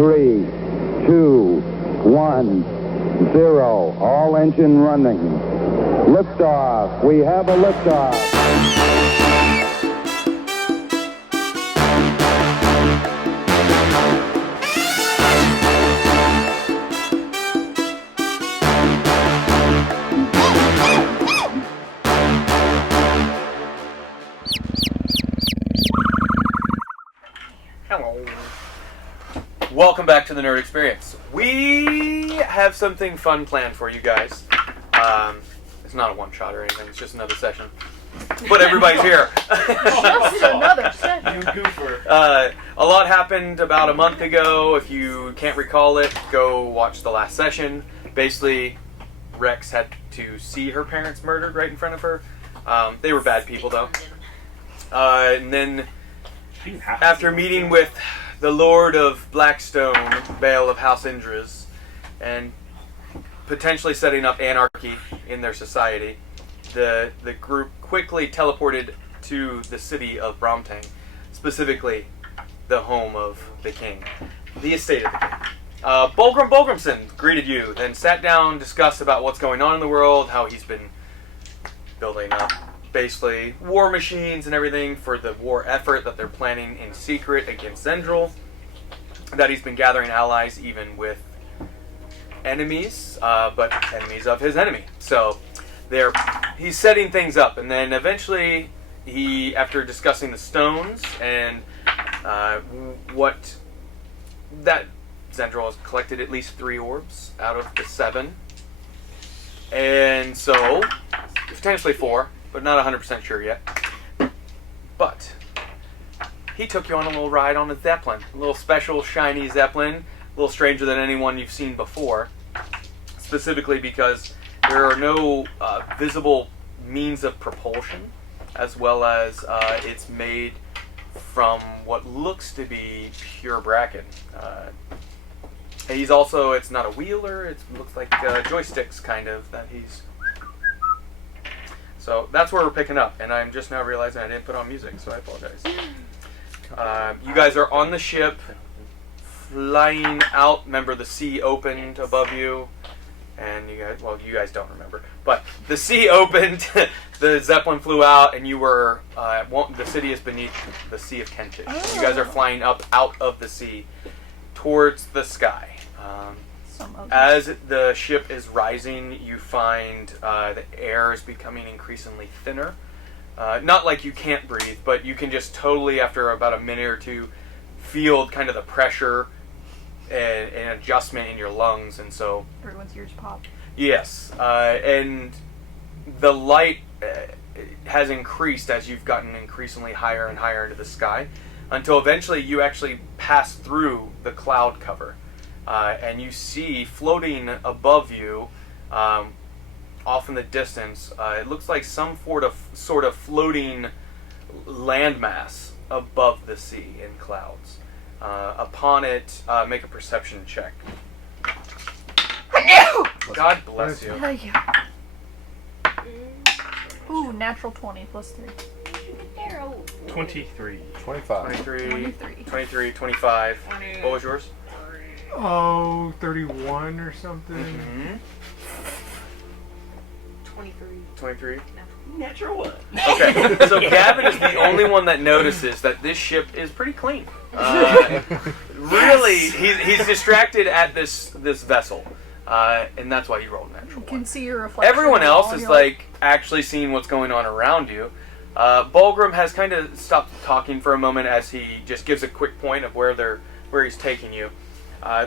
3, 2, 1, 0. All engine running. Liftoff. We have a liftoff. Hello. Welcome back to the Nerd Experience. We have something fun planned for you guys. It's not a one-shot or anything, it's just another session. But everybody's here. Just another session. You goofer. A lot happened about a month ago. If you can't recall it, go watch the last session. Basically, Rex had to see her parents murdered right in front of her. They were bad people, though. And then, after meeting with the Lord of Blackstone, Bale of House Indras, and potentially setting up anarchy in their society, the group quickly teleported to the city of Bromtang, specifically the home of the king, the estate of the king. Bolgrum Bolgumson greeted you, then sat down, discussed about what's going on in the world, how he's been building up basically war machines and everything for the war effort that they're planning in secret against Zendril, that he's been gathering allies even with enemies, but enemies of his enemy. So he's setting things up, and then eventually he, after discussing the stones and what that Zendril has collected at least 3 orbs out of the 7, and so potentially 4, but not 100% sure yet. But he took you on a little ride on a zeppelin, a little special shiny zeppelin, a little stranger than anyone you've seen before, specifically because there are no visible means of propulsion, as well as it's made from what looks to be pure bracken. He's also, it's not a wheeler, it looks like joysticks kind of that he's... So that's where we're picking up, and I'm just now realizing I didn't put on music, so I apologize. You guys are on the ship, flying out. Remember, the sea opened above you, and you guys don't remember, but the sea opened, the Zeppelin flew out, and you were, the city is beneath the Sea of Kentish. You guys are flying up out of the sea towards the sky. As the ship is rising, you find the air is becoming increasingly thinner. Not like you can't breathe, but you can just totally, after about a minute or two, feel kind of the pressure and adjustment in your lungs, and so... Everyone's ears pop. Yes, and the light has increased as you've gotten increasingly higher and higher into the sky, until eventually you actually pass through the cloud cover. And you see floating above you, off in the distance, it looks like some sort of floating landmass above the sea in clouds. Upon it, make a perception check. God bless you. Thank you. Ooh, natural 20 plus 3. 23. 25. 23, 25. What was yours? Oh, 31 or something. Mm-hmm. 23? Natural one. Okay, so Gavin is the only one that notices that this ship is pretty clean. Really, he's distracted at this vessel, and that's why he rolled natural You can one. see your reflection. Everyone else on is your- like actually seeing what's going on around you. Bolgrum has kind of stopped talking for a moment as he just gives a quick point of where he's taking you.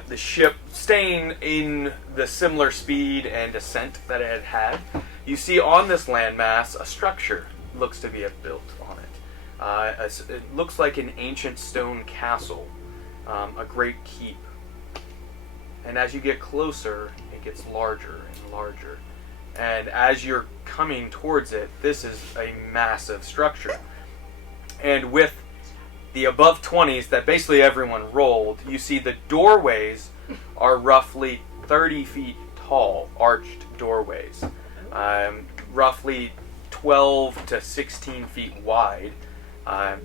The ship staying in the similar speed and ascent that it had. You see on this landmass a structure looks to be built on it. It looks like an ancient stone castle, a great keep. And as you get closer, it gets larger and larger. And as you're coming towards it, this is a massive structure. And with the above 20s that basically everyone rolled, you see the doorways are roughly 30 feet tall, arched doorways. Roughly 12 to 16 feet wide.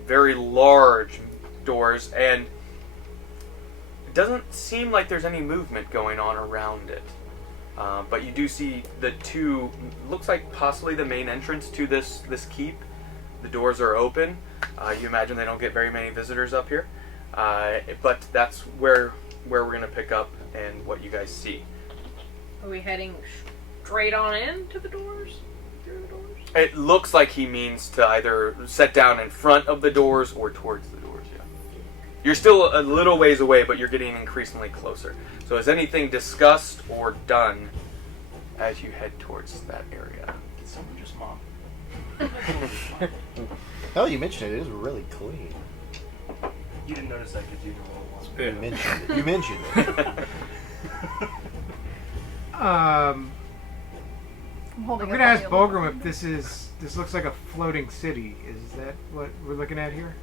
Very large doors, and It doesn't seem like there's any movement going on around it. But you do see the two, looks like possibly the main entrance to this keep. The doors are open. You imagine they don't get very many visitors up here. But that's where we're going to pick up and what you guys see. Are we heading straight on into the doors? Through the doors? It looks like he means to either set down in front of the doors or towards the doors, yeah. You're still a little ways away, but you're getting increasingly closer. So is anything discussed or done as you head towards that area? Did someone just mop? Oh, you mentioned it. It is really clean. You didn't notice that because you didn't roll one. You mentioned it. You mentioned it. I'm I'm holding going to ask Bolgrum if this looks like a floating city. Is that what we're looking at here?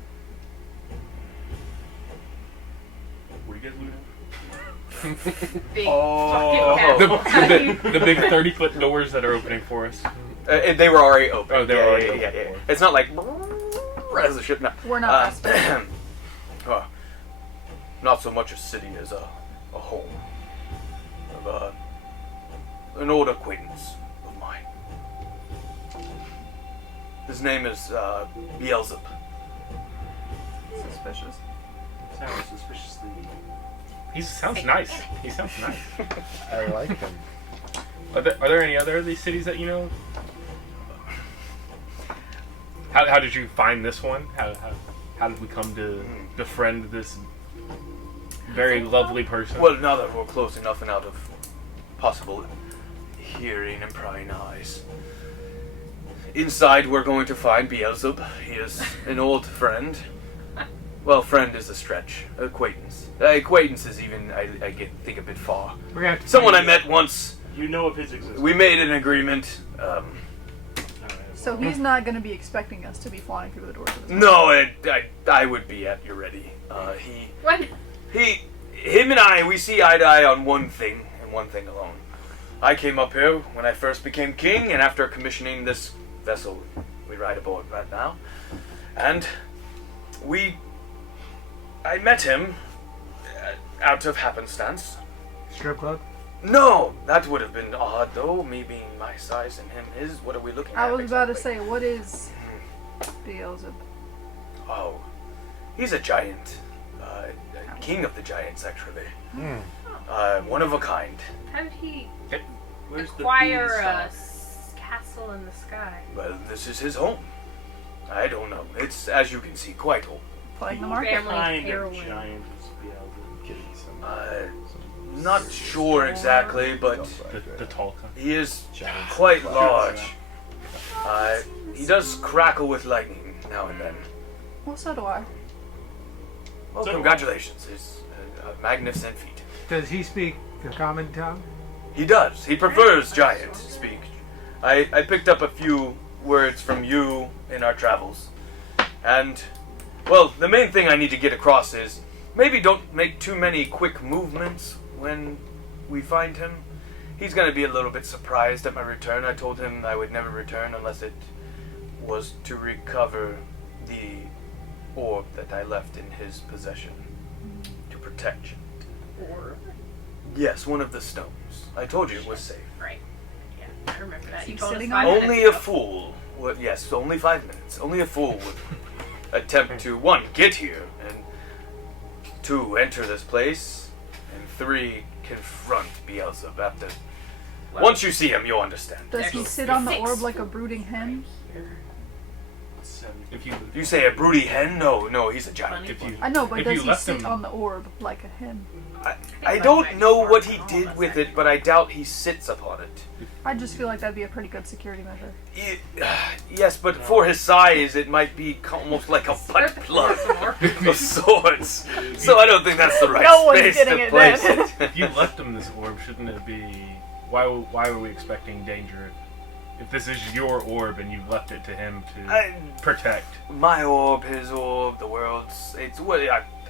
Were you guys looting? Big Oh. fucking The big 30-foot doors that are opening for us. They were already open. Oh, they were already open. Yeah. It's not like as the ship. No. We're not Not so much a city as a home of an old acquaintance of mine. His name is Beelzebub. Suspicious. Sounds suspiciously. He sounds nice. He sounds nice. I like him. Are there any other of these cities that you know? How did you find this one? How did we come to befriend this very lovely person? Well, now that we're close enough and out of possible hearing and prying eyes. Inside, we're going to find Beelzebub. He is an old friend. Well, friend is a stretch. Acquaintance. Acquaintance is even, I think, a bit far. We're gonna have to Someone I find- met once. You know of his existence. We made an agreement. So he's not going to be expecting us to be flying through the doors of this. No, I would be at your ready. What? Him and I, we see eye to eye on one thing and one thing alone. I came up here when I first became king, and after commissioning this vessel we ride aboard right now, and I met him out of happenstance. Strip club? No, that would have been odd, though, me being my size and him his. What are we looking at? I was about to exactly? say, what is Beelzebub? Oh, he's a giant. King of the giants, actually. One of a kind. How did he Where's the acquire beanstalk? a castle in the sky? Well, this is his home. I don't know. It's, as you can see, quite old. Playing the market? Family Kind of heroine. giant is Beelzebub. Getting some Not sure exactly, but The tall kind. he is giant. quite large. He does crackle with lightning now and then. Well, so do I. Well, So- congratulations. It's a magnificent feat. Does he speak the common tongue? He does. He prefers giant speak. I picked up a few words from you in our travels. And, well, the main thing I need to get across is maybe don't make too many quick movements when we find him. He's going to be a little bit surprised at my return. I told him I would never return unless it was to recover the orb that I left in his possession to protect it. Or Yes, one of the stones. I told you it was safe. right. Yeah, I remember that. Is You he told us sitting 5 on it? minutes Only a ago. fool would, yes, only 5 minutes. Only a fool would attempt to, 1, get here, and 2, enter this place, and 3, confront Beelzebub after. Well, Once you see him, you'll understand. Does he There's sit on the 6 orb like a brooding hen? If you You say a broody hen? No, he's a giant. if you I know, but if does you he left sit him on the orb like a hen? I don't know what he did with it, but I doubt he sits upon it. I just feel like that'd be a pretty good security measure. Yes, but for his size, it might be almost like a butt plug of sorts. So I don't think that's the right No one's space getting to it place then. it. if you left him this orb, shouldn't it be? Why were we expecting danger? If this is your orb and you left it to him to protect. My orb, his orb, the world's. It's what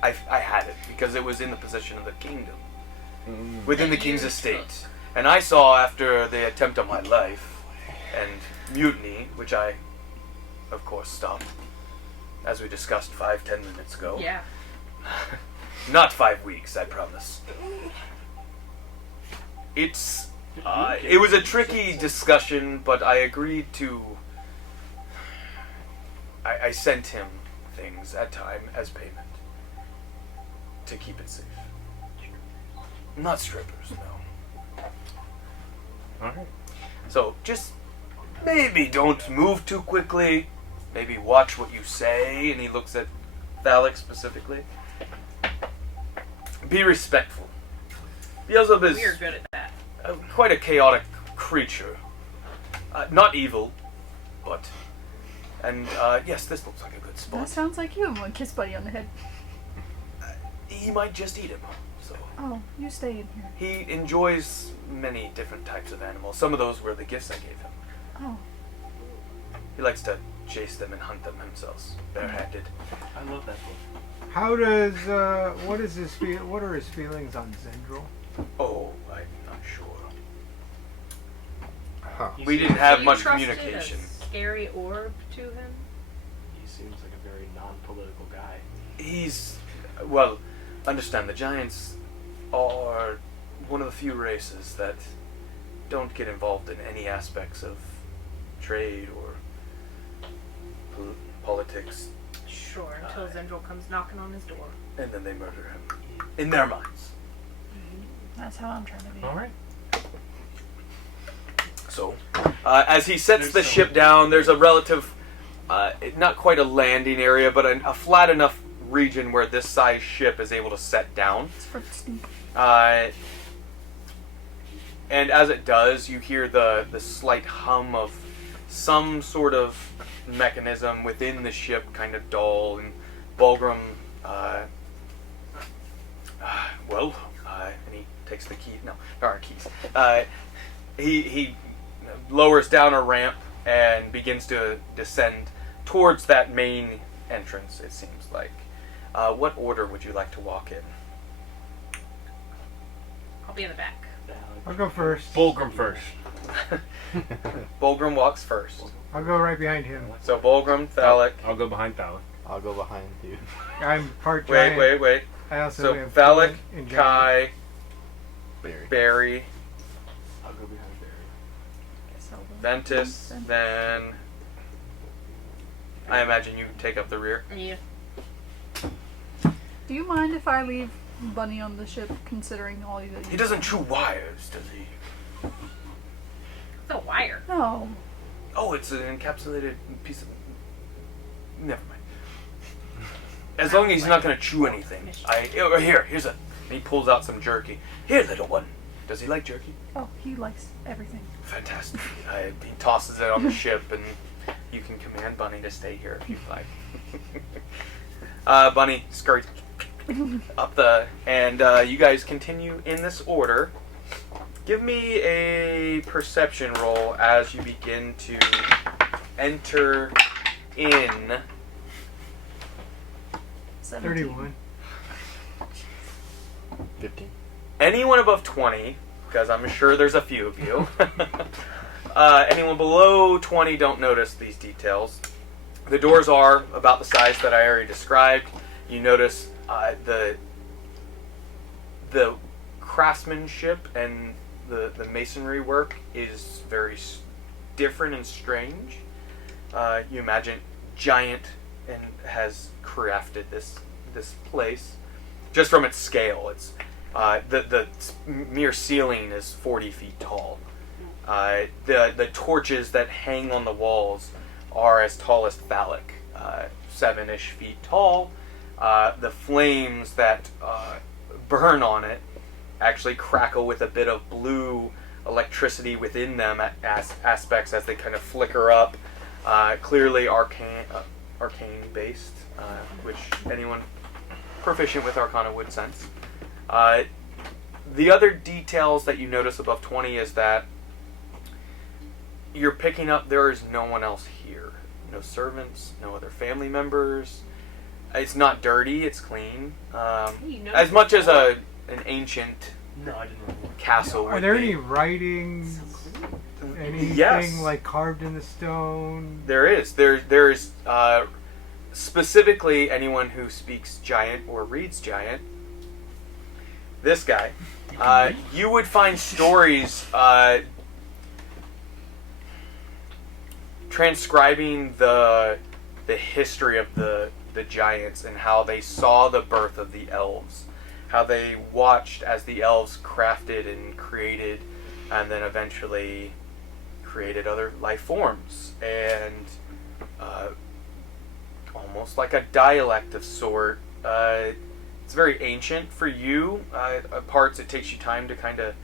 I had it because it was in the possession of the kingdom, within the king's estate. And I saw after the attempt on my life and mutiny, which I, of course, stopped, as we discussed 5-10 minutes ago. Yeah. Not 5 weeks, I promise. It's... it was a tricky discussion, but I agreed to... I sent him things at time as payment. To keep it safe. Not strippers, no. Alright. So, just maybe don't move too quickly. Maybe watch what you say. And he looks at Thalek specifically. Be respectful. Beelzebub is We're good at that. quite a chaotic creature. Not evil, but... And, yes, this looks like a good That spot. sounds like you. I'm gonna kiss Buddy on the head. He might just eat him, so... Oh, you stay in here. He enjoys many different types of animals. Some of those were the gifts I gave him. Oh, He likes to chase them and hunt them himself, barehanded. I love that book. How does what is his what are his feelings on Zendril? Oh, I'm not sure. Huh. He We seems- didn't have So you much trusted communication. A scary orb to him? He seems like a very non-political guy. He's, well, understand the giants are one of the few races that don't get involved in any aspects of trade or politics, Sure, until Zendril comes knocking on his door. and then they murder him. In their minds. that's how I'm trying to be. Alright. So, as he sets There's the some- ship down, there's a relative, not quite a landing area, but a flat enough region where this size ship is able to set down. It's for Steve. And as it does, you hear the slight hum of some sort of mechanism within the ship, kind of dull. And Bolgrum, and he takes the key. No, there aren't keys. He lowers down a ramp and begins to descend towards that main entrance, it seems like. What order would you like to walk in? I'll be in the back. I'll go first. Bolgrum first. Bolgrum walks first. I'll go right behind him. So Bolgrum, Thalek. I'll go behind Thalek. I'll go behind you. I'm part giant. Wait. I also So have Thalek, fluent in giant. Kai, Barry. Barry, I'll go behind Barry. So, Ventus, then I imagine you take up the rear. Yeah. do you mind if I leave Bunny on the ship, considering all you? He doesn't chew wires, does he? It's a wire. No. Oh, it's an encapsulated piece of... Never mind. As long as he's not going to chew anything. Here's a... He pulls out some jerky. Here, little one. Does he like jerky? Oh, he likes everything. Fantastic. He tosses it on the ship, and you can command Bunny to stay here if you'd like. Bunny scurries up the... And you guys continue in this order. Give me a perception roll as you begin to enter in... 17. 31. 15. Anyone above 20, because I'm sure there's a few of you. Anyone below 20 don't notice these details. The doors are about the size that I already described. You notice the craftsmanship and the masonry work is very different and strange. You imagine giant and has crafted this place just from its scale. It's the mere ceiling is 40 feet tall. The torches that hang on the walls are as tall as Thalek, 7-ish feet tall. The flames that burn on it actually crackle with a bit of blue electricity within them aspects as they kind of flicker up. Clearly arcane based, which anyone proficient with Arcana would sense. The other details that you notice above 20 is that you're picking up there is no one else here. No servants, no other family members. It's not dirty, it's clean. You know As much as an ancient No, I didn't remember. castle Are would there be. any writings? Anything Yes. like carved in the stone? There is. There's specifically anyone who speaks giant or reads giant this guy, you would find stories transcribing the history of the giants and how they saw the birth of the elves, how they watched as the elves crafted and created, and then eventually created other life forms, and almost like a dialect of sort. It's very ancient for you. Parts it takes you time to kind of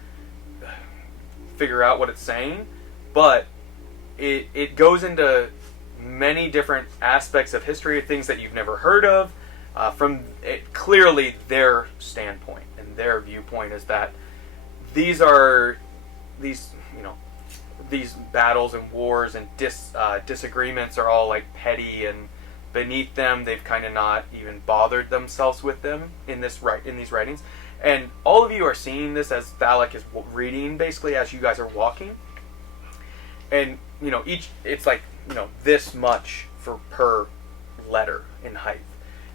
figure out what it's saying, but it goes into many different aspects of history, things that you've never heard of. From it, clearly their standpoint and their viewpoint is that these battles and wars and disagreements are all like petty, and beneath them they've kind of not even bothered themselves with them in these writings. And all of you are seeing this as Thalek is reading, basically as you guys are walking. And it's like this much per letter in height,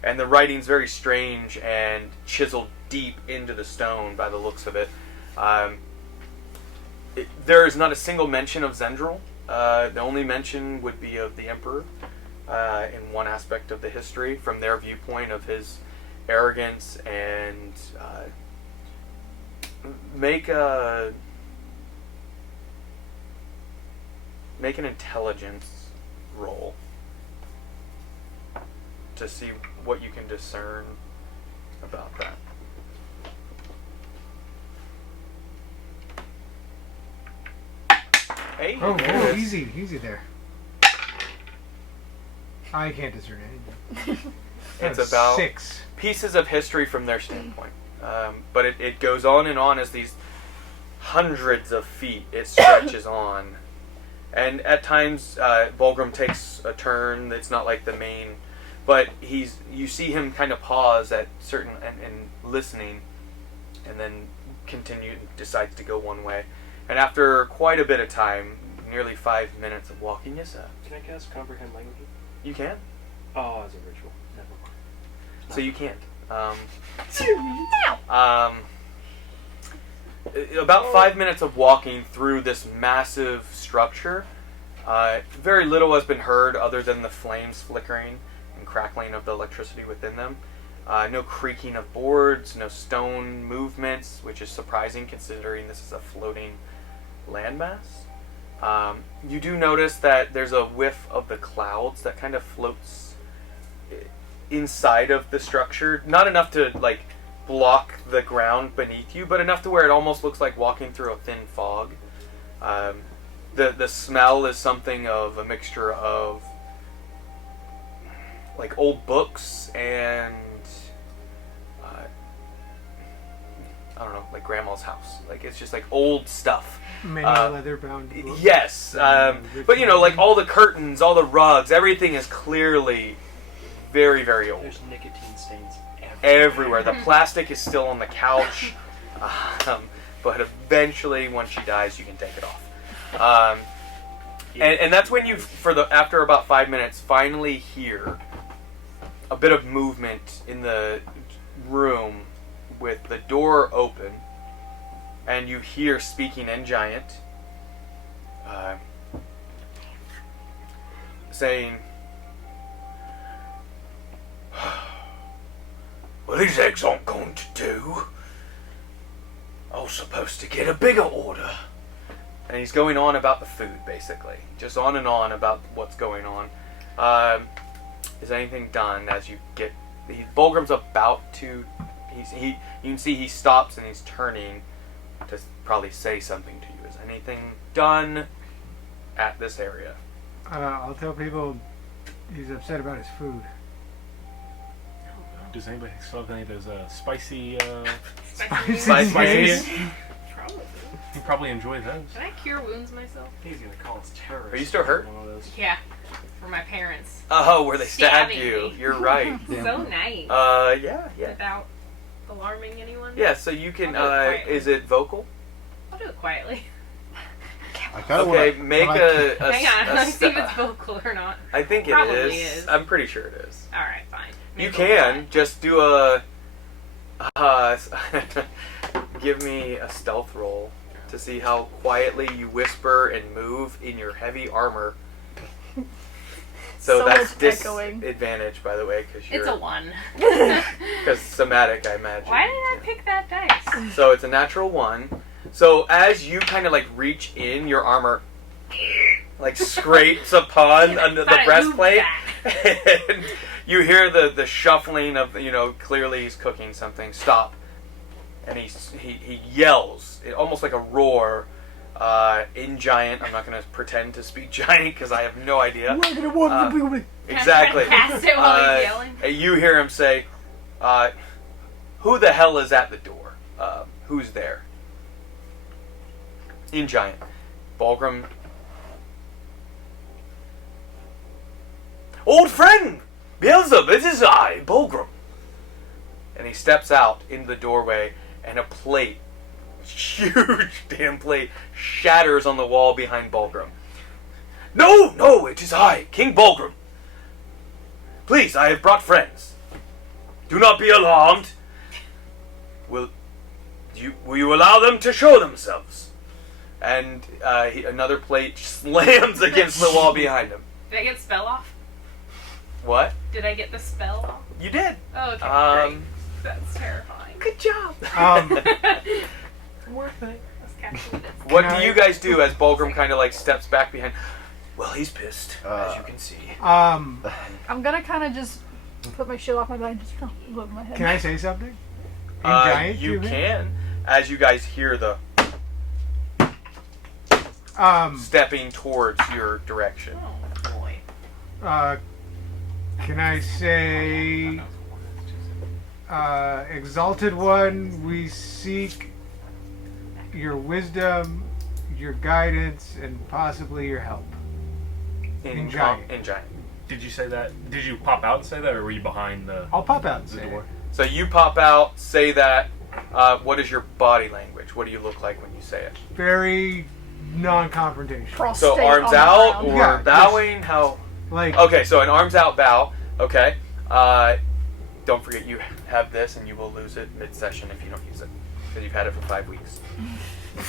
and the writing's very strange and chiseled deep into the stone by the looks of it. There is not a single mention of Zendril. The only mention would be of the Emperor in one aspect of the history, from their viewpoint of his arrogance. And make an intelligence roll to see what you can discern about that. Hey, Oh, there it is. easy there. I can't discern anything. It's That's about 6. pieces of history from their standpoint. But it goes on and on as these hundreds of feet it stretches on. And at times, Bolgrum takes a turn that's not like the main, but you see him kind of pause at certain and listening, and then decides to go one way. And after quite a bit of time, nearly 5 minutes of walking, yes, sir. Can I cast comprehend language? You can. Oh, as a ritual. Never mind. So you can't. About 5 minutes of walking through this massive structure. Very little has been heard other than the flames flickering and crackling of the electricity within them. No creaking of boards, no stone movements, which is surprising considering this is a floating landmass. You do notice that there's a whiff of the clouds that kind of floats inside of the structure. Not enough to like block the ground beneath you, but enough to where it almost looks like walking through a thin fog. The smell is something of a mixture of like old books and I don't know, like grandma's house. Like it's just like old stuff. Many leather-bound books. Yes, but like all the curtains, all the rugs, everything is clearly very, very old. There's nicotine stains Everywhere. The plastic is still on the couch, but eventually, once she dies, you can take it off. And that's when you, after about 5 minutes, finally hear a bit of movement in the room with the door open, and you hear speaking in Giant, saying, "Well, these eggs aren't going to do. I was supposed to get a bigger order." And he's going on about the food, basically. Just on and on about what's going on. Is anything done as you get... Bolgrum's about to... You can see he stops and he's turning to probably say something to you. Is anything done at this area? I'll tell people he's upset about his food. Does anybody still have any of those spicy... Spicy eggs? Probably. You probably enjoy those. Can I cure wounds myself? He's gonna call us terrorists. Are you still hurt? One of those. Yeah. For my parents. Oh, where they stabbed Stabbing you. me. You're right. So nice. Yeah. Without alarming anyone? Yeah, so you can, I'll do it quietly. is it vocal? I'll do it quietly. I kind of Okay, make a Hang on, let's see if it's sta- vocal or not. I think it Probably is. is. I'm pretty sure it is. Alright, fine. You Maybe can we'll just do a give me a stealth roll to see how quietly you whisper and move in your heavy armor. So that's Someone's echoing. disadvantage, by the way, because you're... It's a 1. Because somatic, I imagine. Why did I pick that dice? So it's a natural 1. So as you kind of like reach in, your armor like scrapes upon under the breastplate, and you hear the shuffling of, clearly he's cooking something. Stop. And he yells, almost like a roar, in giant. I'm not going to pretend to speak giant because I have no idea. Exactly. Cast it while he's yelling. You hear him say, "Who the hell is at the door? Who's there?" In giant. Bolgrum. "Old friend, Beelzebub, it is I, Bolgrum." And he steps out into the doorway, and a plate, huge damn plate, shatters on the wall behind Bolgrum. No, it is I, King Bolgrum. Please, I have brought friends. Do not be alarmed. Will you allow them to show themselves? And another plate slams against the wall behind him. Did I get spell off? What? Did I get the spell off? You did. Oh, okay, great. That's terrifying. Good job. Worth it. That's calculated. What do you guys do as Bolgrum kind of like steps back behind? Well, he's pissed, as you can see. I'm gonna kind of just put my shield off my back and just look my head. Can I say something? In giant, you mean? can, as you guys hear the stepping towards your direction. Oh, boy. Can I say, Exalted One, we seek your wisdom, your guidance, and possibly your help. In giant. In giant. Did you say that? Did you pop out and say that, or were you behind the I'll pop out and the say door? it. So you pop out, say that. What is your body language? What do you look like when you say it? Very non-confrontational. So Prostate arms on the out ground. or Yeah, bowing? How? Like, Okay, so an arms out bow. Okay. Don't forget you have this, and you will lose it mid-session if you don't use it, because you've had it for 5 weeks.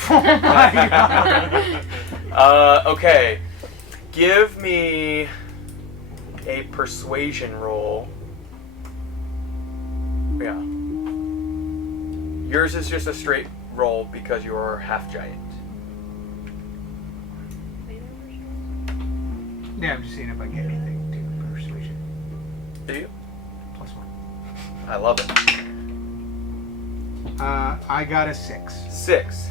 oh my God. Okay. Give me a persuasion roll. Yeah. Yours is just a straight roll because you're half giant. Yeah, I'm just seeing if I get anything to persuasion. Do you? +1. I love it. I got a 6. 6.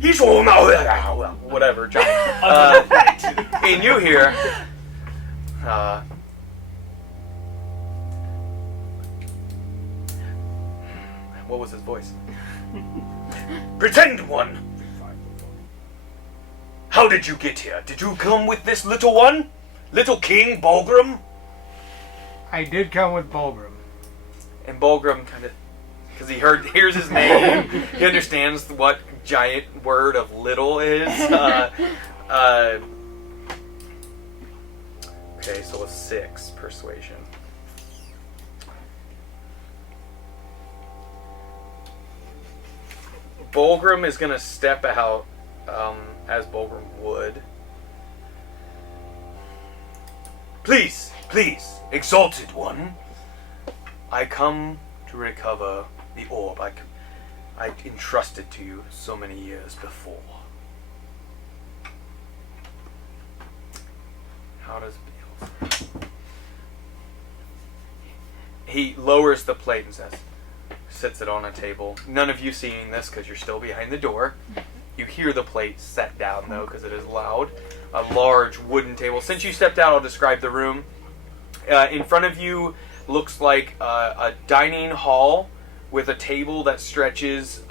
He's all now. Well, whatever, giant. And you hear. What was his voice? Pretend one. How did you get here? Did you come with this little one? Little King Bolgrum? I did come with Bolgrum. And Bolgrum kind of, because he hears his name, he understands what giant word of little is. Okay, so a 6 persuasion. Bolgrum is going to step out, as Bolgrum would. Please, exalted one. I come to recover the orb I entrusted to you so many years before. How does Beelzebub? He lowers the plate and says, sits it on a table. None of you seeing this because you're still behind the door. You hear the plate set down though because it is loud. A large wooden table. Since you stepped out, I'll describe the room. In front of you looks like a dining hall with a table that stretches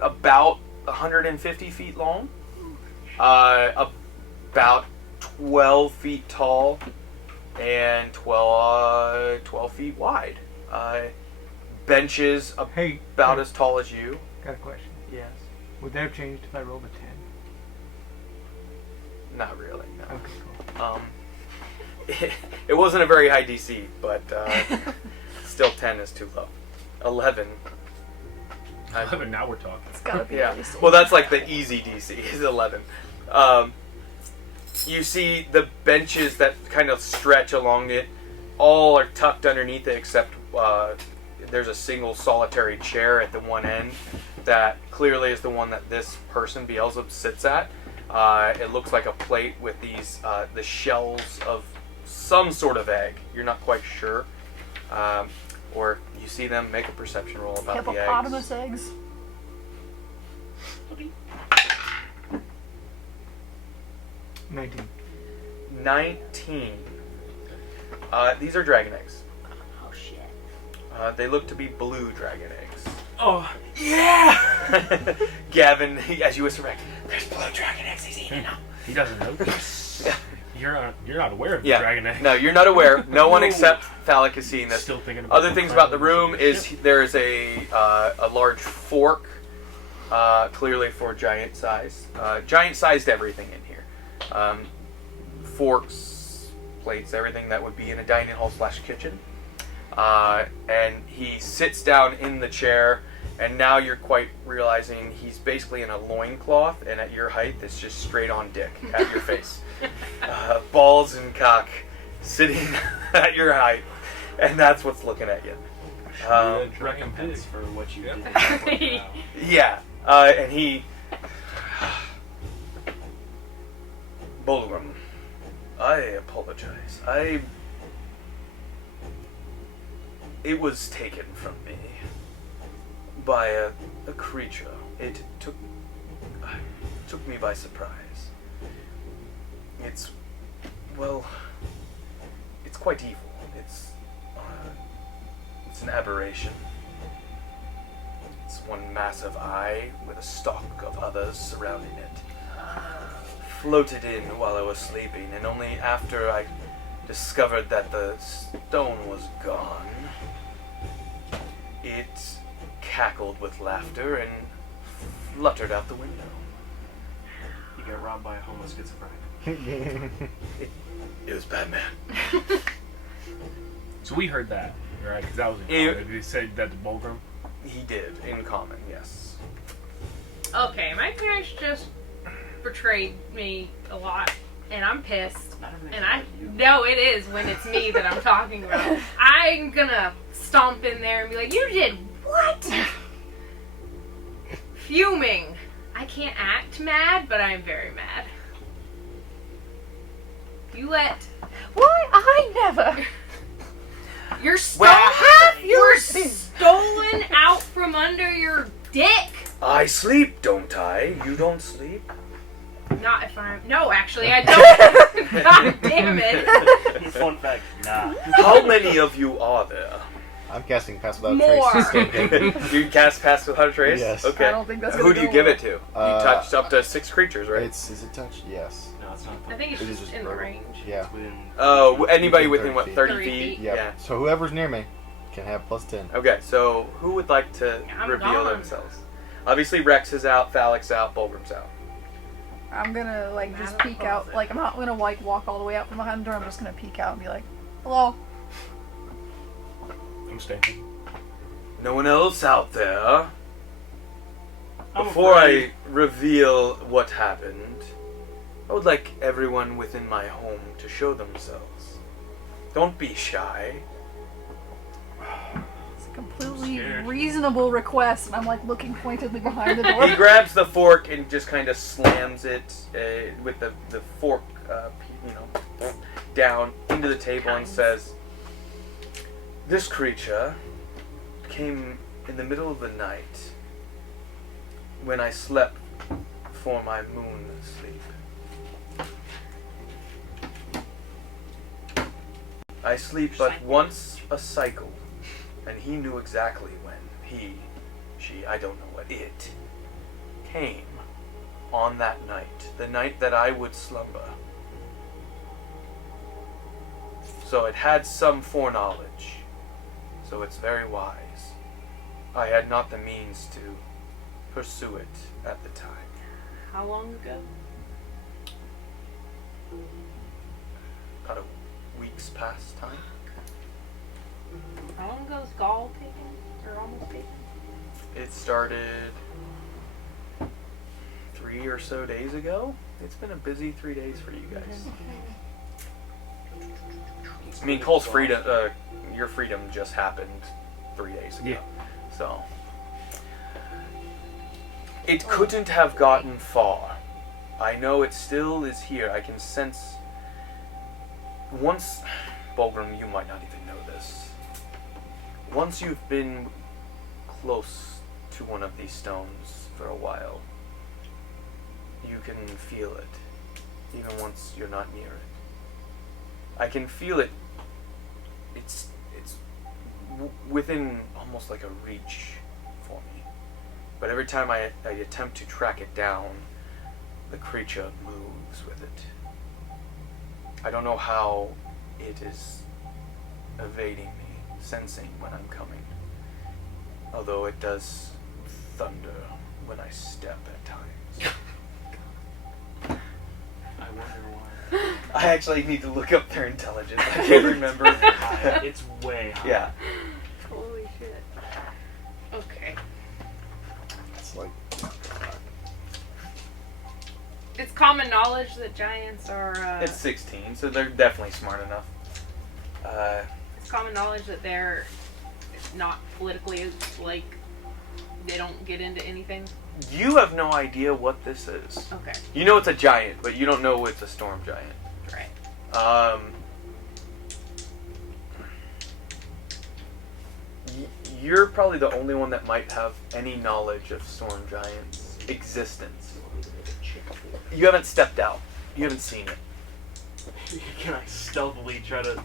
about 150 feet long, about 12 feet tall, and 12 feet wide. Benches Hey, about as tall as you. got a question. Yes. Would that have changed if I rolled a 10? Not really, no. Okay, cool. It wasn't a very high DC, but still 10 is too low. 11. 11, now we're talking. It's gotta be Yeah. at least Well, that's like the easy DC is 11. You see the benches that kind of stretch along it. All are tucked underneath it, except there's a single solitary chair at the one end that clearly is the one that this person, Beelzebub, sits at. It looks like a plate with these the shells of some sort of egg. You're not quite sure. Or you see them. Make a perception roll about the eggs. hippopotamus eggs. 19. 19. These are dragon eggs. Oh shit. They look to be blue dragon eggs. Oh, Yeah! Gavin, as you whisper back, there's blue dragon eggs. He's eating them. he doesn't know. You're not aware of the Yeah. dragon egg. No, you're not aware. No one except Thalek is seeing this. Still thinking about Other things about the room is there is a large fork, clearly for giant size. Giant-sized everything in here. Forks, plates, everything that would be in a dining hall / kitchen. And he sits down in the chair, and now you're quite realizing he's basically in a loincloth, and at your height, it's just straight on dick at your face. Balls and cock sitting at your height, and that's what's looking at you. Recompense for what you did. Wow. Yeah, and he... Bolgrum, I apologize. It was taken from me by a creature. It took me by surprise. It's quite evil. It's an aberration. It's one massive eye with a stalk of others surrounding it. Floated in while I was sleeping, and only after I discovered that the stone was gone, it cackled with laughter and fluttered out the window. You got robbed by a homeless schizophrenic. It was Batman. So we heard that, right? Because that was in Ew. common. Did he say that to Bolgrum? He did, in common, yes. Okay, my parents just betrayed me a lot, and I'm pissed. And I know it is when it's me that I'm talking about. I'm gonna stomp in there and be like, "You did what?" Fuming. I can't act mad, but I'm very mad. You let Why I never? your stolen stolen out from under your dick. I sleep, don't I? You don't sleep? Not if I'm. No, actually, I don't. God damn it. Fun fact, nah. How many of you are there? I'm casting Pass Without More. Trace. Escape. You cast Pass Without a Trace? Yes. Okay. I don't think that's Who gonna do you go give well. it to? You touched up to 6 creatures, right? Is it touch? Yes. No, it's not. I think it's It is just just in the verbal. range. Yeah. It's within. Oh, anybody Within within, 30 what, 30 feet? Yep. Yeah. So whoever's near me can have +10. Okay, so who would like to I'm reveal gone. themselves? Obviously, Rex is out, Thalek's out, Bolgrum's out. I'm gonna just peek out. Like I'm not gonna walk all the way out from behind the door. I'm just gonna peek out and be like, "Hello." I'm staying. No one else out there? I'm Before afraid. I reveal what happened, I would like everyone within my home to show themselves. Don't be shy. It's a completely Scared. reasonable request, and I'm like looking pointedly behind the He door. grabs the fork and just kind of slams it with the fork, down into the table and says, "This creature came in the middle of the night when I slept for my moon sleep. I sleep but once a cycle, and he knew exactly when she, I don't know what, it came on that night, the night that I would slumber. So it had some foreknowledge, so it's very wise. I had not the means to pursue it at the time." How long ago? About a week's past time. How long ago was Gaul taken? Or almost taken? it started 3 or so days ago. It's been a busy 3 days for you guys. I mean, Cole's freedom, your freedom just happened 3 days ago. Yeah. So it couldn't have gotten far. I know it still is here. I can sense. Once, Bolgrum, you might not even know this. Once you've been close to one of these stones for a while, you can feel it, even once you're not near it. I can feel it. It's within almost like a reach for me. But every time I attempt to track it down, the creature moves with it. I don't know how it is evading me, sensing when I'm coming. Although it does thunder when I step at times. I wonder why. I actually need to look up their intelligence. I can't remember. It's way high. Yeah. Holy shit. Okay. It's like It's common knowledge that giants are. It's 16, so they're definitely smart enough. It's common knowledge that they're not politically, like, they don't get into anything. You have no idea what this is. Okay. You know it's a giant, but you don't know it's a storm giant. Right. You're probably the only one that might have any knowledge of storm giants' existence. You haven't stepped out. You haven't seen it. Can I stealthily try to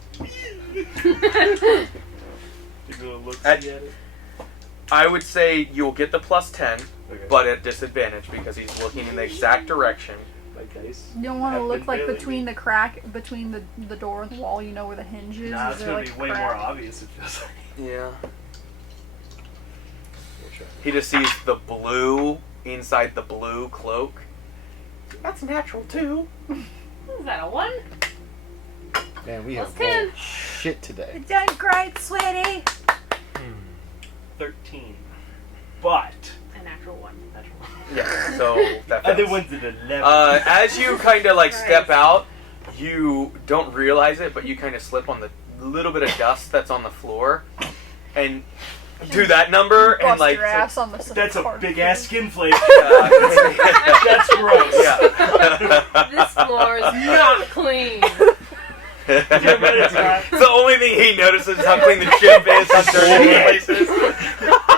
go look At- see at it? I would say you'll get the +10, Okay. but at disadvantage because he's looking in the exact direction. My dice. You don't want to have look been like failing between me. the crack between the door and the wall. You know where the hinge is. Nah, Is it's there, gonna like, be way crack? more obvious. It feels like. Yeah. He just sees the blue inside the blue cloak. That's natural too. Is that a 1? man, we have Plus 10. rolled shit today. You're doing great, sweetie. 13. But. A natural 1. Yeah. So that. Other fails. one's at 11. As you kind of like Right. step out, you don't realize it, but you kind of slip on the little bit of dust that's on the floor, and do that number and Bust like. your ass on the That's a card. big ass skin flake. Yeah. That's gross. Yeah. This floor is not clean. Yeah, but it's not. The only thing he notices is how clean the ship is, how dirty the place is.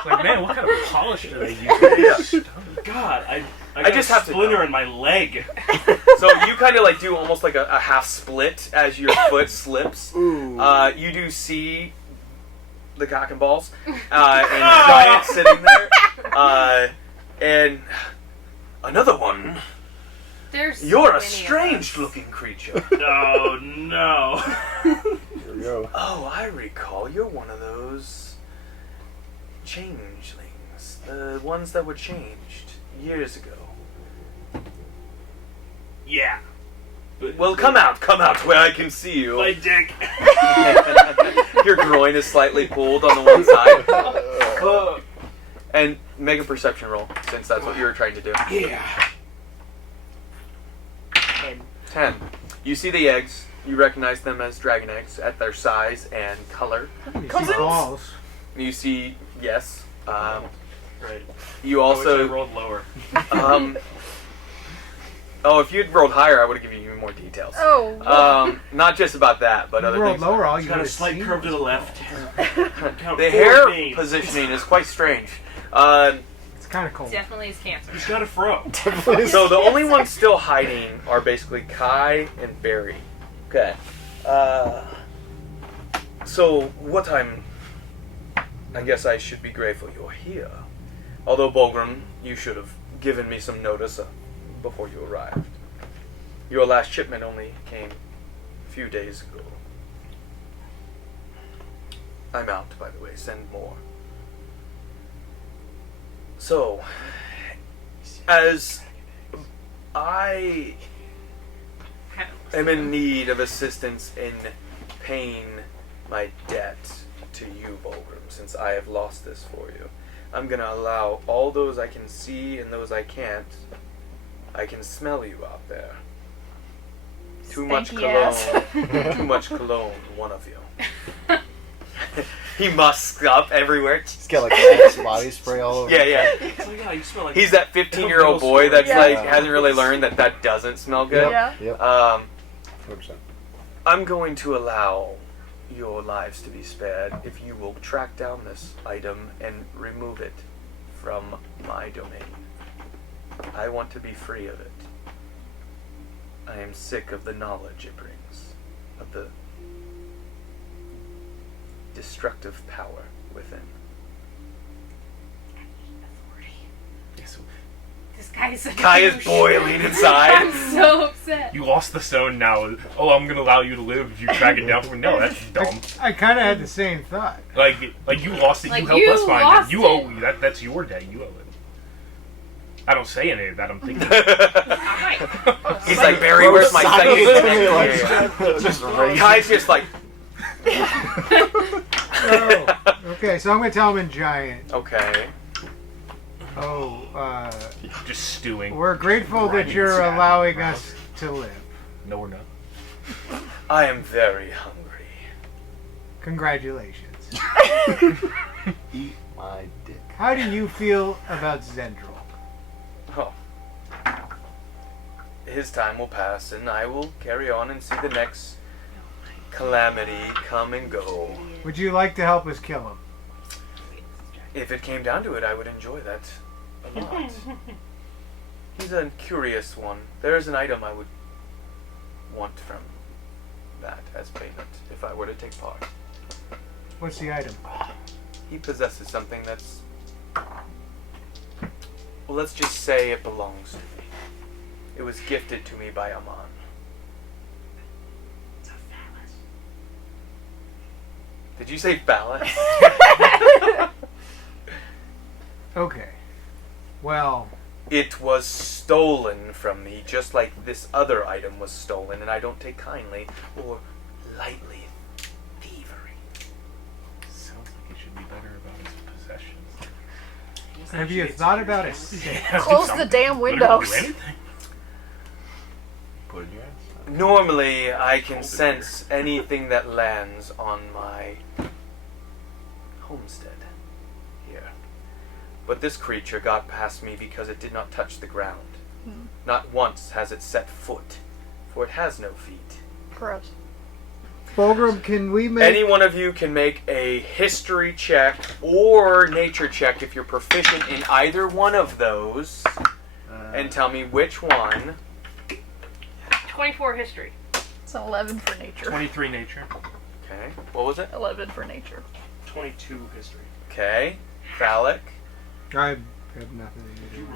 Like, man, what kind of polish do they use? God, I I got just a have to splinter know. in my leg. So you kind of like do almost like a half split as your foot slips. You do see the cock and balls and giant sitting there, and another one. There's You're so a many of us. strange-looking creature. Oh no. Here we go. Oh, I recall. You're one of those changelings, the ones that were changed years ago. Yeah. But Well, come out to where I can see you. my dick. Your groin is slightly pulled on the one side. Oh, And make a perception roll, since that's what you were trying to do. yeah. 10. You see the eggs. You recognize them as dragon eggs at their size and color. You see Cousins? balls. You see, yes. Right. You I wish I also. rolled lower. If you'd rolled higher, I would have given you more details. Oh. Not just about that, but You other rolled things. lower, all you Got a would slight curve to the left. Count The 4 hair veins. positioning is quite strange. It's kind of cold. Definitely is cancer. He's got a fro. So the only ones still hiding are basically Kai and Barry. Okay. So what I guess I should be grateful you're here. Although Bolgrum, you should have given me some notice before you arrived. Your last shipment only came a few days ago. I'm out, by the way. Send more. So, as I am in need of assistance in paying my debt to you, Bolgrum, since I have lost this for you, I'm gonna allow all those I can see and those I can't. I can smell you out there. Too much Stanky cologne. ass. Too much cologne, one of you. He musks up everywhere. He's got like Axe body spray all over. Yeah, yeah. Oh my god, you smell like He's that 15-year-old boy that's Yeah. like hasn't really learned that doesn't smell good. Yeah. Yep. 100%. I'm going to allow your lives to be spared if you will track down this item and remove it from my domain. I want to be free of it. I am sick of the knowledge it brings, of the destructive power within. Yes, This guy's a Kai is douche. boiling inside. I'm so upset. you lost the stone now. Oh, I'm gonna allow you to live if you track it down for me. No, that's dumb. I kind of had the same thought. Like you lost it. Like, you helped you us find lost it. You owe it. that. That's your day. You owe it. I don't say any of that. I'm thinking. Alright. He's like, Barry, where's my Like, second? just raise Kai's just like, Oh, okay, so I'm going to tell him in giant. okay. Oh, just stewing. we're grateful that you're allowing us to live. No, we're not. I am very hungry. Congratulations. Eat my dick. How do you feel about Zendril? Oh. His time will pass, and I will carry on and see the next calamity come and go. Would you like to help us kill him? If it came down to it, I would enjoy that a lot. He's a curious one. There is an item I would want from that as payment if I were to take part. What's the item? He possesses something that's... Well, let's just say it belongs to me. It was gifted to me by Aman. Did you say phallus? Okay. Well, It was stolen from me, just like this other item was stolen, and I don't take kindly or lightly thievery. Sounds like he should be better about his possessions. have you thought about it? Close the damn windows. Put it in your ass. Normally, I can sense anything that lands on my homestead here. But this creature got past me because it did not touch the ground. Not once has it set foot, for it has no feet. Gross. Bolgrum, can we make... Any one of you can make a history check or nature check if you're proficient in either one of those, and tell me which one. 24 history. It's an 11 for nature. 23 nature. Okay, what was it? 11 for nature. 22 history. Okay, phallic. I have nothing to do.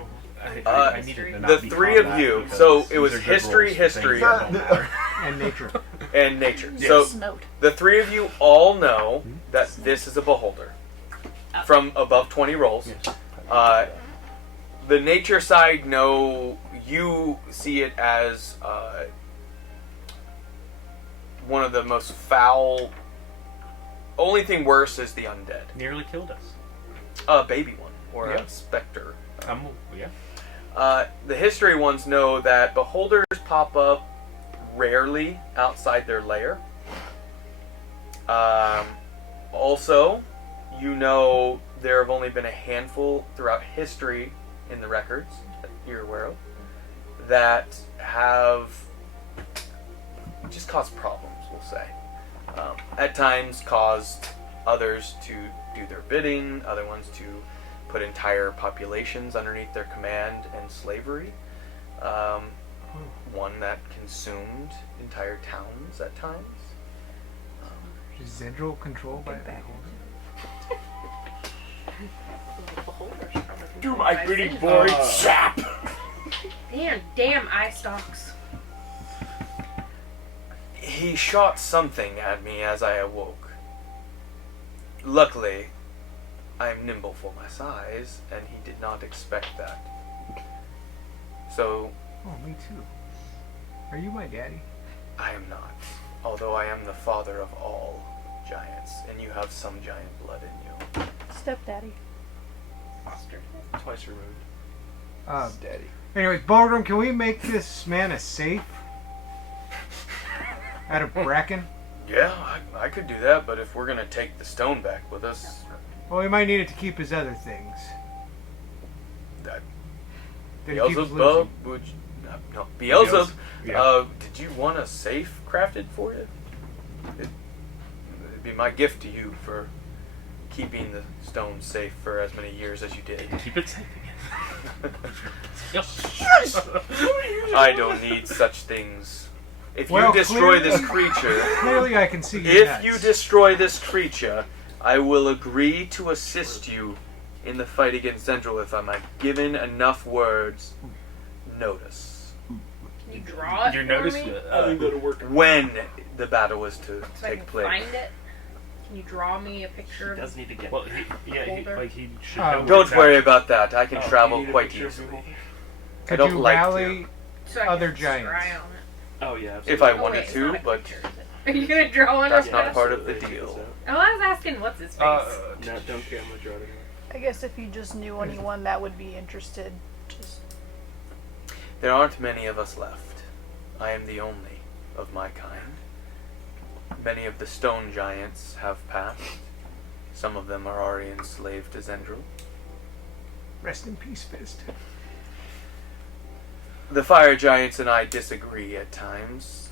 I needed to not The be three of combat you. because So it these was are good history, rolls for history, things that don't matter. And nature. and nature. Yes. So Snout. the three of you all know that this is a beholder from above 20 rolls. The nature side, no, you see it as one of the most foul. Only thing worse is the undead. Nearly killed us. A baby one or Yeah. a specter. Yeah. The history ones know that beholders pop up rarely outside their lair. Also, you know there have only been a handful throughout history in the records that you're aware of that have just caused problems, we'll say. At times caused others to do their bidding, other ones to put entire populations underneath their command and slavery. One that consumed entire towns at times. Is Zendril controlled by a Back. beholder? Do my bidding, boy. Zap! Damn eye stalks. He shot something at me as I awoke. Luckily, I am nimble for my size, and he did not expect that. So, Oh, me too. Are you my daddy? I am not. Although I am the father of all giants, and you have some giant blood in you. Stepdaddy. Twice removed. Daddy. Anyways, Bolgrum, can we make this man a safe? Out of bracken? Yeah, I could do that, but if we're gonna take the stone back with us, Well, we might need it to keep his other things. that That he keeps Beelzebub, losing. would no Beelzebub. Yeah. Did you want a safe crafted for you? It'd be my gift to you for keeping the stone safe for as many years as you did. Keep it safe again. I don't need such things. If Well, you destroy clearly- this creature, Clearly, I can see your if nuts. you destroy this creature, I will agree to assist you in the fight against Zendril if I'm given enough words. Notice Can you draw it Your for notice. me? when the battle is to So I can take place. find it? Can you draw me a picture He of does need to get. Well, he Folder. should Oh. know. where Don't it's worry at. about that. I can Oh, travel you need a quite picture of easily. your- I Could don't you like rally so I other can giants? scry on it? Oh yeah. Absolutely. If I Oh, wanted wait, it's to, not a but picture, is it? Are you gonna draw one that's of not us? part of the Absolutely, deal. Oh, I was asking what's his face. No, don't care. I'm gonna draw it anyway. I guess if you just knew anyone that would be interested, just There aren't many of us left. I am the only of my kind. Many of the stone giants have passed. Some of them are already enslaved to Zendril. Rest in peace, Fist. The fire giants and I disagree at times.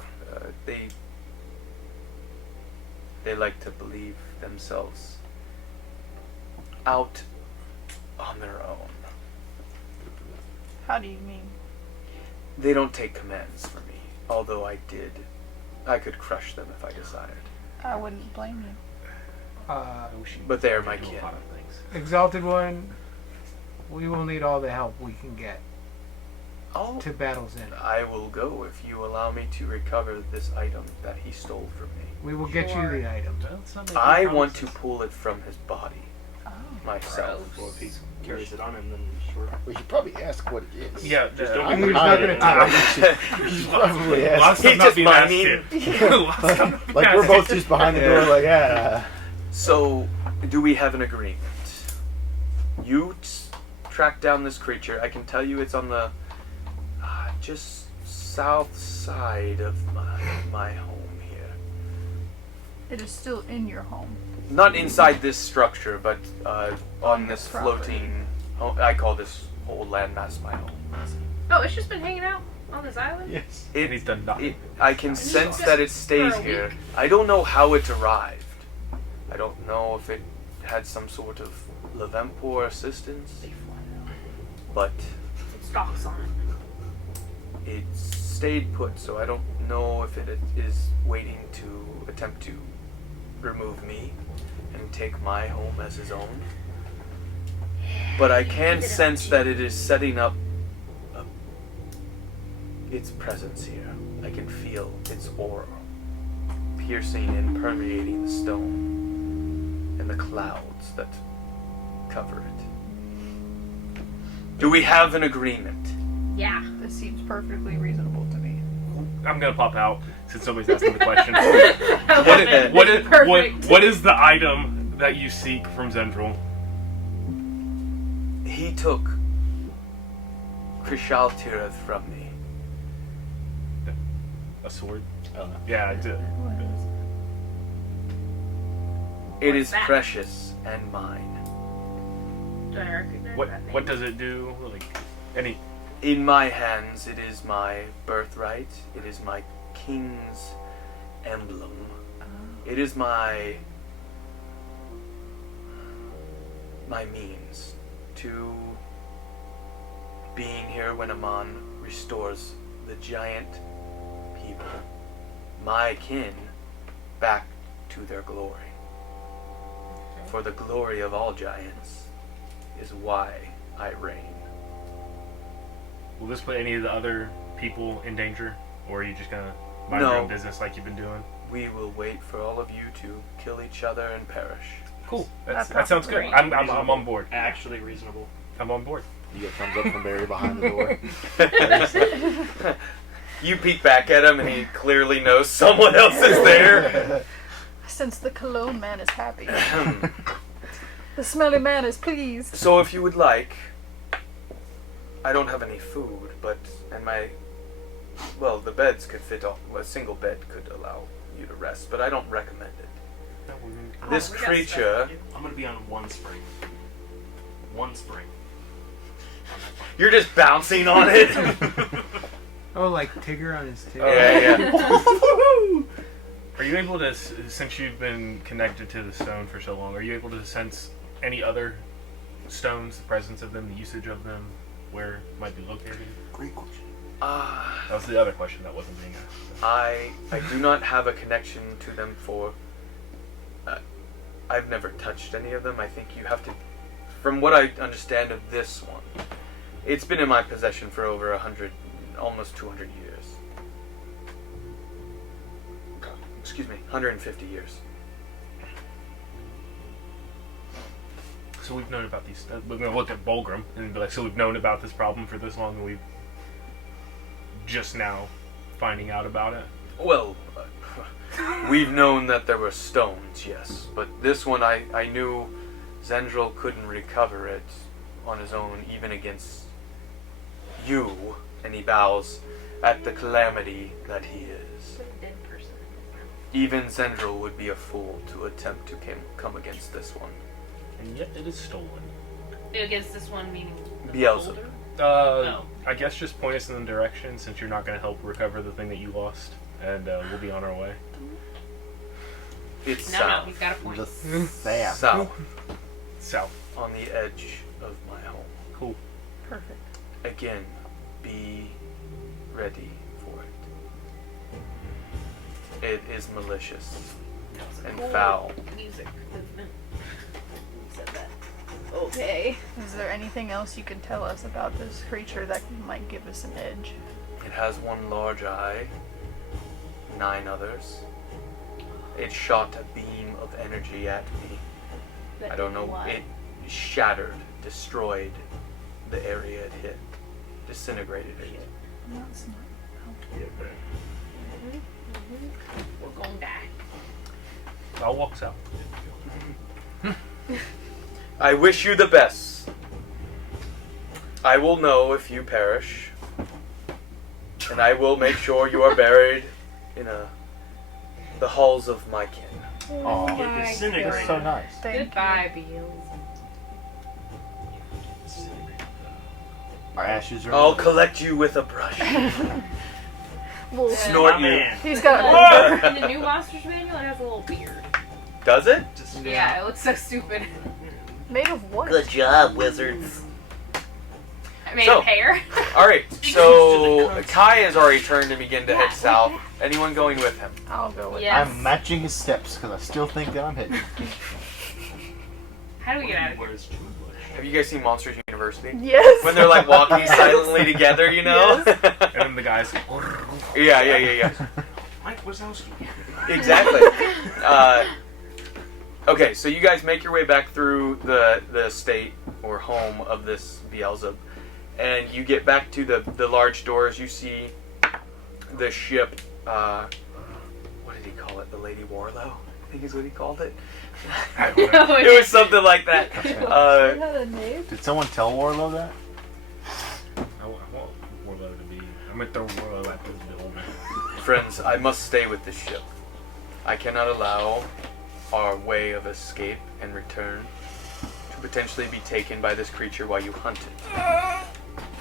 They like to believe themselves out on their own. how do you mean? They don't take commands from me, although I could crush them if I desired. I wouldn't blame you. But they are my Do a kin. lot of things. Exalted One, we will need all the help we can get to Battle's End. I will go if you allow me to recover this item that he stole from me. We will get you Sure. the item. I want to pull it from his body Oh. myself. Well, if he carries it on him, then sure. We should probably ask what it is. Yeah, Just don't I'm be not hide gonna it. tell. We should probably Lots ask. of stuff He's not just being asked mining. here. Lots of stuff not being Like we're asked both here. just behind the door, like So, do we have an agreement? You track down this creature. I can tell you it's on the just south side of my home here. It is still in your home. Not inside this structure, but on this property. floating. I call this whole landmass my home. Oh, it's just been hanging out on this island? Yes. And he's done nothing. I can sense that it stays For a here. week. I don't know how it arrived. I don't know if it had some sort of Levempor assistance, but It stalks on it. it stayed put, so I don't know if it is waiting to attempt to remove me and take my home as his own. But I can sense that it is setting up its presence here. I can feel its aura piercing and permeating the stone and the clouds that cover it. Do we have an agreement? Yeah. This seems perfectly reasonable to me. I'm gonna pop out since somebody's asking the question. Perfect. What is the item that you seek from Zendril? He took Krishal Tirith from me. A sword? Oh, no. Yeah, I did. It What's is that? precious and mine. Do I recognize What that name? what does it do? Like any? In my hands, it is my birthright. It is my king's emblem. It is my means to being here when Amon restores the giant people, my kin, back to their glory. For the glory of all giants is why I reign. Will this put any of the other people in danger, or are you just gonna mind No. your own business like you've been doing? We will wait for all of you to kill each other and perish. Cool. That That sounds good. sounds I'm on board. Actually reasonable. I'm on board. You get thumbs up from Barry behind the door. You peek back at him and he clearly knows someone else is there. Since the cologne man is happy. The smelly man is pleased. So if you would like, I don't have any food, the beds could fit on, a single bed could allow you to rest, but I don't recommend it. This we got creature, I'm gonna be on one spring. One spring. you're just bouncing on it. Oh, like Tigger on his tail. Yeah. Are you able to, since you've been connected to the stone for so long, are you able to sense any other stones, the presence of them, the usage of them, where it might be located? Great question. That was the other question that wasn't being asked. I do not have a connection to them for. I've never touched any of them. I think you have to, from what I understand of this one, it's been in my possession for over 100, almost 200 years. Excuse me, 150 years. So we've known about these. We're going to look at Bolgrum and be like, so we've known about this problem for this long, and we've just now finding out about it. Well, we've known that there were stones, yes, but this one I knew Zendril couldn't recover it on his own, even against you, and he bows at the calamity that he is. Dead person. Even Zendril would be a fool to attempt to come against this one. And yet it is stolen. Against this one meaning the Beelzebub. folder? I guess just point us in the direction, since you're not going to help recover the thing that you lost, and we'll be on our way. It's No, south. he's got a point. South. South. South. On the edge of my home. Cool. Perfect. Again, be ready for it. It is malicious and foul. Music. Said that. Okay. Is there anything else you can tell us about this creature that might give us an edge? It has one large eye, 9 others. It shot a beam of energy at me. I don't know. Why? It shattered, destroyed the area it hit, disintegrated it. Not smart. We're gonna die. I'll walk south. I wish you the best. I will know if you perish, and I will make sure you are buried in the halls of my kin. Aw, my disintegrate. that's so nice. Thank Goodbye, Beals. Our ashes are. I'll collect you with a brush. Well, Snort My you. man. he's got In the new Monsters manual, it has a little beard. Does it? Yeah, it looks so stupid. made of what? job, wizards. I made So- of hair. Alright, so Kai has already turned and begun to head south. Anyone going with him? I'll go with Yes. I'm matching his steps because I still think that I'm hitting. How do we get out of here? Where's True Bush? Have you guys seen Monsters University? Yes. When they're like walking silently together, you know? And then the guys. yeah. Mike Wazowski. Exactly. Okay, so you guys make your way back through the estate or home of this Beelzebub, and you get back to the large doors. You see the ship. What did he call it? The Lady Warlow, I think is what he called it. It was something like that. It had a name. Did someone tell Warlow that? I want Warlow to be. I'm gonna throw Warlow at the building. Friends, I must stay with this ship. I cannot allow our way of escape and return to potentially be taken by this creature while you hunt it. I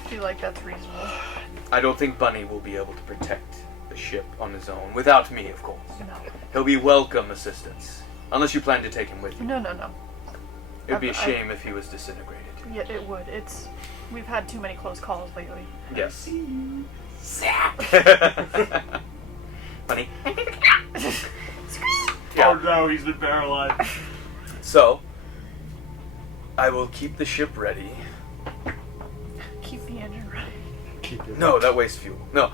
feel like that's reasonable. I don't think Bunny will be able to protect the ship on his own, without me, of course. No. He'll be welcome assistance, unless you plan to take him with you. No. It would be a I- shame if he was disintegrated. Yeah, it would. We've had too many close calls lately. Yes. Bunny. Oh no, he's been paralyzed. So, I will keep the ship ready. Keep the engine running. No, that wastes fuel. No.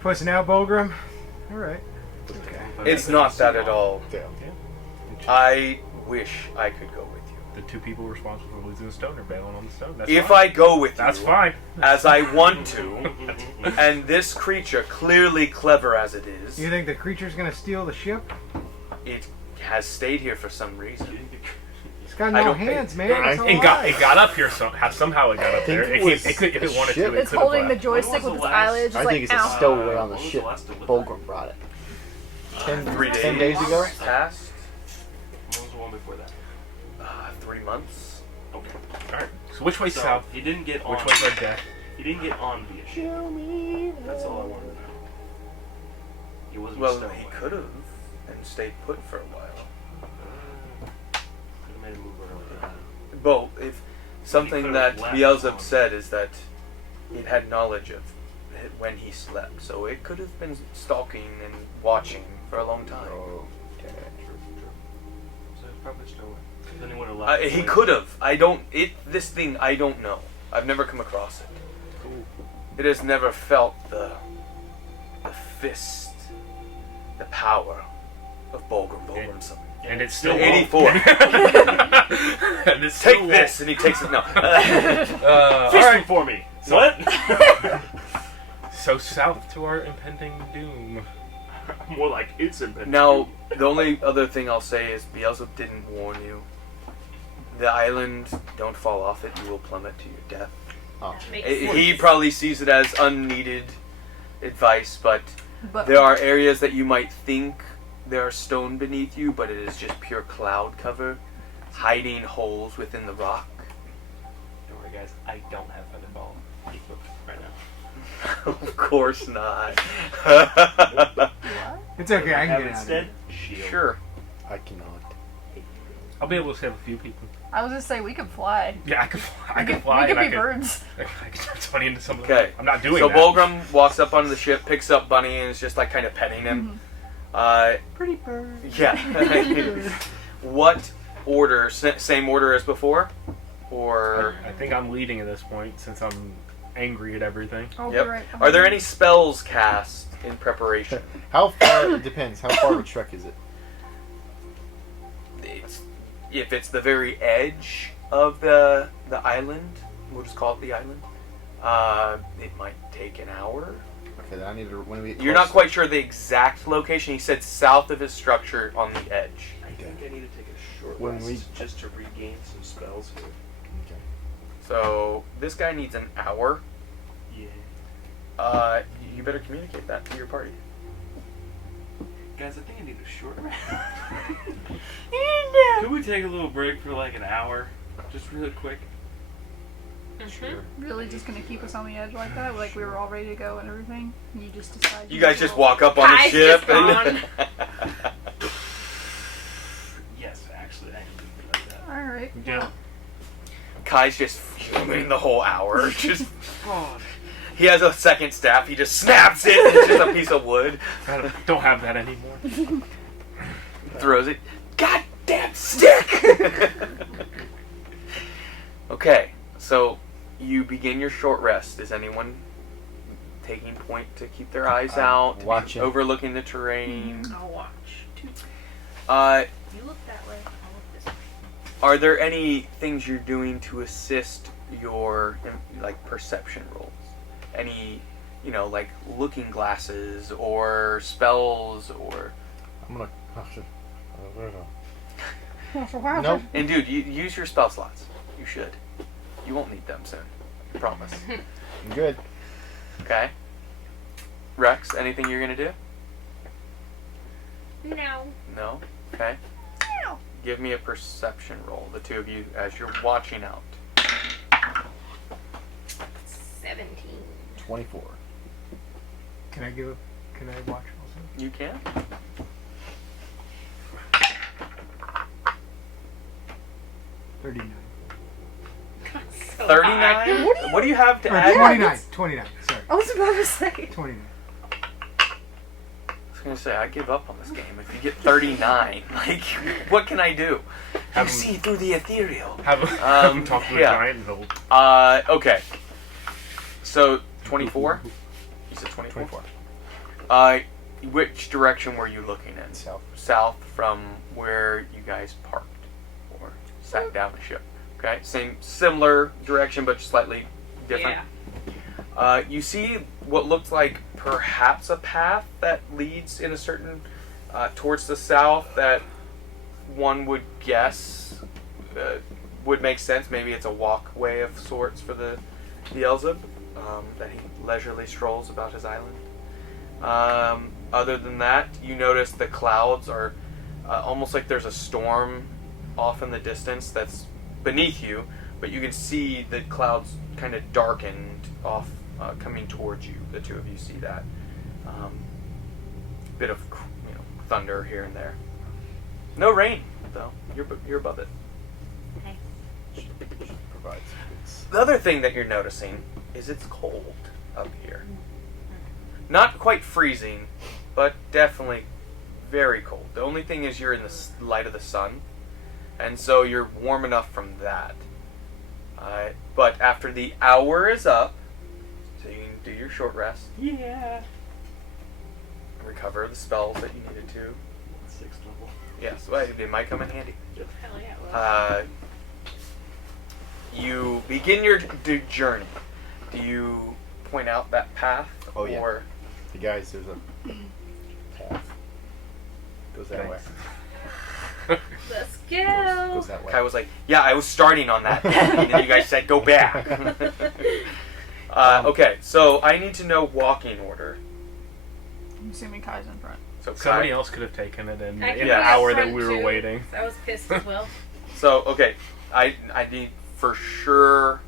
Pussing out, Bolgrum? Alright. It's not that at all. I wish I could go with you. The two people responsible for losing the stone are bailing on the stone. That's If fine. I go with you, That's fine. as I want to, and this creature, clearly clever as it is, You think the creature's gonna steal the ship? it has stayed here for some reason. It's got I no don't hands, think- man. It's It got up here somehow it got up there. think If it wanted to, it It's could holding have the left. joystick with its eyelids. Just I like, think it's a ow. stowaway on the When was ship. the last delivery? Bolgrum brought it. 3 days. 10 days ago? Past. When was the one before that? 3 months. Okay. Alright. So which way's So south? he didn't get on. Which way's our death? He didn't get on via ship. That's all I wanted to know. He wasn't Well, stowaway. he could have and stayed put for a while. Could have made a move earlier. Well, if something could've that left Beelzebub on- said is that it had knowledge of it when he slept, so it could have been stalking and watching for a long time. True. So he's probably stowaway. Then he would have left. He could have. I don't. This thing, I don't know. I've never come across it. It has never felt the fist, the power of Bolgrum Bolgumson. And it's still 84. and it's Take still this, and he takes it. No. Fishing for me. What? So south to our impending doom. More like it's impending. Now, the only other thing I'll say is Beelzebub didn't warn you. The island, don't fall off it, you will plummet to your death. Oh. Makes He sense. probably sees it as unneeded advice, but But there are areas that you might think there are stone beneath you, but it is just pure cloud cover, hiding holes within the rock. Don't worry, guys. I don't have Thunderball equipped right now. Of course not. It's okay, I can have get out of instead it. shield. Sure. I cannot. I'll be able to save a few people. I was gonna say we could fly. Yeah, I could fly. I We could fly we and could I be could, birds. I could turn somebody into something. Okay. I'm not doing So that. Bolgrum walks up onto the ship, picks up Bunny, and is just like kind of petting him. Pretty bird. Yeah. What order? Same order as before? Or. I think I'm leading at this point since I'm angry at everything. I'll Yep. be right Are there behind any spells cast in preparation? How far? It depends. How far of a trek is it? If it's the very edge of the island, we'll just call it the island. It might take an hour. Okay, then I need to. When we. You're not quite sure the exact location. He said south of his structure on the edge. I think I need to take a short When rest we- just to regain some spells here. Okay. So this guy needs an hour. Yeah. You better communicate that to your party. Guys, I think I need a short rest. Could we take a little break for like an hour? Just really quick. Really just gonna keep us on the edge like that? Like we were all ready to go and everything? You just decide. You guys just walk up on the Kai's ship just and. Yes, actually, I can do it like that. Alright. Yeah. Kai's just fuming the whole hour. Just God. he has a second staff. He just snaps it. And it's just a piece of wood. I don't have that anymore. Throws it. Goddamn stick! Okay, so you begin your short rest. Is anyone taking point to keep their eyes out? to be watching. Overlooking the terrain? I'll watch. Uh, You look that way. I'll look this way. are there any things you're doing to assist your like perception rolls? Any, like looking glasses or spells or? I'm gonna. Nope. Nope. And dude, you use your spell slots. You should. You won't need them soon. I promise. I'm good. Okay. Rex, anything you're gonna do? No. No? Okay. Give me a perception roll, the two of you, as you're watching out. 17. 24. Can I watch also? You can? $39. So 39? What do you have to Or add? 29. 29. Sorry. I was about to say. 29. I was gonna say, I give up on this game. If you get 39, like, what can I do? You Have him- see through the ethereal. Have him talk to the yeah. giant and he'll Okay. So, 24? You said 24? 24. Which direction were you looking in? South. South from where you guys parked or sat down the ship. Okay, similar direction, but slightly different. Yeah. You see what looks like perhaps a path that leads in a certain towards the south that one would guess would make sense. Maybe it's a walkway of sorts for the Beelzebub, that he leisurely strolls about his island. Other than that, you notice the clouds are almost like there's a storm off in the distance that's beneath you, but you can see the clouds kind of darkened off, coming towards you. The two of you see that. Bit of thunder here and there. No rain though. You're above it. Provides. The other thing that you're noticing is it's cold up here. Not quite freezing, but definitely very cold. The only thing is you're in the light of the sun, and so you're warm enough from that. But after the hour is up, so you can do your short rest. Yeah. Recover the spells that you needed to. 6th level. Yes, well, it might come in handy. Hell yeah, it will. You begin your journey. Do you point out that path? Oh, yeah. Or The guys, there's a path. Goes that way. Let's go. Goes that way. Kai was like, yeah, I was starting on that. And then you guys said, go back. Okay, so I need to know walking order. I'm assuming Kai's in front. So Kai, Somebody else could have taken it in I the can go up hour that front, we were too. waiting. I was pissed as well. So, okay, I need for sure.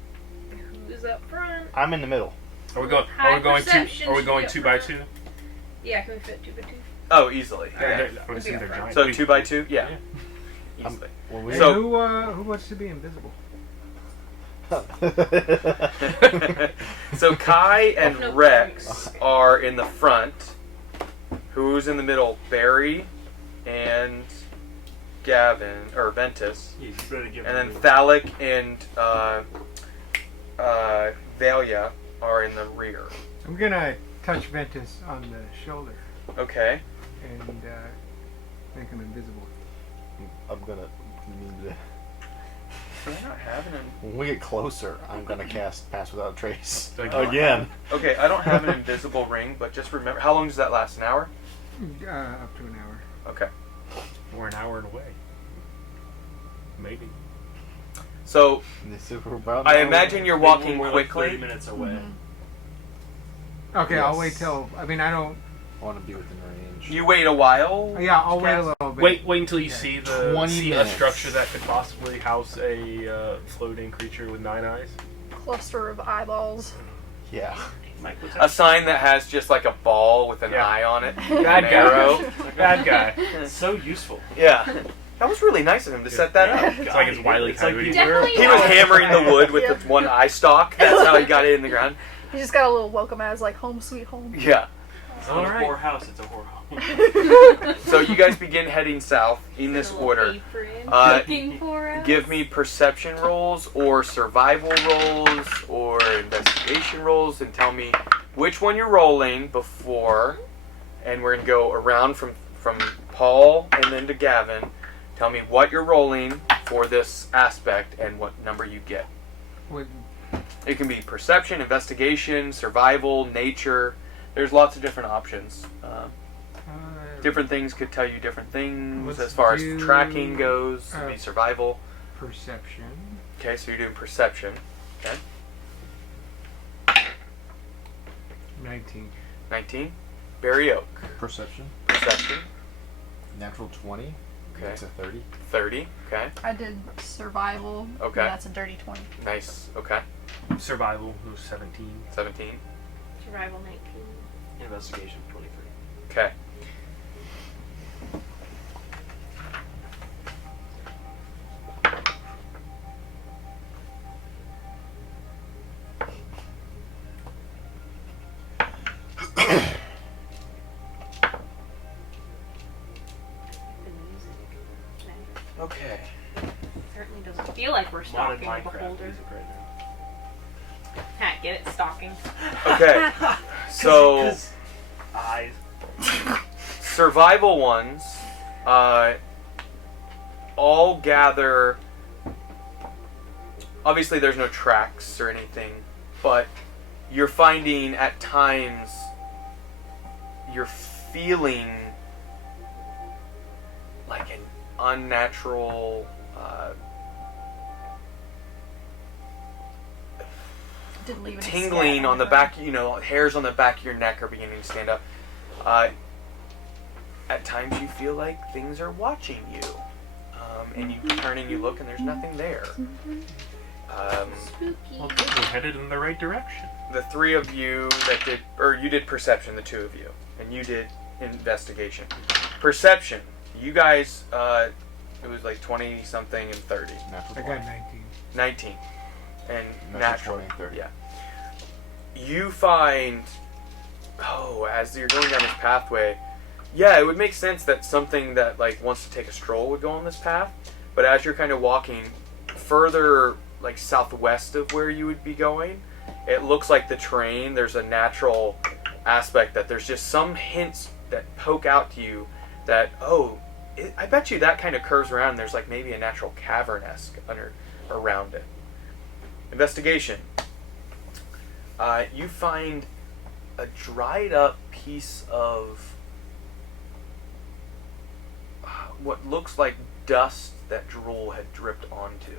Who's up front? I'm in the middle. Are we going? High Are we going two? perception Are we should going be up 2 by 2? Yeah, can we fit 2 by 2? Oh, easily. Yeah. Yeah. I would assume they're giant. So 2 by 2? Yeah. Yeah. Easily. Well, we Hey, So- who wants to be invisible? So Kai and No. Rex are in the front. Who's in the middle? Barry and Gavin, or Ventus. Yeah, you better give And then me Thalic and Valia are in the rear. I'm gonna touch Ventus on the shoulder Okay. and make him invisible. I'm gonna. Do I not have an... When we get closer, I'm gonna cast Pass Without a Trace Again. again. Okay, I don't have an invisible ring, but just remember... How long does that last? An hour? Up to an hour. Okay. We're an hour away. Maybe. So, This is about I an hour. imagine you're We're walking like 30 quickly. minutes away. Okay, I'll Yes. wait till. I mean, I don't. I want to be within range. You wait a while. Yeah, I'll wait a little bit. Wait until you see the 20 see a minutes. structure that could possibly house a floating creature with 9 eyes. Cluster of eyeballs. Yeah. Mike, what's A sign that has just like a ball with an Yeah. eye on it. Bad an guy. arrow. Bad guy. It's so useful. Yeah. That was really nice of him to set that up. It's like his Wile E. It's like Coyote. Definitely He was hammering the wood with Yeah. the one eye stalk. That's how he got it in the ground. He just got a little welcome as like home sweet home. Yeah. It's not All a right. whorehouse, it's a whorehouse. So you guys begin heading south in this order. Looking for us. Give me perception rolls or survival rolls or investigation rolls and tell me which one you're rolling before. And we're going to go around from Paul and then to Gavin. Tell me what you're rolling for this aspect and what number you get. Would, It can be perception, investigation, survival, nature. There's lots of different options. Different things could tell you different things Let's as far as do, tracking goes. It'd be survival. perception. Okay, so you're doing perception. Okay. 19. 19. Barry Oak. Perception. Perception. Natural 20. Okay. Makes a 30. 30. Okay. I did survival. Okay. And that's a dirty 20. Nice. Okay. Survival was 17. 17. Survival 19. Investigation 23. Okay. Okay. Certainly doesn't feel like we're A lot of stalking the Minecraft beholder. music right now. Ha, get it? Stalking. Okay. So 'Cause eyes. survival ones, all gather. Obviously, there's no tracks or anything, but you're finding at times you're feeling like an unnatural Didn't leave any tingling scat on the her. back, hairs on the back of your neck are beginning to stand up. At times you feel like things are watching you. And you turn and you look and there's nothing there. Spooky. Well, good. We're headed in the right direction. The three of you that did, or you did perception, the two of you, and you did investigation. Perception, you guys, it was like 20 something and 30. I got 19. 19. And Natural natural. 20 and 30. Yeah. You find, as you're going down this pathway, yeah, it would make sense that something that like wants to take a stroll would go on this path. But as you're kind of walking further, like southwest of where you would be going, it looks like the terrain, there's a natural aspect that there's just some hints that poke out to you that, I bet you that kind of curves around and there's like maybe a natural cavern-esque around it. Investigation. You find a dried up piece of what looks like dust that drool had dripped onto.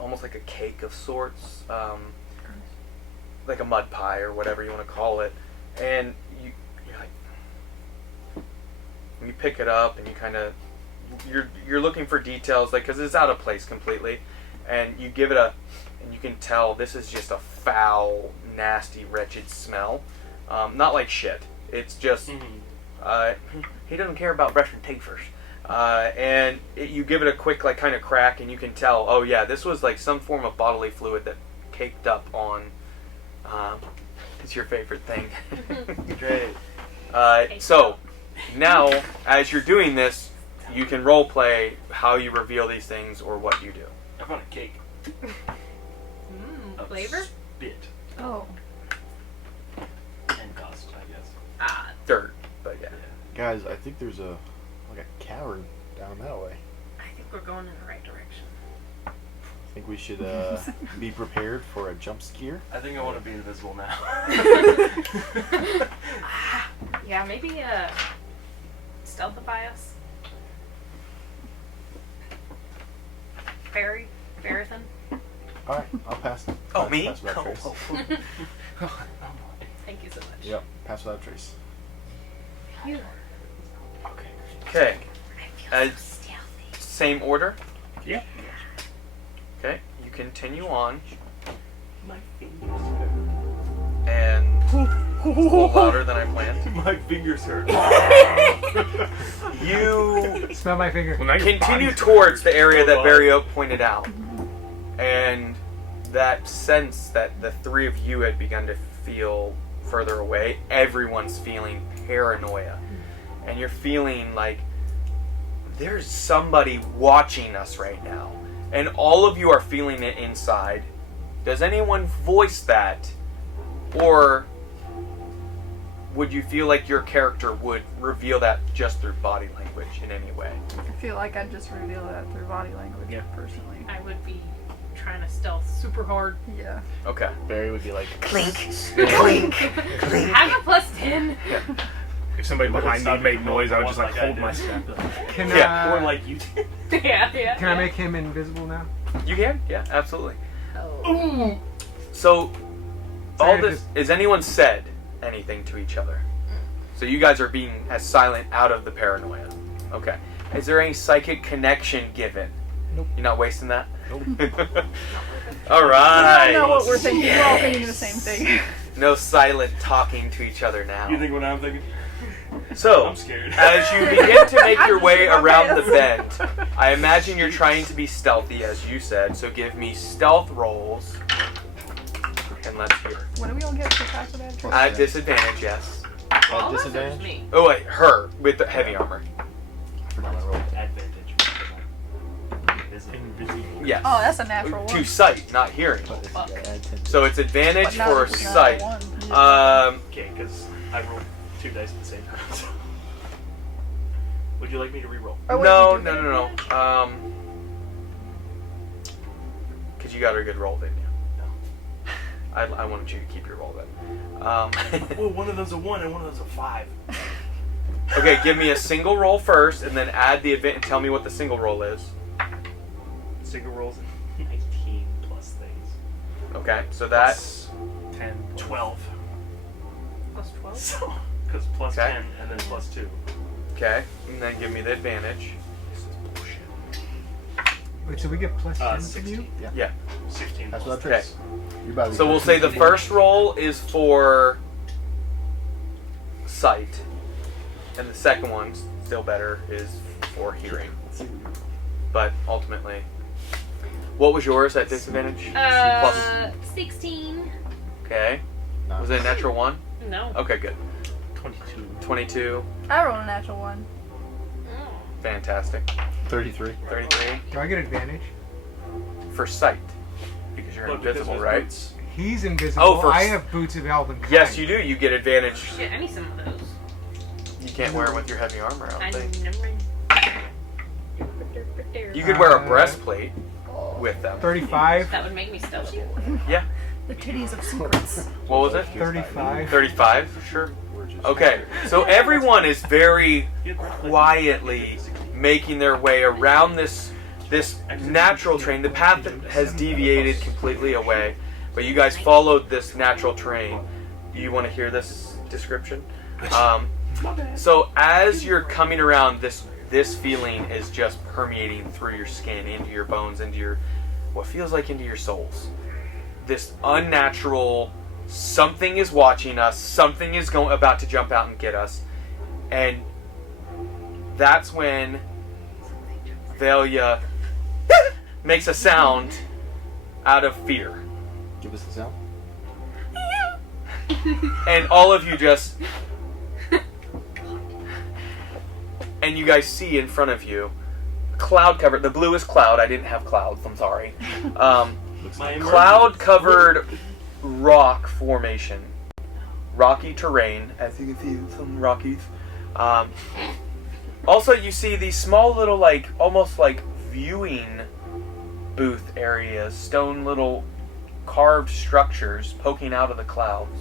Almost like a cake of sorts, like a mud pie or whatever you want to call it. And you're like, you pick it up and you kind of, you're looking for details, like, because it's out of place completely. And you give it and you can tell this is just a foul, nasty, wretched smell. Not like shit. It's just, he doesn't care about brushing teeth first. And you give it a quick, like, kind of crack, and you can tell, oh yeah, this was like some form of bodily fluid that caked up on. It's your favorite thing. Great. So now, as you're doing this, you can role play how you reveal these things or what you do. I found a cake. Of Flavor? Spit. Oh. And dust, I guess. Dirt, but yeah. Guys, I think there's a cavern down that way. I think we're going in the right direction. I think we should be prepared for a jump scare. I think I want to be invisible now. Yeah, maybe stealthify us. Farathan. Alright, I'll pass. Me? Pass without trace. Thank you so much. Yep, pass without trace. You. Okay. I feel so stealthy. Same order. Yeah. Okay. You continue on, My fingers hurt. and it's a little louder than I planned. My fingers hurt. You Smell my finger. Well, now your continue body's towards the area that Barry Oak pointed out, and that sense that the three of you had begun to feel further away, everyone's feeling paranoia, and you're feeling like there's somebody watching us right now, and all of you are feeling it inside. Does anyone voice that, or would you feel like your character would reveal that just through body language in any way? I feel like I'd just reveal that through body language, Yeah. personally. I would be trying to stealth super hard. Yeah. Okay. Barry would be like, Clink, clink, clink. I'm a +10. If somebody behind me made noise, I would just like hold my step. Can, Yeah, Or like you did. yeah. can I make him invisible now? You can? Yeah, absolutely. Oh. So, all Sorry, this, is anyone said anything to each other? So you guys are being as silent out of the paranoia. Okay. Is there any psychic connection given? Nope. You're not wasting that? Nope. All I right. know what we're thinking. We're all thinking the same thing. No silent talking to each other now. You think what I'm thinking? So, I'm scared. as you begin to make your way I'm around the biased. bend, I imagine you're trying to be stealthy, as you said. So give me stealth rolls, and let's hear it. When do we all get to pass it at? At disadvantage, yes. All of us or just disadvantage? me? Oh wait, her with the heavy armor. I forgot my roll. Advantage. Invisible. Yes. Oh, that's a natural To one. sight, not hearing. But this is gotta add 10 to So it's advantage But not for if it's not sight. one. Okay, because I rolled 2 dice at the same time. Would you like me to re-roll? Oh, wait, No, you do no, get no, advantage? no. Because you got a good roll, didn't you? No. I wanted you to keep your roll then. Well, one of those a 1 and one of those a 5. Okay, give me a single roll first, and then add the event and tell me what the single roll is. Single rolls 19 plus things. Okay, so that. Plus 10. 12. Plus 12? So, because plus Okay. 10 and then plus 2. Okay, and then give me the advantage. Wait, so we get plus 10 from 16. you? Yeah. 16 That's plus what that is. You better be So we'll say the first roll is for sight, and the second one, still better, is for hearing. But ultimately, what was yours at disadvantage? Plus. 16. Okay. No. Was it a natural one? No. Okay, good. 22. 22. I rolled a natural one. Fantastic. 33. 33 Do I get advantage? for sight, because you're But because invisible, there's right? boots. He's invisible. Oh, for I s- have boots of elven kind. Yes, you do. You get advantage. Shit, I need some of those. You can't wear them with your heavy armor, I don't think. You could wear a breastplate with them. 35. That would make me stealthy. Yeah. The titties of secrets. What was it? 35. 35? Sure. Okay, so everyone is very quietly making their way around this natural train. The path has deviated completely away, but you guys followed this natural train. You want to hear this description? So as you're coming around, this feeling is just permeating through your skin, into your bones, into your what feels like into your souls. This unnatural. Something is watching us. Something is about to jump out and get us, and that's when Velia makes a sound out of fear, Give us the sound. and all of you just, and you guys see in front of you, cloud covered. The bluest cloud. I didn't have clouds. I'm sorry. Cloud covered. Rock formation, rocky terrain, as you can see some rockies. Also, you see these small little, like almost like viewing booth areas, stone little carved structures poking out of the clouds.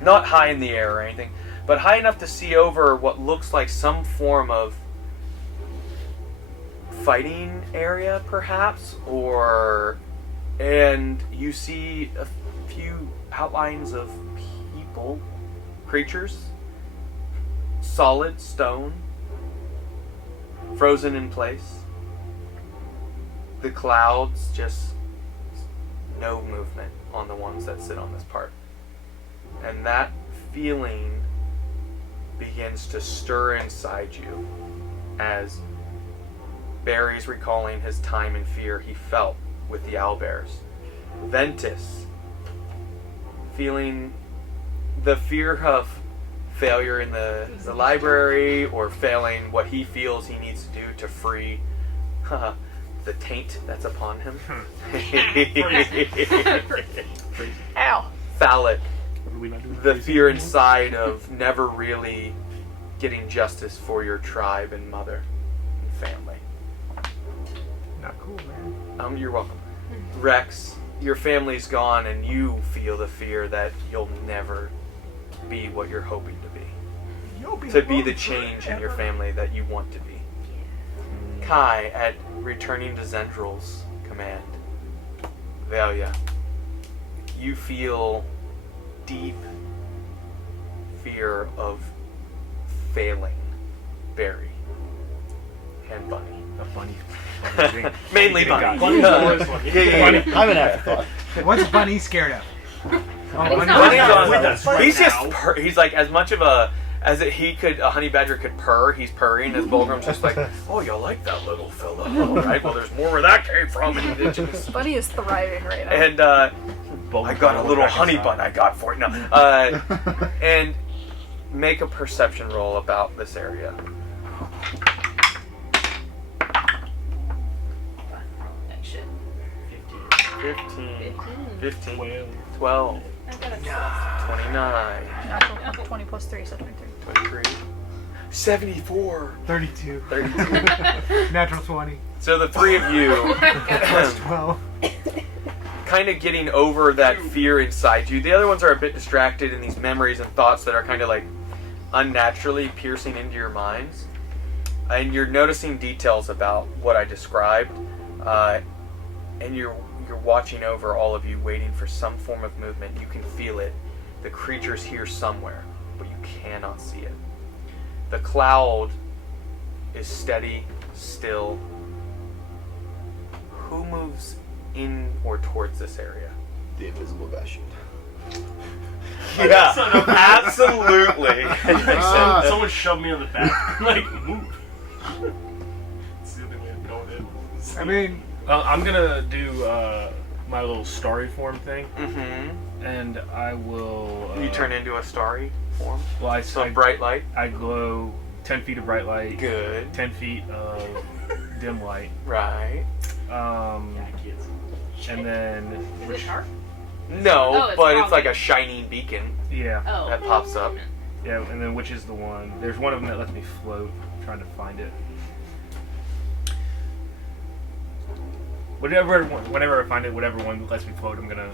Not high in the air or anything, but high enough to see over what looks like some form of fighting area, perhaps, and you see a few outlines of people, creatures, solid stone, frozen in place. The clouds, just no movement on the ones that sit on this part. And that feeling begins to stir inside you as Barry's recalling his time in fear he felt with the owlbears. Ventus, feeling the fear of failure in the library, or failing what he feels he needs to do to free the taint that's upon him. Ow. Phallic, What are we not doing? the Crazy fear anymore? inside of never really getting justice for your tribe and mother and family. Not cool, man. You're welcome. Rex, your family's gone, and you feel the fear that you'll never be what you're hoping to be. You'll be To be alone the change in your forever. family that you want to be. Kai, at returning to Zendrel's command. Velia, you feel deep fear of failing Barry and Bunny. A bunny. Mainly Getting Bunny. got. Bunny's the worst one. Yeah. I'm an afterthought. What's Bunny scared of? Bunny's not Bunny's scared. on- With us right he's just now. he's like as much of a a honey badger could purr, he's purring, as Bolgrum's just like, oh, you like that little fella. All right, well, there's more where that came from. And, Bunny is thriving right now. and I got a little honey bun I got for it. No. And make a perception roll about this area. That shit. 15, 15, 12. 12, I got a 29, Natural 20 plus 3, so 23. 23, 74, 32. 32. Natural 20. So the three of you Plus 12. kind of getting over that fear inside you. The other ones are a bit distracted in these memories and thoughts that are kind of like unnaturally piercing into your minds. And you're noticing details about what I described. And you're watching over all of you, waiting for some form of movement. You can feel it. The creature's here somewhere, but you cannot see it. The cloud is steady, still. Who moves in or towards this area? The invisible guy should. Yeah, absolutely. Someone shoved me on the back. Like, move. It's the only way of going in. I mean, I'm gonna do my little starry form thing, Mm-hmm. and I will. You turn into a starry form? Well, Some bright light? I glow 10 feet of bright light. Good. 10 feet of dim light. Right. And then. Is it dark? No, Oh, it's but it's foggy. like a shining beacon Yeah. Oh. that pops up. Yeah, and then which is the one? There's one of them that lets me float. I'm trying to find it. Whenever I find it, whatever one lets me float, I'm gonna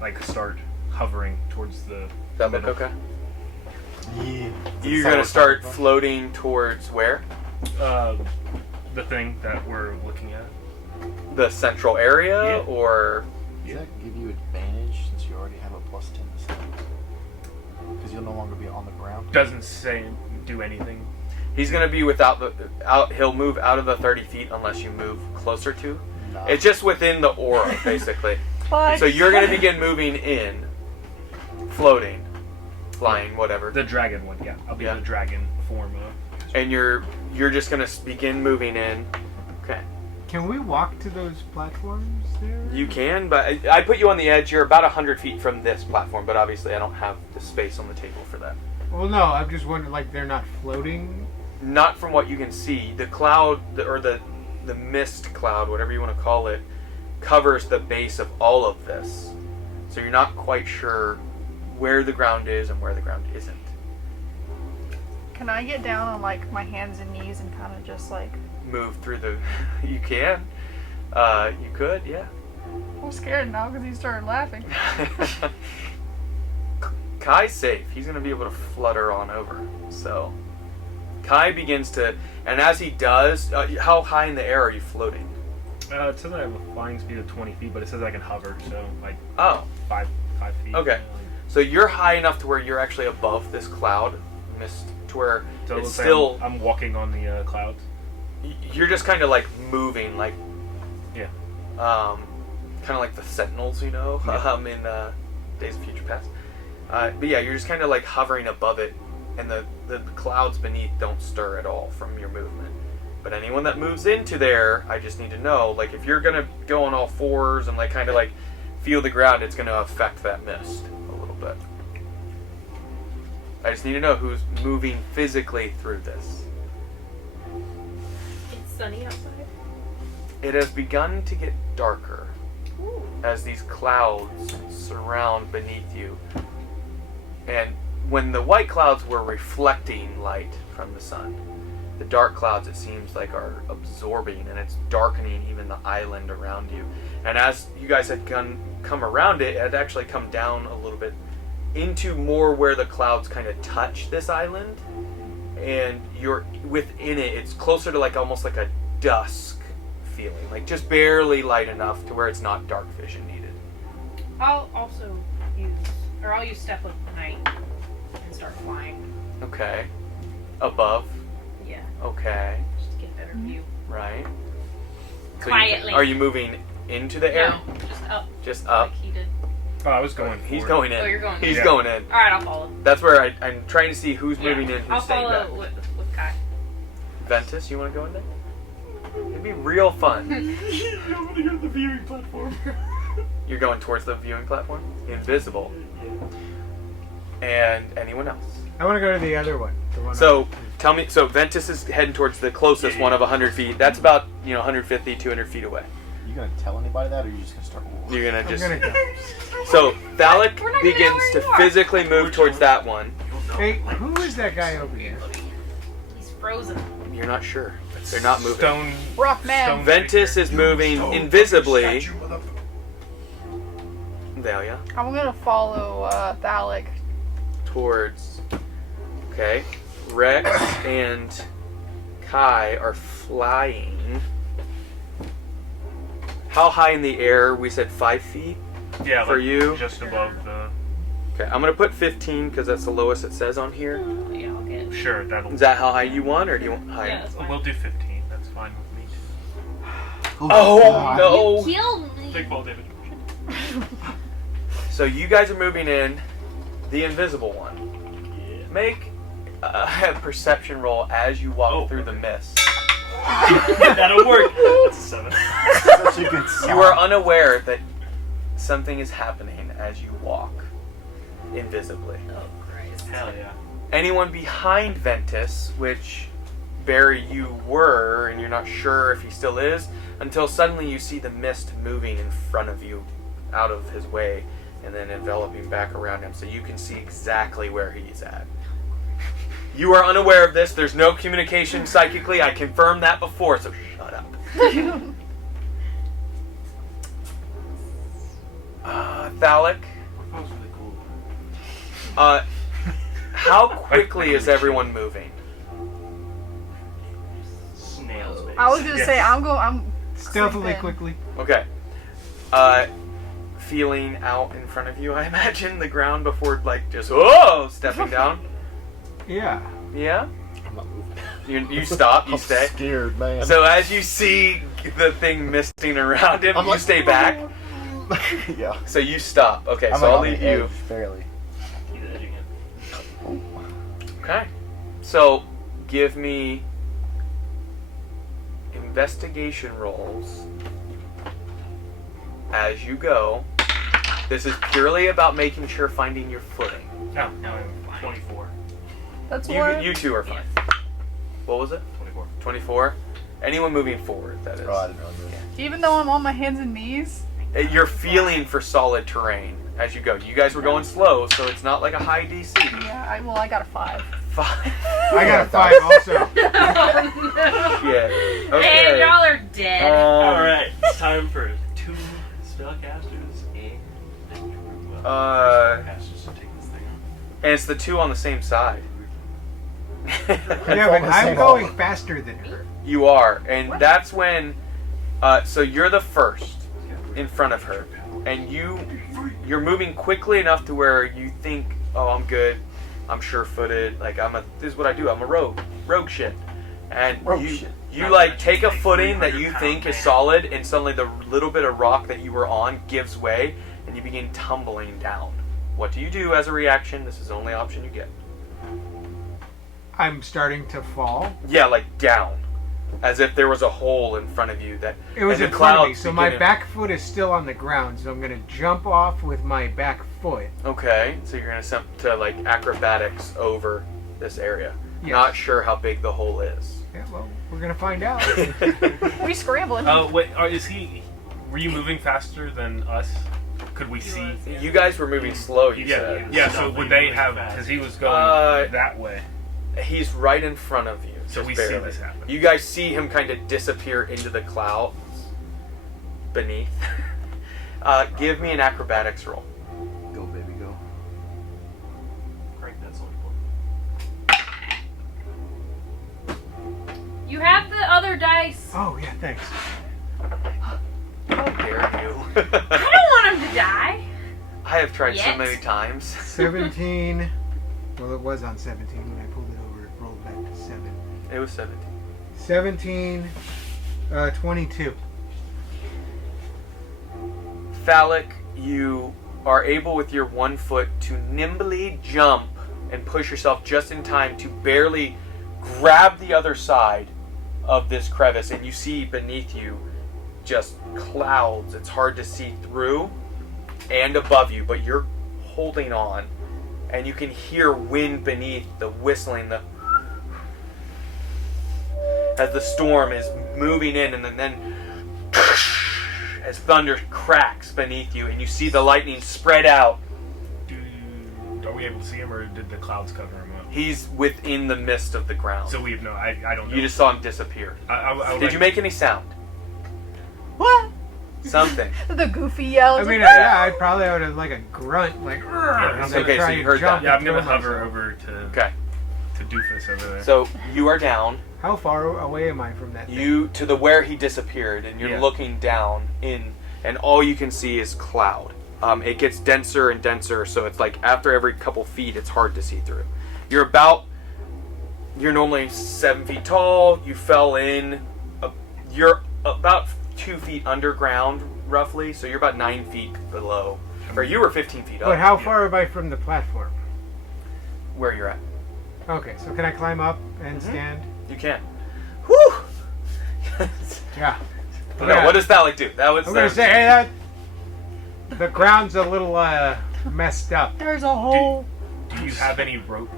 like start hovering towards the. Does that look middle. okay? Yeah. You're gonna start floating towards where? The thing that we're looking at. The central area, Yeah. or Does that give you advantage since you already have a +10 to stealth? Because you'll no longer be on the ground. Doesn't say do anything. he's gonna be without the out. He'll move out of the 30 feet unless you move closer to. Nah. It's just within the aura, basically. But So you're gonna begin moving in, floating, flying, whatever, The dragon one, yeah. I'll be Yeah. the dragon form of. and you're just gonna begin moving in. Okay. can we walk to those platforms there? You can, but I put you on the edge. You're about 100 feet from this platform, but obviously I don't have the space on the table for that. Well, no, I'm just wondering, like, they're not floating? Not from what you can see. The cloud, or the mist cloud, whatever you want to call it, covers the base of all of this. So you're not quite sure where the ground is and where the ground isn't. can I get down on like my hands and knees and kind of just like? Move through the... You can. You could, yeah. I'm scared now because he started laughing. Kai's safe. He's going to be able to flutter on over. So Kai begins to... And as he does... how high in the air are you floating? It says I have a flying speed of 20 feet, but it says I can hover, so like Oh. 5 feet. Okay. So you're high enough to where you're actually above this cloud mist, to where So it it's looks like still... I'm walking on the clouds. You're just kind of like moving, like... Yeah. Kind of like the Sentinels, you know, Yeah. in Days of Future Past. But yeah, you're just kind of like hovering above it, and the clouds beneath don't stir at all from your movement. But anyone that moves into there, I just need to know, like, if you're gonna go on all fours and like kind of like feel the ground, it's gonna affect that mist a little bit. I just need to know who's moving physically through this. It's sunny outside. It has begun to get darker Ooh. as these clouds surround beneath you. And when the white clouds were reflecting light from the sun, the dark clouds, it seems like, are absorbing, and it's darkening even the island around you. And as you guys had come around it, it had actually come down a little bit into more where the clouds kind of touch this island. And you're within it, it's closer to like almost like a dusk feeling, like just barely light enough to where it's not dark vision needed. I'll also use Step of Night and start flying. Okay. Above. Yeah, Okay. just to get a better view. Right. So Quietly. are you moving into the air? No, just up. Just up. Like he did. Oh, I was going. He's forward. going in. Oh, you're going He's in. going in. All right, I'll follow. That's where I'm trying to see who's moving in, I'll who's staying follow back. with Kai. Ventus, you want to go in there? It'd be real fun. I want to go to the viewing platform. You're going towards the viewing platform? Invisible. And anyone else? I want to go to the other one. The one So, tell me, so Ventus is heading towards the closest one of 100 feet. That's about, 150, 200 feet away. You gonna tell anybody that, or are you just gonna start walking? You're going to I'm just... gonna go. So, Thalic We're not gonna know begins where to you are. physically move towards that one. Hey, who is that guy over here? He's frozen. You're not sure. They're not moving. Stone. Rock man. Stone Ventus is moving invisibly. Dahlia. I'm gonna follow Thalic. Towards... Okay. Rex and Kai are flying. How high in the air? We said 5 feet. Yeah, For like you? just above the. Okay, I'm gonna put 15 because that's the lowest it says on here. Yeah, I'll get. Sure, that'll. Is that how high you want, or do you want higher? Yeah, that's fine. We'll do 15. That's fine with me too. Oh no! Killed me. Big ball damage. So you guys are moving in. The invisible one. Yeah. Make a perception roll as you walk through the mist. That'll work. That's a 7. Such a good sign. You are unaware that something is happening as you walk invisibly. Oh Christ. Hell yeah. Anyone behind Ventus, which Barry you were, and you're not sure if he still is, until suddenly you see the mist moving in front of you, out of his way, and then enveloping back around him, so you can see exactly where he's at. You are unaware of this. There's no communication psychically. I confirmed that before, so shut up. Thalic, That was really cool. how quickly is everyone moving? Snails, baby. I was gonna say I'm Stealthily, creeping. quickly. Okay. Feeling out in front of you, I imagine, the ground before, like, just, stepping down. Yeah. Yeah? I'm not moving. You stop, you I'm stay. scared, man. So as you see the thing misting around him, I'm you like, stay back. Yeah. So you stop. Okay, I'm so like I'll on the leave you. edge, barely. He's edging it. Okay. So give me investigation rolls as you go. This is purely about making sure finding your footing. No, No, I'm fine. 24. That's what. You two are fine. What was it? 24. 24? Anyone moving forward, that is. Oh, I didn't really move. Even though I'm on my hands and knees. You're feeling for solid terrain as you go. You guys were going slow, so it's not like a high DC. Yeah, I got a 5. 5. I got a 5 also. Yeah. And Okay. y'all are dead. Alright, it's time for 2 spellcasters and spellcasters to take this thing out. And it's the 2 on the same side. Yeah, but I'm going faster than her. You are, and that's when. So you're the first in front of her, and you're moving quickly enough to where you think, oh, I'm good, I'm sure-footed, like this is what I do, I'm a rogue shit, and you like take a footing that you think is solid, and suddenly the little bit of rock that you were on gives way, and you begin tumbling down. What do you do as a reaction? This is the only option you get. I'm starting to fall. Yeah, like down. As if there was a hole in front of you that It was and in the front of me, clouds so my begin to- back foot is still on the ground, so I'm going to jump off with my back foot. Okay, so you're gonna attempt to like acrobatics over this area. Yes. Not sure how big the hole is. Yeah, well, we're going to find out. We scrambling. Oh wait, is he? Were you moving faster than us? Could we see? You guys were moving slow. You Yeah, said yeah. So would they have? Because he was going that way. he's right in front of you. So just we barely. see this happen. You guys see him kind of disappear into the clouds beneath. Give me an acrobatics roll. Go, baby, go. Crank that sword. You have the other dice. Oh, yeah, thanks. How dare you? I don't want him to die. I have tried so Yet. many times. 17. Well, it was on 17 when I pulled it over. It rolled back to 7. It was 17. 17, 22. Phallic, you are able with your 1 foot to nimbly jump and push yourself just in time to barely grab the other side of this crevice, and you see beneath you just clouds. It's hard to see through, and above you, but you're holding on, and you can hear wind beneath, the whistling, as the storm is moving in, and then as thunder cracks beneath you, and you see the lightning spread out. Are we able to see him, or did the clouds cover him up? He's within the mist of the ground. So we have no. I don't know. You just saw him disappear. I Did you make any sound? What? Something. The goofy yell. I It's mean, like, yeah, I probably would have like a grunt, like, Yeah, and okay, then so try you and heard jump that. Yeah, I'm and gonna throw hover myself. over to Okay. to doofus over there. So you are down. How far away am I from that thing? You to the where he disappeared, and you're Yeah. looking down in, and all you can see is cloud. It gets denser and denser, so it's like after every couple feet, it's hard to see through. You're normally 7 feet tall. You fell in. You're about 2 feet underground, roughly. So you're about 9 feet below, or you were 15 feet up. But how far am I from the platform? Where you're at? Okay, so can I climb up and stand? You can. Whew. Yeah. No, what does Thalic do? That was. I'm gonna say, hey, that the ground's a little messed up. There's a hole. Do you have any rope?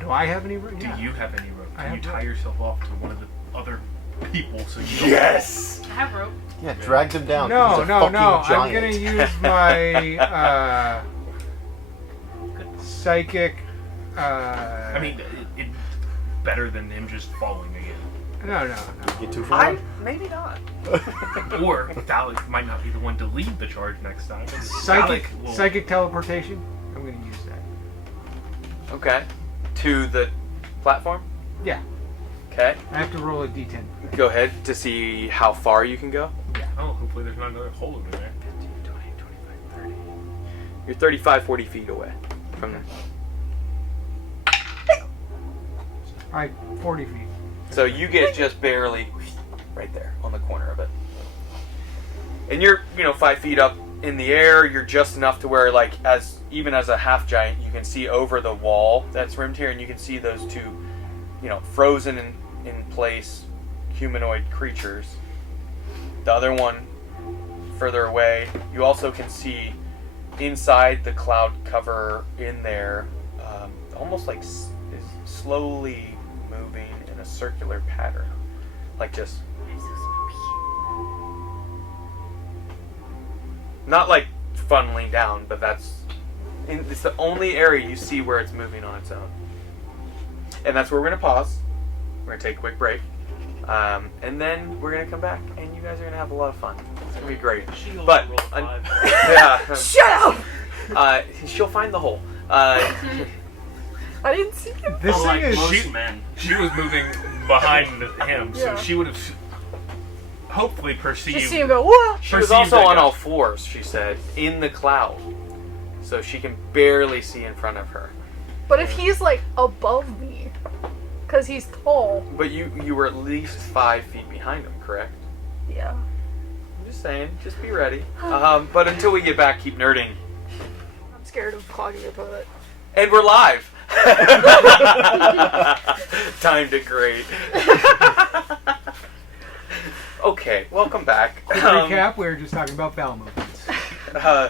Do I have any rope? Do Yeah. you have any rope? I Can you have tie rope. yourself off to one of the other people so you don't... Yes. I have rope. Yeah, drag them down. No, He's a no, fucking no. I'm giant. gonna use my psychic. I mean, it better than him just falling again. No. Get too far. Maybe not. Or Thalic might not be the one to lead the charge next time. Psychic, Thalic will- psychic teleportation. I'm gonna use that. Okay. To the platform? Yeah. Okay. I have to roll a d10. Go ahead to see how far you can go. Oh, hopefully there's not another hole in there. 15, 20, 25, 30. You're 35, 40 feet away from there. Alright, 40 feet. So you get just barely right there on the corner of it. And you're, 5 feet up in the air. You're just enough to where, like, even as a half giant, you can see over the wall that's rimmed here, and you can see those two, frozen in place humanoid creatures. The other one further away, you also can see inside the cloud cover in there, almost like is slowly moving in a circular pattern, like just not like funneling down, but it's the only area you see where it's moving on its own. And that's where we're gonna pause. We're gonna take a quick break, and then we're gonna come back, and you guys are gonna have a lot of fun. It's gonna be great. But yeah, Shut up! She'll find the hole. I didn't see him. This Unlike thing is. most men. She was moving behind him, so Yeah. she would have hopefully perceived. Just see him go, whoa! She was perceived also that on guy. all fours, she said, in the cloud. So she can barely see in front of her. But if he's like above me, because he's tall. But you were at least 5 feet behind him, correct? Yeah. I'm just saying, just be ready. But until we get back, keep nerding. I'm scared of clogging the toilet. And we're live! Timed it great. Okay, welcome back. Quick recap, we were just talking about bowel movements.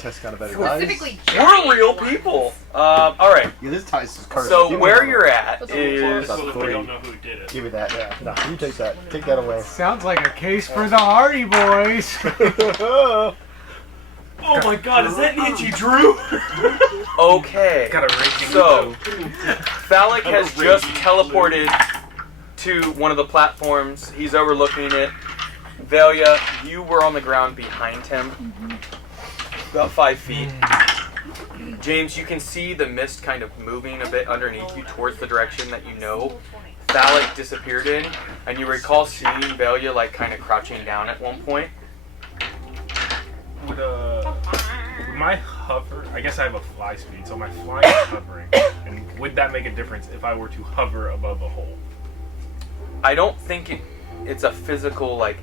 Tess got a better eyes. Specifically, We're giant real ones. people. Alright, Yeah, this ties is cursed. so Give me where that. you're at That's is... So that we three. don't know who did it. Give me that. Yeah. No, you take that. Take that away. Sounds like a case for the Hardy Boys. Oh my god, is that Itchy Drew? Okay. Got a raging So, flow. Thalic has just teleported to one of the platforms. He's overlooking it. Velia, you were on the ground behind him, about 5 feet. James, you can see the mist kind of moving a bit underneath you towards the direction that you know Thalic disappeared in, and you recall seeing Velia like kind of crouching down at one point. Would my hover? I guess I have a fly speed, so my flying is hovering. And would that make a difference if I were to hover above a hole? I don't think it's a physical like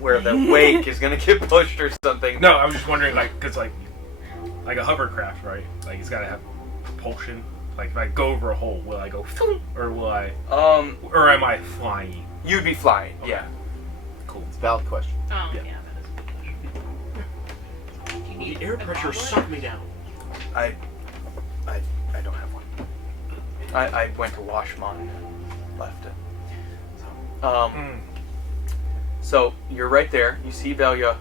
where the wake is gonna get pushed or something. No, I was just wondering, cause like a hovercraft, right? Like it's gotta have propulsion. Like if I go over a hole, will I go, or will I? Or am I flying? You'd be flying. Okay. Yeah. Cool. It's a valid question. Oh, Yeah. yeah, that is a good question. Do you need The air a pressure goblet? sucked me down. I don't have one. I went to wash mine and left it. So, so you're right there. You see Velia,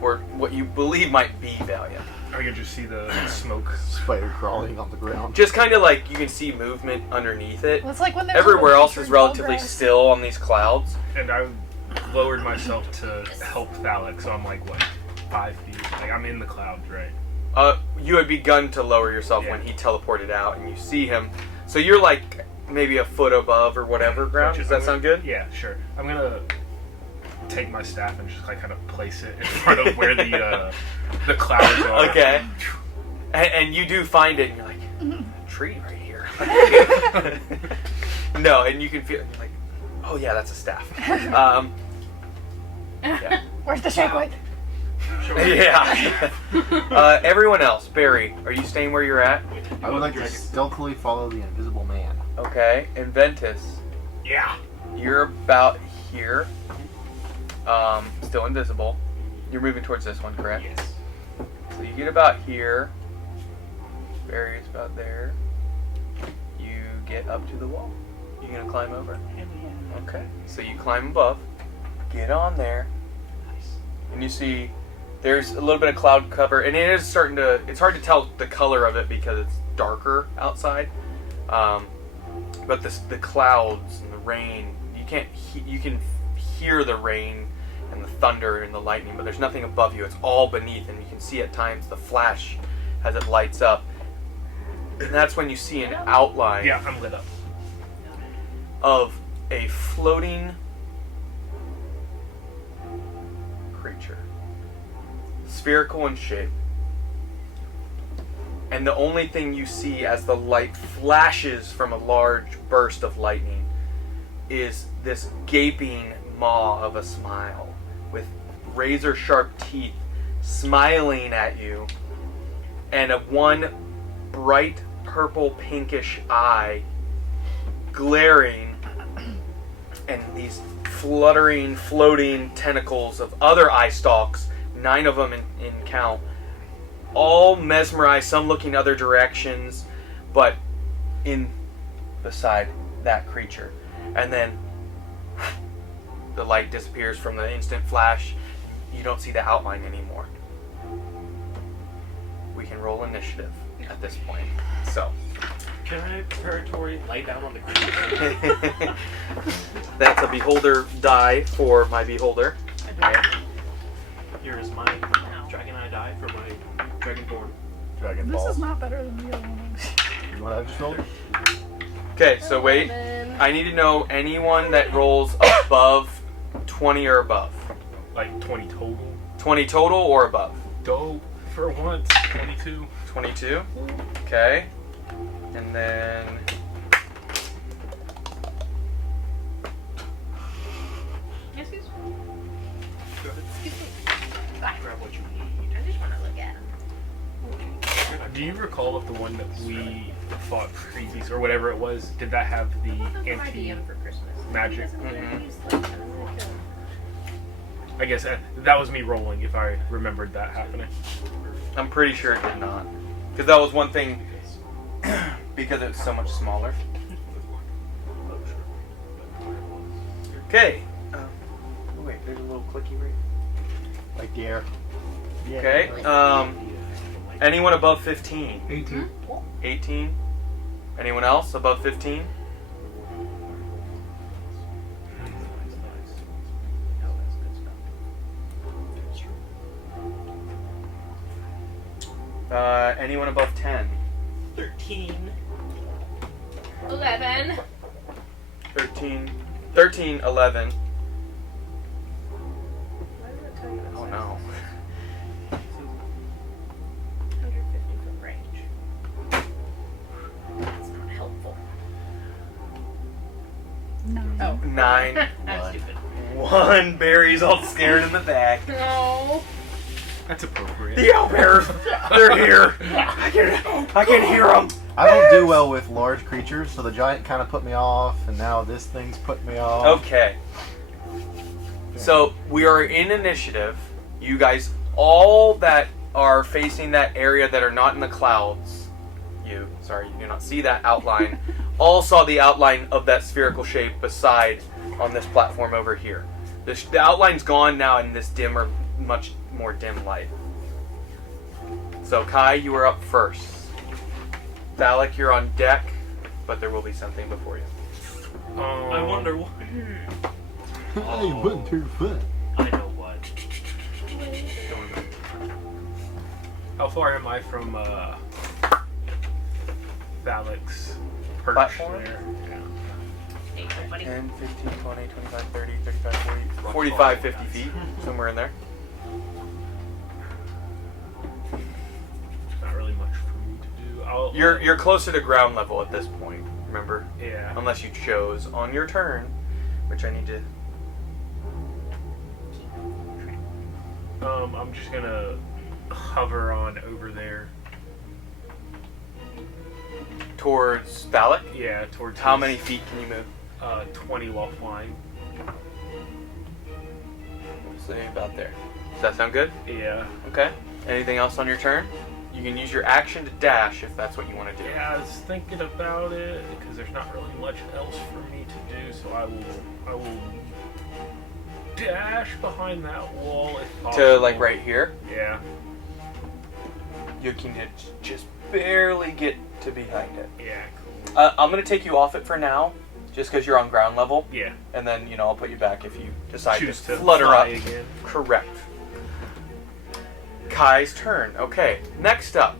or what you believe might be Velia. I can just see the smoke. Spider crawling on the ground. Just kind of like you can see movement underneath it. Well, it's like when there's Everywhere a else creature is in tall relatively grass. still on these clouds. And I lowered myself to help Thalic, so I'm like, what, 5 feet? Like I'm in the clouds, right? You had begun to lower yourself Yeah. when he teleported out, and you see him So you're like maybe a foot above or whatever ground. Does that sound good? Yeah, sure. I'm gonna take my staff and just like kind of place it in front of where the clouds are. Okay. And you do find it, and you're like, a tree right here. No, and you can feel, you're like, oh yeah, that's a staff. Yeah. Where's the shake? Yeah. Everyone else, Barry, are you staying where you're at? I would like to stealthily follow the invisible man. Okay. And Ventus, Yeah. you're about here. Still invisible. You're moving towards this one, correct? Yes. So you get about here. Barry's about there. You get up to the wall. You gonna climb over? Okay. So you climb above. Get on there. And you see there's a little bit of cloud cover, and it is starting to, it's hard to tell the color of it because it's darker outside. But the clouds and the rain, you can hear the rain and the thunder and the lightning, but there's nothing above you. It's all beneath, and you can see at times the flash as it lights up. And that's when you see an outline Yeah, I'm lit up. of a floating creature, spherical in shape. And the only thing you see as the light flashes from a large burst of lightning is this gaping maw of a smile with razor sharp teeth smiling at you, and a one bright purple pinkish eye glaring, and these fluttering, floating tentacles of other eye stalks, 9 of them in count, all mesmerized, some looking other directions, but in beside that creature. And then the light disappears from the instant flash. You don't see the outline anymore. We can roll initiative at this point. So Can I preparatory lay down on the ground? that's a beholder die for my beholder. Here is my dragon eye die for my dragonborn. Dragon This balls. is not better than the other one. You want to just roll? Okay, so wait. I need to know anyone that rolls above 20 or above. Like 20 total. 20 total or above? Dope. For once, 22. 22. Okay. And then Excuse Grab what you need. I just want to look at him. Do you recall if the one that we fought crazies or whatever it was, did that have the anti for Christmas. magic? Mhm. I guess that was me rolling if I remembered that happening. I'm pretty sure it did not. Because that was one thing, because it's so much smaller. Okay. Oh, wait, there's a little clicky right. Like the air. Okay. Anyone above 15? 18. 18? Anyone else above 15? Anyone above 10? 13. 11. 13, 11. Oh no. 150 foot range. That's not helpful. No. Oh. 9. I'm stupid. 1. Barry's all scared in the back. No. That's appropriate. The owlbears! They're here! I can hear them! I don't do well with large creatures, so the giant kind of put me off, and now this thing's put me off. Okay. So, we are in initiative. You guys, all that are facing that area that are not in the clouds, you do not see that outline, all saw the outline of that spherical shape beside on this platform over here. The outline's gone now in this dimmer, much more dim light. So Kai, you are up first. Dalek, you're on deck, but there will be something before you. I wonder what. Hey, went too far. I know what. How far am I from Dalek's perch platform. there. Yeah. Hey, buddy. 10, 15, 20, 25, 30, 35, 40, 45, 50 feet. Somewhere in there. Not really much for me to do. You're closer to ground level at this point, remember? Yeah. Unless you chose on your turn, which I need to... I'm just gonna hover on over there. Towards Valak? Yeah, towards How his, many feet can you move? 20 while flying. Say about there. Does that sound good? Yeah. Okay. Anything else on your turn? You can use your action to dash if that's what you want to do. Yeah, I was thinking about it because there's not really much else for me to do, so I will dash behind that wall if possible. To like right here. Yeah. You can just barely get to behind it. Yeah. Cool. I'm gonna take you off it for now, just because you're on ground level. Yeah. And then I'll put you back if you decide Choose to to flutter fly up. again. Correct. Kai's turn. Okay. Next up.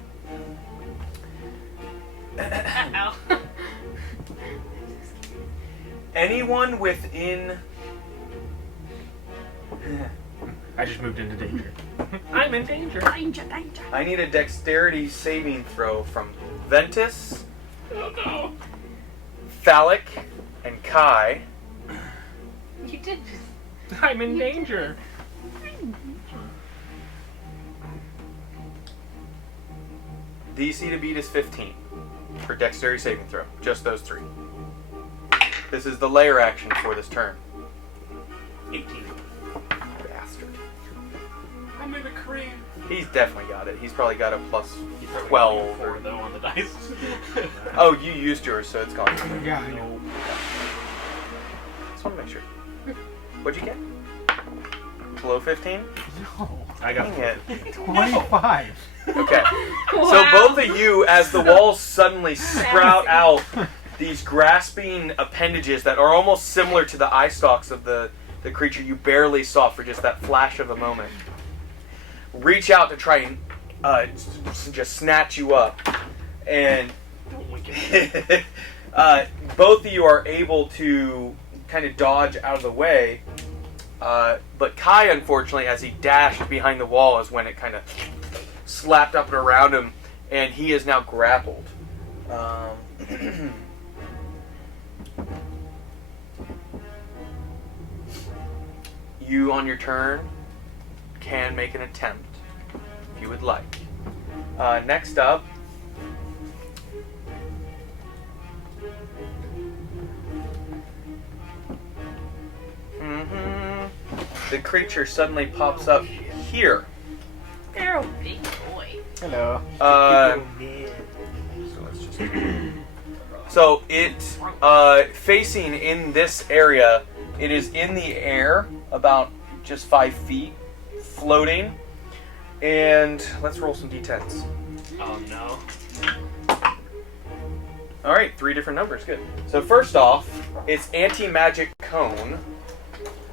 Uh-oh. Anyone within. I just moved into danger. I'm in danger. Danger, danger. I need a dexterity saving throw from Ventus, Oh no. Phallic, and Kai. You did. I'm in danger. DC to beat is 15 for dexterity saving throw. Just those three. This is the layer action for this turn. 18. Bastard. I'm in a cream. He's definitely got it. He's probably got a plus He's probably 12. 4 though on the dice. Oh, you used yours, so it's gone. Yeah, I know. Just want to make sure. What'd you get? Below 15? No. I got Dang it. 25. Okay. So both of you, as the walls suddenly sprout out these grasping appendages that are almost similar to the eye stalks of the creature you barely saw for just that flash of a moment, reach out to try and just snatch you up. And both of you are able to kind of dodge out of the way. But Kai, unfortunately, as he dashed behind the wall, is when it kind of slapped up and around him, and he is now grappled. You, on your turn, can make an attempt, if you would like. Next up, the creature suddenly pops up here. You're big boy. Hello. So it's facing in this area. It is in the air, about just 5 feet, floating. And let's roll some d10s. Oh no. All right, 3 different numbers. Good. So first off, it's anti-magic cone.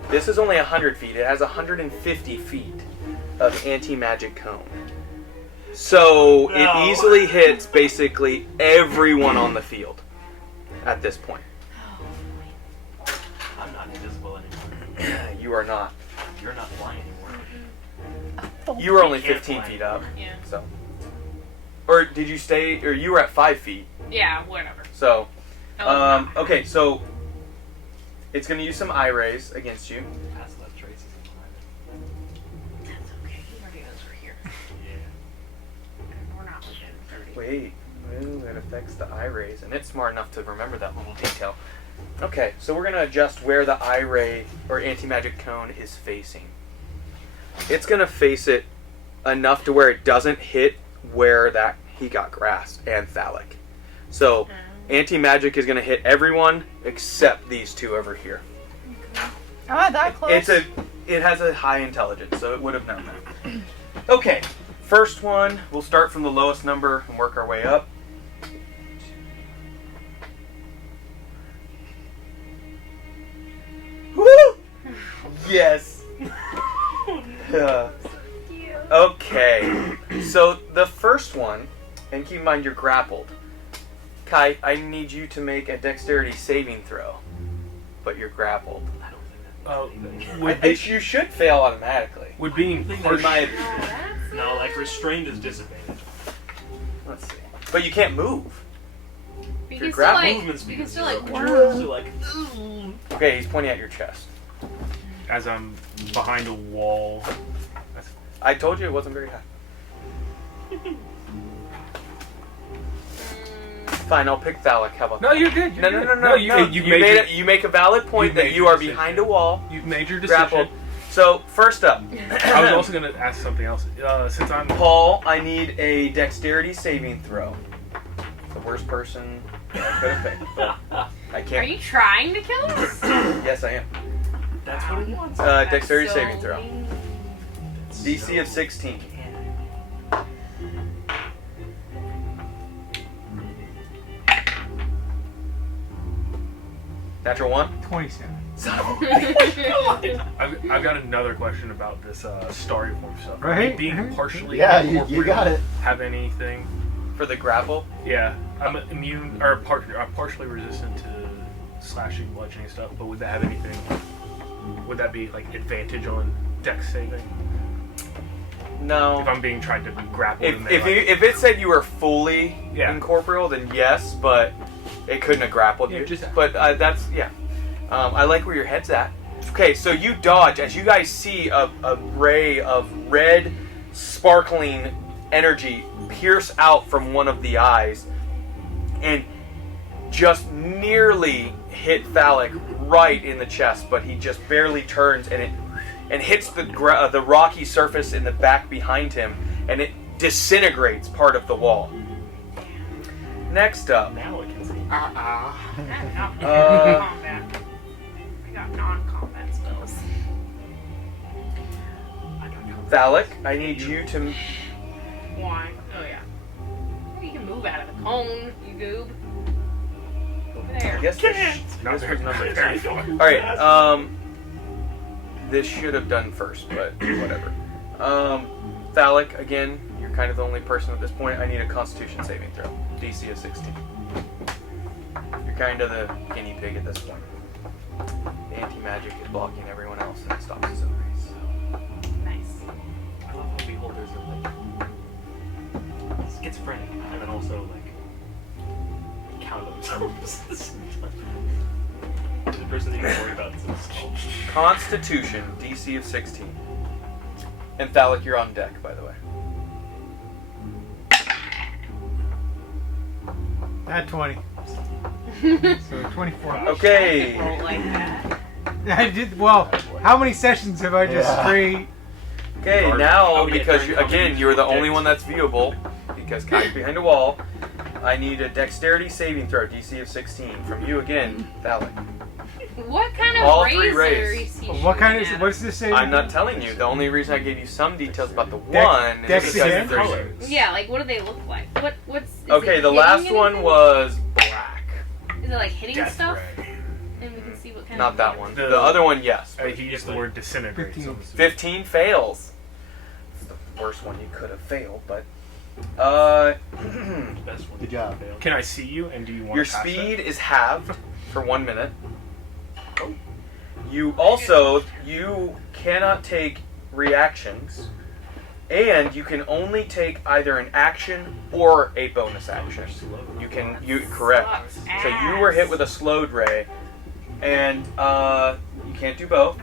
This is only 100 feet. It has 150 feet of anti-magic cone. So No. it easily hits basically everyone on the field at this point. I'm not invisible anymore. You are not. You're not flying anymore. You were only You can't 15 fly. feet up. Yeah. So. Or did you stay, or you were at 5 feet. Yeah, whatever. So, Oh, okay, so it's going to use some eye rays against you. Pass left traces in That's okay. He already knows we're here. Yeah. And we're not within 30. Wait, ooh, it affects the eye rays, and it's smart enough to remember that little detail. Okay, so we're going to adjust where the eye ray or anti-magic cone is facing. It's going to face it enough to where it doesn't hit where that he got grass and Phallic. So anti-magic is going to hit everyone except these two over here. Ah, that close. It has a high intelligence, so it would have known that. Okay, first one, we'll start from the lowest number and work our way up. Woo! Yes. Okay, so the first one, and keep in mind you're grappled, Kite, I need you to make a dexterity saving throw. But you're grappled. I don't think that. Would they, You should fail automatically. would being think partial, No, like restrained is disadvantage. Let's see. But you can't move. You Your can still grab like, movement you speed can is still zero. like, Control, so like, Okay, he's pointing at your chest. as I'm behind a wall. I told you it wasn't very high. Fine, I'll pick Thalic. How about No, that? you're good. You're No, good. no, no, no. You made your, You make a valid point you that made you your are decision. behind a wall, you've made your decision. grappled. So, first up, I was also going to ask something else. Since I'm Paul, I need a dexterity saving throw. The worst person I could have picked, but I are can't. you trying to kill us? Yes, I am. that's what he wants. Dexterity So saving throw. mean. DC of 16. Natural 1? 27. I've got another question about this starry form stuff. Right, Being right. partially Yeah, you incorporeal, got it. Have anything? For the grapple? Yeah, I'm immune or partially resistant to slashing, bludgeoning stuff. But would that have anything? Would that be like advantage on dex saving No. if I'm being tried to grapple? and they, If it said you were fully Yeah. incorporeal, then yes, but it couldn't have grappled Yeah, you. just- But that's, yeah. I like where your head's at. Okay, so you dodge as you guys see a ray of red, sparkling energy pierce out from one of the eyes and just nearly hit Thalic right in the chest, but he just barely turns and hits the rocky surface in the back behind him, and it disintegrates part of the wall. Next up, Now I can see. I'm not Uh, combat. I got non-combat spells. Thalic, I need you to. Why? Oh yeah. You can move out of the cone, you goob. Over I there. guess not very, not very far. All right. This should have done first, but whatever. Thalic, again, you're kind of the only person at this point. I need a Constitution saving throw, DC of 16. You're kind of the guinea pig at this point. The anti-magic is blocking everyone else, and it stops his own race. Nice. I love how beholders are like schizophrenic and then also like count themselves. The person that you worry about is installed. Constitution, DC of 16. And Thalic, you're on deck, by the way. At 20. So 24. Okay. Roll like that. I did well. How many sessions have I just Yeah. straight? Okay, Guard. now, Oh, yeah, because during again, you're the only Constitution. one that's viewable, because Kai's behind a wall, I need a dexterity saving throw, DC of 16. From you again, Thalic. What kind of All three rays rays. are you shooting What kind at? of? What's this say? I'm not telling you. The only reason I gave you some details about the Dex- one dex is because again? there's... Colors. Yeah, like what do they look like? What's is Okay, it the hitting last one anything? was black. Is it like hitting Death stuff? ray. And we can see what kind Not of that one. The- The other one, yes. He used the word disintegrate. 15. 15 fails. It's the worst one you could have failed, but... Uh, The best one. Good job. Can I see you? And do you want your to pass speed is halved for 1 minute. You also, you cannot take reactions, and you can only take either an action or a bonus action. Correct. Sucks So you were hit ass. with a slowed ray, and you can't do both.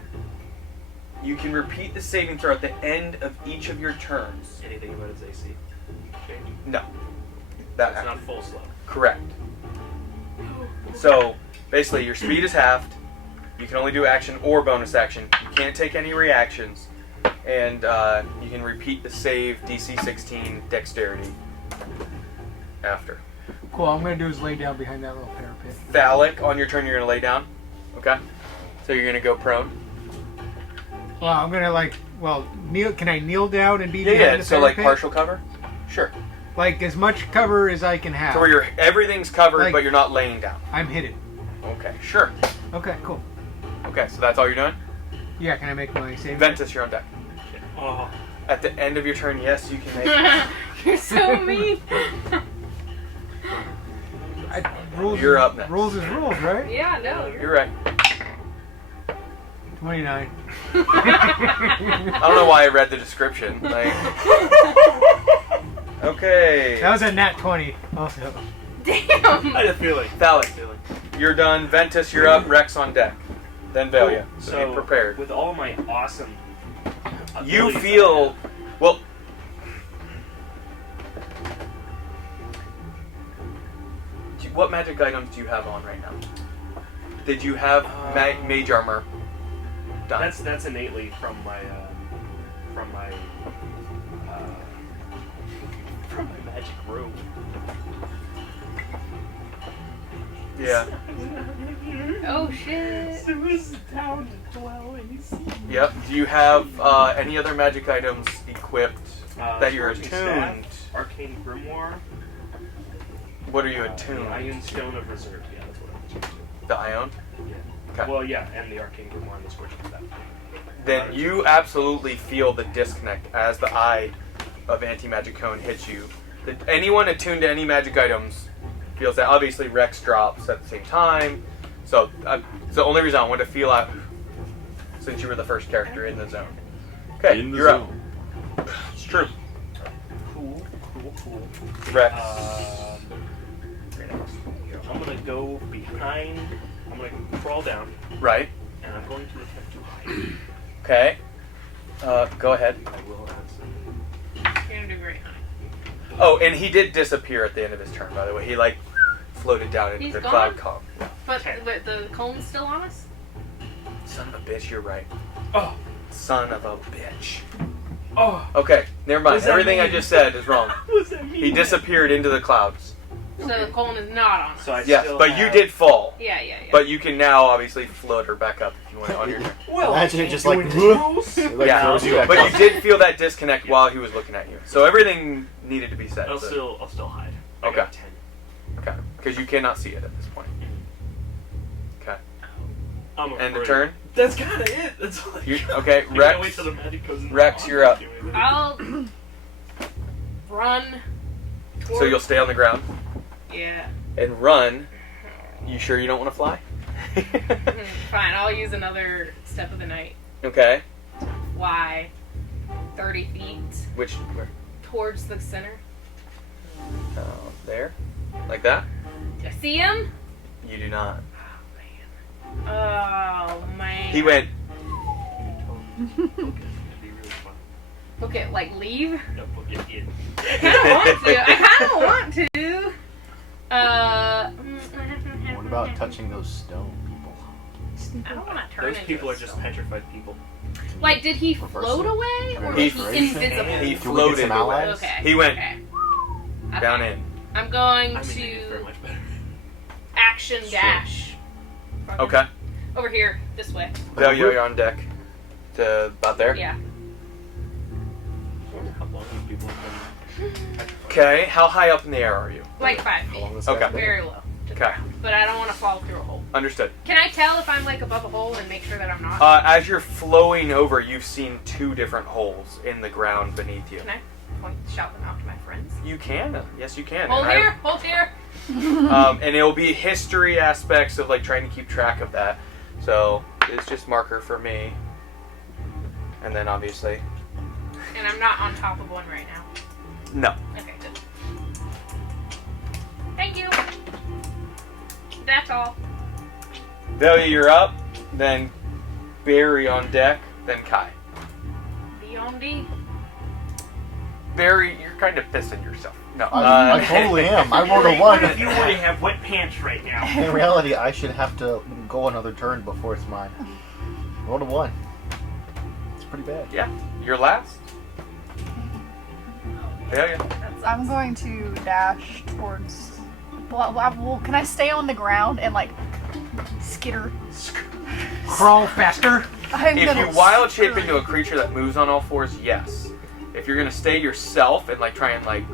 You can repeat the saving throw at the end of each of your turns. Anything about his AC? Change? No. That It's not full slow. Correct. So basically, your speed is halved. You can only do action or bonus action. You can't take any reactions, and you can repeat the save DC 16 dexterity after. Cool. I'm gonna do is lay down behind that little parapet. Thalic, on your turn, you're gonna lay down. Okay. So you're gonna go prone. Well, I'm gonna kneel. Can I kneel down and be Yeah, behind yeah. the So like parapet? partial cover. Sure. Like as much cover as I can have. So where everything's covered, Like- but you're not laying down. I'm hidden. Okay. Sure. Okay, cool. Okay. So that's all you're doing. Yeah, can I make my save? Ventus, you're on deck. Oh. At the end of your turn, yes, you can make. You're so mean. You're up next. Rules is rules, right? Yeah, no. You're right. 29. I don't know why I read the description. Like, okay. That was a nat 20. Also. Damn. I had a feeling. Valid. You're done. Ventus, you're up. Rex on deck. Then Velia. So be prepared. With all my awesome You abilities feel... Well... What magic items do you have on right now? Did you have mage armor done? That's innately from my magic room. Yeah. Oh shit. It was down to 12 AC. Yep. Do you have any other magic items equipped that you're Scorching attuned? Staff, Arcane Grimoire. What are you attuned? The Ion Stone of Reserve. Yeah, that's what I'm attuned to. The Ion? Yeah. Okay. Well, yeah, and the Arcane Grimoire and the Scorching Staff. Then you absolutely feel the disconnect as the eye of anti-magic cone hits you. Anyone attuned to any magic items feels that. Obviously Rex drops at the same time, so it's the only reason I wanted to feel out since you were the first character in the zone. Okay, you're up. It's true. Cool. Rex. I'm gonna go behind. I'm gonna crawl down, Right. and I'm going to attempt to hide. Okay. Go ahead. I will. You're gonna do great, honey. Oh, and he did disappear at the end of his turn, by the way. He like floated down into He's the gone? cloud calm. But the cone's still on us? Son of a bitch, you're right. Oh. Son of a bitch. Oh. Okay, never mind. What does that Everything I mean? just said is wrong. What does that mean? He disappeared into the clouds. So the cone is not on us. So I Yes, still but have... you did fall. Yeah. But you can now obviously float her back up if you want it on your turn. Well, Imagine it just doing like, rules. it, like Yeah, throws you back but up. you did feel that disconnect while he was looking at you. So everything needed to be said. I'll so- still hide. I Okay. got 10. Okay, because you cannot see it at this point. Okay. I'm End of afraid. turn. That's kind of it. That's all I You, got. okay, I gotta wait Rex. till the magic goes in the Rex, wall. you're up. I'll run. So you'll stay on the ground Yeah. and run. You sure you don't want to fly? Fine. I'll use another step of the night. Okay. Fly 30 feet Which? Where? towards the center. There? Like that? Do I see him? You do not. Oh man. He went. Book it, like leave? No, book it in. I kind of want to. What about touching those stone people? I don't want to turn Those into people a are just stone. petrified people. Like, did he Reverse float it. away, or He- was he invisible? He Can we get floated some away. allies? Okay. He went Okay. down Okay. in. I'm going I mean, it's very to much better. action dash. Okay. Over here, this way. Now you're on deck. To about there? Yeah. How long have people been petrified? Okay. How high up in the air are you? Like 5 How long feet. has Okay. that been? Very low. to the Okay. ground. But I don't want to fall through a hole. Understood. Can I tell if I'm like above a hole and make sure that I'm not? As you're flowing over, you've seen 2 different holes in the ground beneath you. Can I shout them out to my friends? You can. Yes, you can. Hold And I- here, hold here. and it'll be history aspects of like trying to keep track of that. So it's just marker for me. And then obviously, And I'm not on top of one right now. no. Okay, good. Thank you. That's all. Velia, you're up. Then Barry on deck. Then Kai. Beyond D. Barry, you're kind of pissing yourself. No. I totally am. I rolled a What 1. if you already have wet pants right now? In reality, I should have to go another turn before it's mine. Rolled a 1. It's pretty bad. Yeah. You're last. Velia. I'm going to dash towards. Well, can I stay on the ground and like skitter? Crawl faster. I'm If gonna you wild shape skitter. into a creature that moves on all 4s, yes. If you're gonna stay yourself and like try and like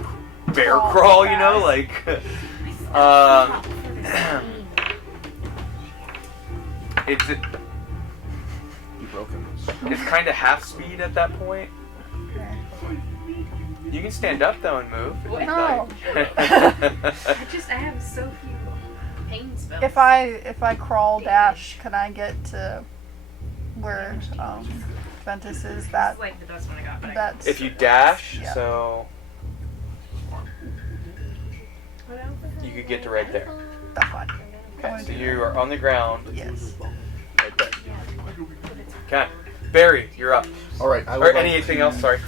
bear crawl, you know, like it's You broken. it's kind of half speed at that point. You can stand up though and move. if you'd No. like. I have so few. pain spells. If I crawl dash, can I get to where Ventus is? This That is like the best one I got. But that's If you dash, Yeah. so you could get to right there. that's fine. I Okay, wanna so do you are on the ground Yes. right there. Okay, Barry, you're up. All right. I Or would like anything else? Sorry.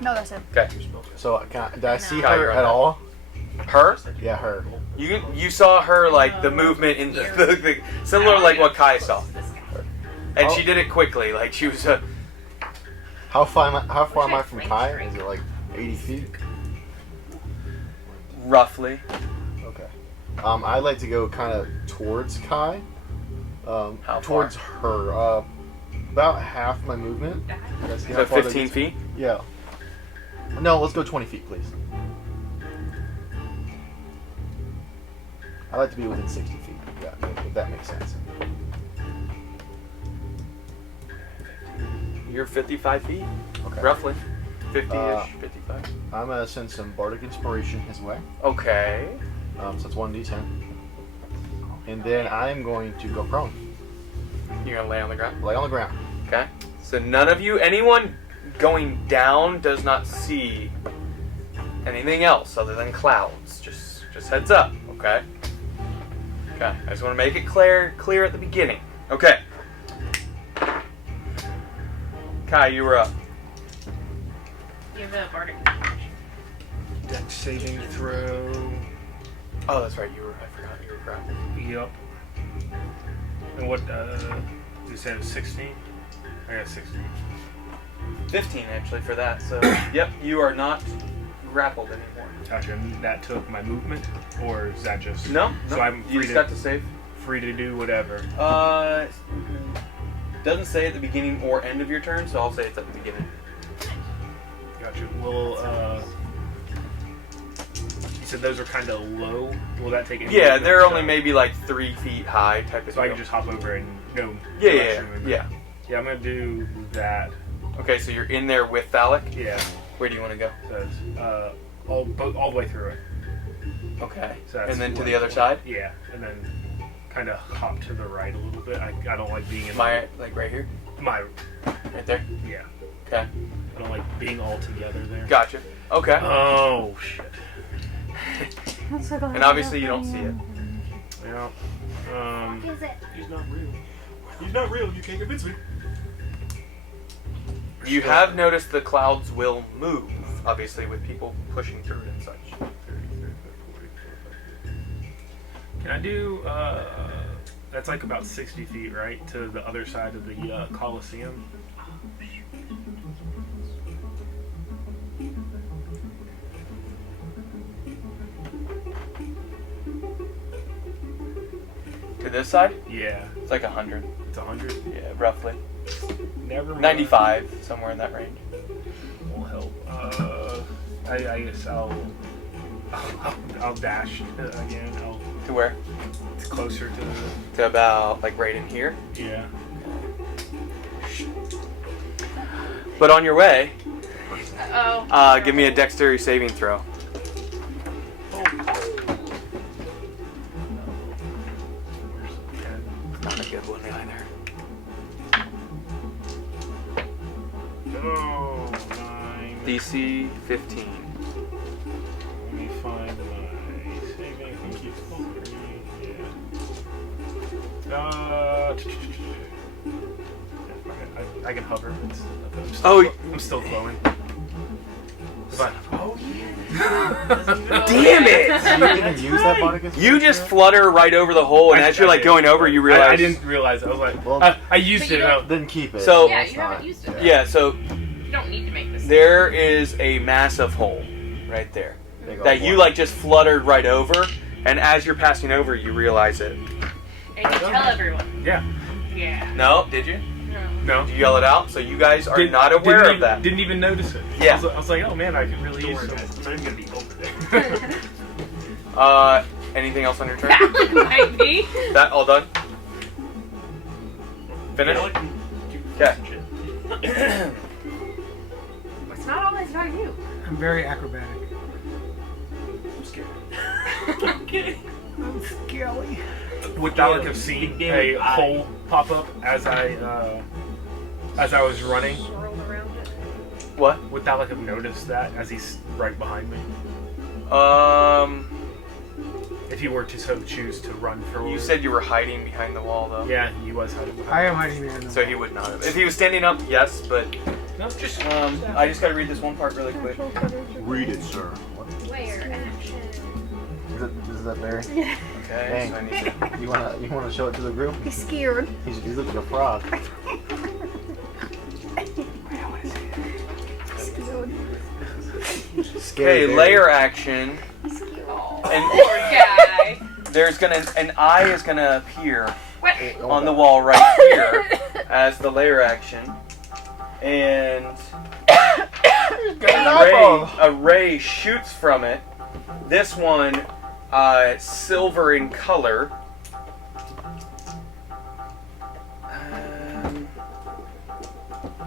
No, that's it. Okay, So did I see Kyle, her you're on at that. all? her. Yeah, her. You saw her like the movement in the similar like what Kai saw, and she did it quickly. Like she was How far am I from Kai? Is it like 80 feet? roughly. Okay. I'd like to go kind of towards Kai. How far? Towards her. About half my movement. You guys see how So far that 15 gets? feet. Yeah. No, let's go 20 feet, please. I like to be within 60 feet. Yeah, if that makes sense. You're 55 feet, Okay. roughly. 50-ish, Uh, 55. I'm gonna send some bardic inspiration his way. Okay. So it's 1d10. And then I'm going to go prone. You're gonna lay on the ground. Lay on the ground. Okay. So none of you, anyone going down, does not see anything else other than clouds. Just heads up. Okay. Okay. I just want to make it clear at the beginning. Okay. Kai, you were up. You have a bardic. Dex saving throw. Oh, that's right. I forgot you were grappled. Yep. And what? You said it was 16. I got 16. 15 actually for that. So yep, you are not grappled anymore. Gotcha. And that took my movement, or is that just No. So no. I'm You free just to got to save. free to do whatever. Doesn't say at the beginning or end of your turn, so I'll say it's at the beginning. Gotcha. Will you said those are kind of low. Will that take any? Yeah, movement? they're only So- maybe like 3 feet high type of So I deal. can just hop over and go. Yeah. Yeah, I'm gonna do that. Okay, so you're in there with Thalek. Yeah. Where do you want to go? So it's all the way through it. Okay. So that's And then to what- the other side? Yeah, and then kind of hop to the right a little bit. I don't like being in My, like right here? my Right there? yeah. Okay. I don't like being all together there. Gotcha. Okay. Oh shit. And obviously you don't see it. Yeah. He's not real. He's not real. You can't convince me. You have noticed the clouds will move, obviously, with people pushing through it and such. 30, 35, 40, 45, 50. Can I do? That's like about 60 feet, right, to the other side of the Coliseum. To this side? Yeah, It's like 100. it's 100. Yeah, roughly. Never mind. 95, somewhere in that range. Will help. I guess I'll dash again. To where? It's closer to To about, like, right in here. yeah. But on your way, Oh. give me a dexterity saving throw. Not a good one either. Oh, 9. DC 15. Let me find my saving. I think you told me. Yeah. I can hover. I'm still glowing. But, Damn it! You didn't even use that bardic inspiration? You just flutter right over the hole, and as you're like going over, you realize. I didn't realize. I was like, Well, I used But you it. don't- Then keep it. So- Yeah, It's you haven't not- used it. Yeah, so You don't need to make this. there is a massive hole right there Big old that you one. like just fluttered right over, and as you're passing over, you realize it. And you tell everyone. Yeah. Yeah. No, did you? No. No. Did you yell it out? So you guys are not aware didn't of even, that. Didn't even notice it. Yeah. I was like, oh man, I could really use some. I'm not even gonna be over there. Anything else on your turn? Might be. That all done? Finished? Okay. It's not always about you. I'm very acrobatic. I'm scared. I'm kidding. I'm scared. jelly. Would Dalek have seen a hole pop up as I was running? Swirled around it. What? Would Dalek have noticed that as he's right behind me? If he were to so choose to run for. You said you were hiding behind the wall, though. Yeah, he was hiding behind. I am hiding behind the So he would not have. If he was standing up, yes, but No, just. I just gotta read this one part really quick. Read it, sir. Layer action. Is that Barry? Okay, Dang. so I need to. You wanna show it to the group? He's scared. He's looking like a frog. Okay, layer action. And Poor guy. there's an eye is gonna appear What? on the wall right here as the layer action, and a ray shoots from it. This one, silver in color.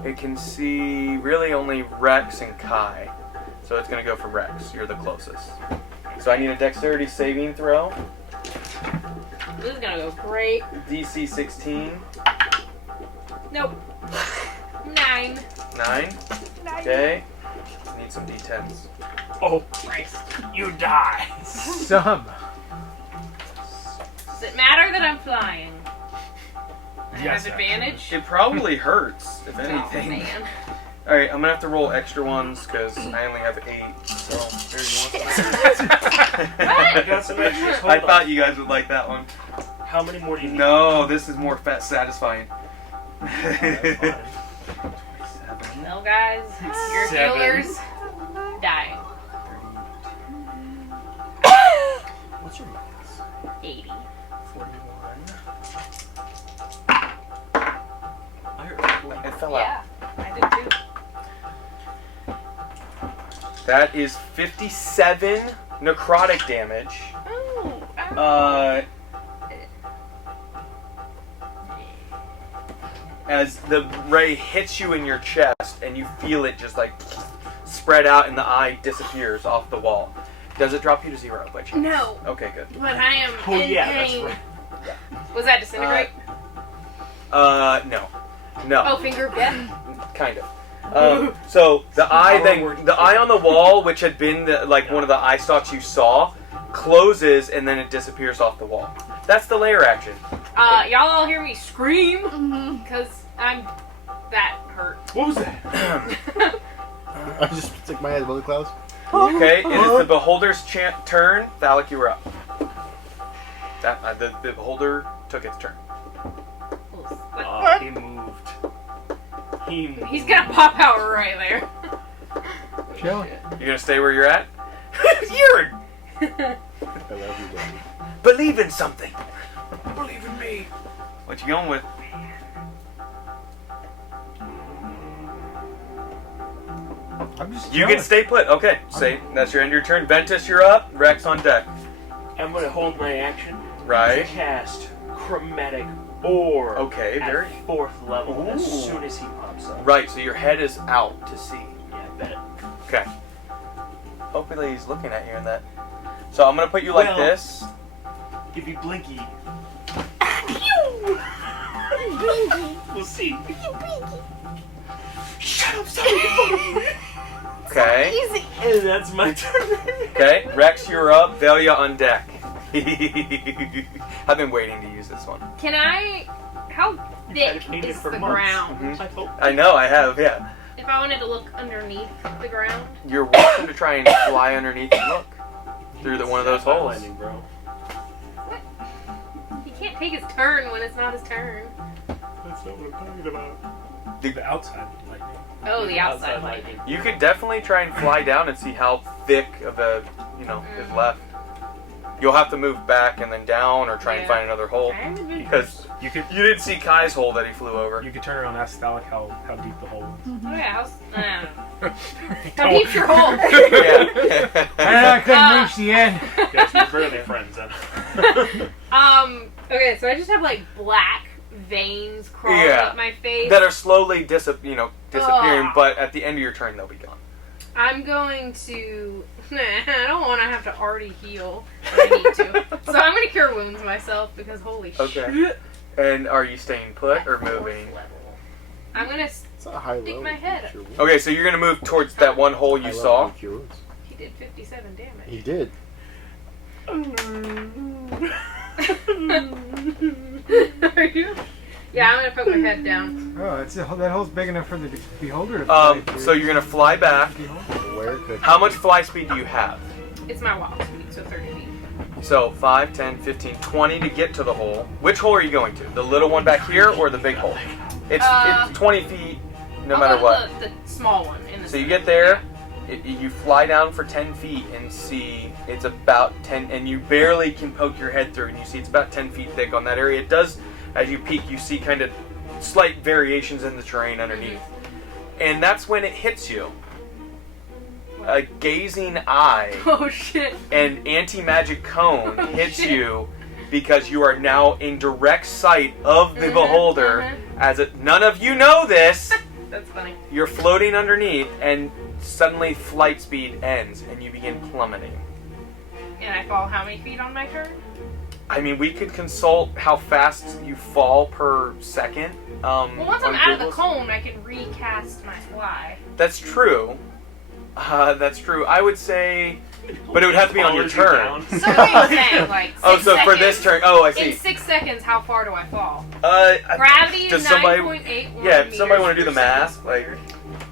It can see really only Rex and Kai, so it's gonna go for Rex. You're the closest. So I need a dexterity saving throw. This is gonna go great. DC 16. Nope. 9. 9. Okay. Need some D10s. Oh, Christ. you die. Some. Does it matter that I'm flying? I Yes, have advantage? It probably hurts, if Oh, anything. man. Alright, I'm gonna have to roll extra ones because I only have 8. So, there you I got some extras. I thought you guys would like that one. How many more do you need? No, this is more satisfying. No, guys. Your 7. healers die. What's your max? 80. 41. I heard It fell out. Yeah, I did too. That is 57 necrotic damage. Oh, As the ray hits you in your chest and you feel it just like spread out and the eye disappears off the wall. Does it drop you to 0 by chance? no. Okay, good. But I am Oh, in yeah, that's pain. right. Was that disintegrate? No. No. Oh, finger death? Kind of. So the eye on the wall, which had been one of the eye stalks you saw, closes and then it disappears off the wall. That's the layer action. Y'all all hear me scream? Because I'm that hurt. What was that? I just stick my head above the clouds. Okay, it is the beholder's turn. Thalik, you were up. The beholder took its turn. He moved. He's gonna pop out right there. Chill. You're gonna stay where you're at? I love you, Daddy. Believe in something. Believe in me. What you going with? I'm just You can stay put. Okay, say that's your end of your turn. Ventus, you're up. Rex on deck. I'm gonna hold my action. Right. To cast chromatic orb. Okay, at very. 4th level. As Ooh. soon as he pops up. Right, so your head is out to sea. Yeah, I bet. Okay. Hopefully he's looking at you in that. So I'm gonna put you like Well- this. If you blinky. We'll see. Shut up, sorry. Okay. And that's my turn. Okay, Rex, you're up. Velia on deck. I've been waiting to use this one. Can I... How thick painted is for the months. ground? Mhm. I hope. I know, I have, yeah. If I wanted to look underneath the ground? You're welcome to try and fly underneath and look through one of those holes. Landing, bro. He can't take his turn when it's not his turn. That's not what I'm talking about. The outside lightning. Oh, the outside lightning. You could definitely try and fly down and see how thick of a, is left. You'll have to move back and then down or try and Yeah. find another hole. Because You could you didn't see Kai's hole that he flew over. you could turn around and ask Dalek how deep the hole is. Oh yeah, how Don't- deep's your hole? Yeah. I couldn't reach the end. Guys, we're barely friends. Okay, so I just have like black veins crawling Yeah. up my face. That are slowly disappearing, Ugh. but at the end of your turn they'll be gone. I'm going to Nah, I don't want to have to already heal when I need to. So I'm gonna cure wounds myself because holy Okay. shit. And are you staying put or At fourth moving? level. I'm gonna It's not a high stick level. my head. Okay, so you're gonna move towards that one hole you saw. He did 57 damage. He did. Are you? Yeah, I'm gonna put my head down. Oh, that hole's big enough for the beholder to fly through. So you're gonna fly back. Where could How much fly speed do you have? It's my wild speed, so 30 feet. So 5, 10, 15, 20 to get to the hole. Which hole are you going to? The little one back here or the big hole? It's 20 feet no I'll matter go what. to the small one. In the So you get there, you fly down for 10 feet and see it's about 10, and you barely can poke your head through, and you see it's about 10 feet thick on that area. It does, as you peek, you see kind of slight variations in the terrain underneath. And that's when it hits you. A gazing eye Oh shit. and anti-magic cone Oh, hits shit. you because you are now in direct sight of the beholder. As none of you know this, That's funny. you're floating underneath, and suddenly flight speed ends, and you begin plummeting. And I fall how many feet on my turn? I mean, we could consult how fast you fall per second. Well, once I'm on out of the Google's. cone, I can recast my fly. That's true. That's true. I would say, but it would have to be on your turn. So I'm saying, like, 6 Oh, so for this seconds. turn. Oh, I see. In 6 seconds, how far do I fall? Gravity Gravity does is somebody? 9.81 Yeah, if somebody want to meters do the per math, second like. squared.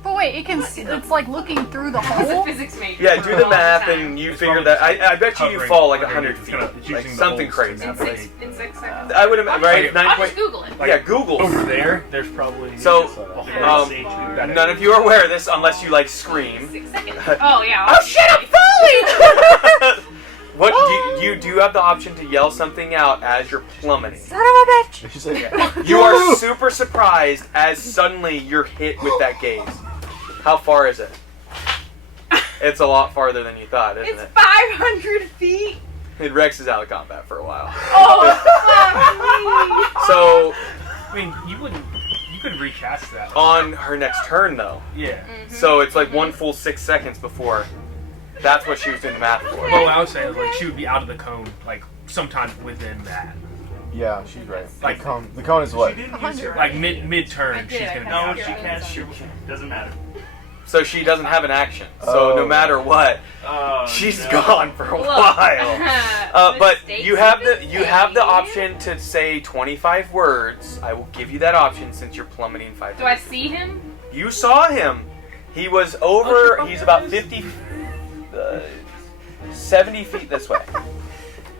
But wait, it can. It's like looking through the I was a hole. physics major. Yeah, for do a the long math, time. and you It's figure probably that. I bet you hovering fall like under, 100 it's feet, gonna- it's like using the something holes crazy. to In navigate. 6 seconds. I would have right Like, 9 I'll point. just Google it. Like, Yeah, Google. Over there, there's probably So, a whole stage that none of you are aware of this unless you like scream. 6 seconds. Oh, yeah. Oh shit! I'm falling. What you do have the option to yell something out as you're plummeting. Son of a bitch! She said, You are super surprised as suddenly you're hit with that gaze. How far is it? It's a lot farther than you thought, isn't It's it? 500 feet. And Rex is out of combat for a while. Oh, fuck So I mean, you could recast that. on her next turn though. Yeah. So it's like one full 6 seconds before. That's what she was doing the math for. Well, I was saying is, like she would be out of the cone like sometime within that. yeah, she's right. Like- The cone is what? She didn't use her. Like mid I turn, did, she's I gonna kinda be No, Yeah. she can't shoot. Doesn't matter. So she doesn't have an action. So Oh. no matter what, Oh, she's no. gone for a Look. while. But Mistakes you have have the been option made. to say 25 words. I will give you that option since you're plummeting 5. Do I see him? You saw him. He was over. He's about 50, 70 feet this way,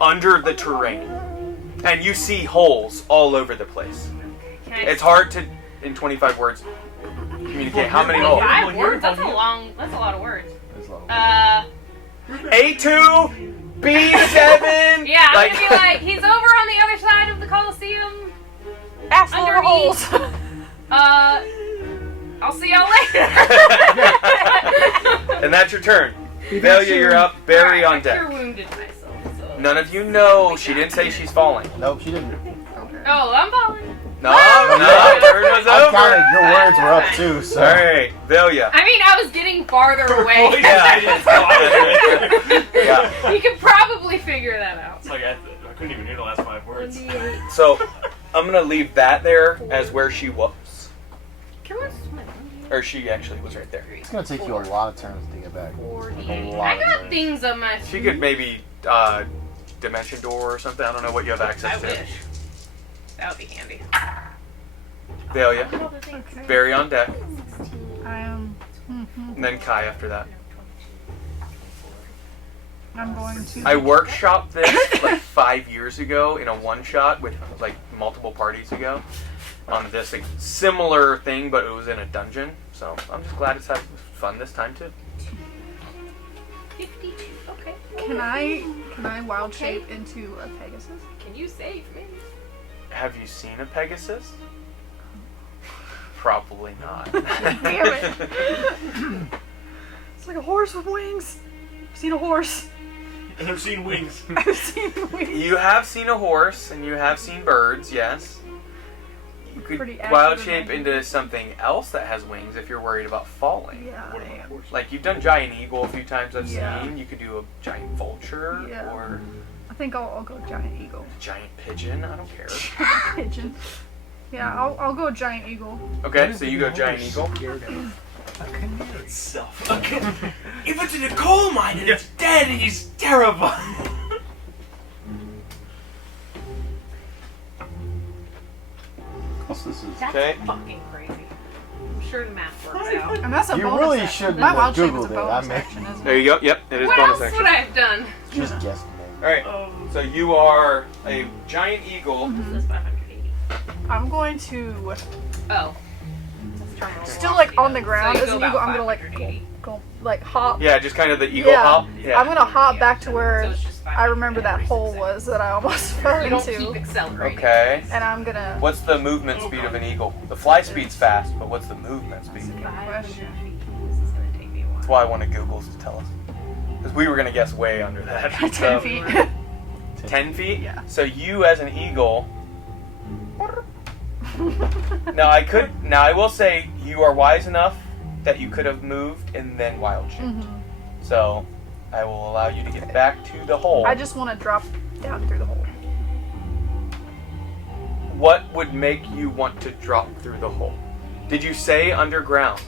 under the terrain, and you see holes all over the place. Can I It's hard to, in 25 words, communicate how many holes. 5 words? That's a lot of words. There's a lot of- A2, B7. Yeah, I'm gonna be like, he's over on the other side of the Coliseum. Asshole Underneath. holes. I'll see y'all later. And that's your turn. Velia, you're up. Barry on I deck. cure wounded myself. So. None of you know. She didn't say she's falling. Nope, she didn't. Oh, I'm falling. No, turn was I over. counted. Your words were up too. So. All right, Velia. I mean, I was getting farther away. Yeah. You could probably figure that out. It's like I couldn't even hear the last 5 words. So I'm gonna leave that there as where she was, Can we swim? or she actually was right there. It's gonna take you a lot of turns to get back. 48. lot I of got turns. things on my. She could maybe dimension door or something. I don't know what you have I access to. wish. That would be handy. Velia, Okay. Barry on deck, I am. and then Kai after that. I'm going to. I workshopped this like 5 years ago in a one-shot with like multiple parties ago on this like, similar thing, but it was in a dungeon. So I'm just glad it's having fun this time too. 52. Okay. Can I wild shape into a Pegasus? Can you save me? Have you seen a Pegasus? Probably not. Damn it. It's like a horse with wings. I've seen a horse. And I've seen wings. I've seen wings. You have seen a horse and you have seen birds, yes. You could Pretty wild active shape and- into something else that has wings if you're worried about falling. Yeah, I am. Like you've done giant eagle a few times I've Yeah. seen. You could do a giant vulture Yeah. or I think I'll go giant eagle. giant pigeon. I don't care. Pigeon. Yeah, I'll go giant eagle. Okay, so you go giant eagle. Itself. Okay. If it's in a coal mine and it's dead, he's terrifying. So this is. That's Okay. fucking crazy. I'm sure the math works out. And that's a You bonus really action. shouldn't My have wild shape is a Googled it. bonus I mean- action, isn't There it? you go. Yep, it is What bonus else action. would I have done? Just guesstimate. All right. So you are a giant eagle. This is 580. I'm going to Oh. still like on the ground So as you an go eagle. about I'm gonna like 580. go like hop. Yeah, just kind of the eagle Yeah. hop. Yeah. I'm gonna hop back to So where it's just I remember that hole was that I almost fell You don't keep into, accelerating. Okay. and I'm gonna. What's the movement speed of an eagle? The fly speed's fast, but what's the movement speed? Good question. This is gonna take me a while. That's why I wanted Google's to tell us. Because we were going to guess way under that. 10 So, feet. 10 feet? Yeah. So you as an eagle. Now I will say you are wise enough that you could have moved and then wild shaped. Mhm. So I will allow you to get back to the hole. I just want to drop down through the hole. What would make you want to drop through the hole? Did you say underground?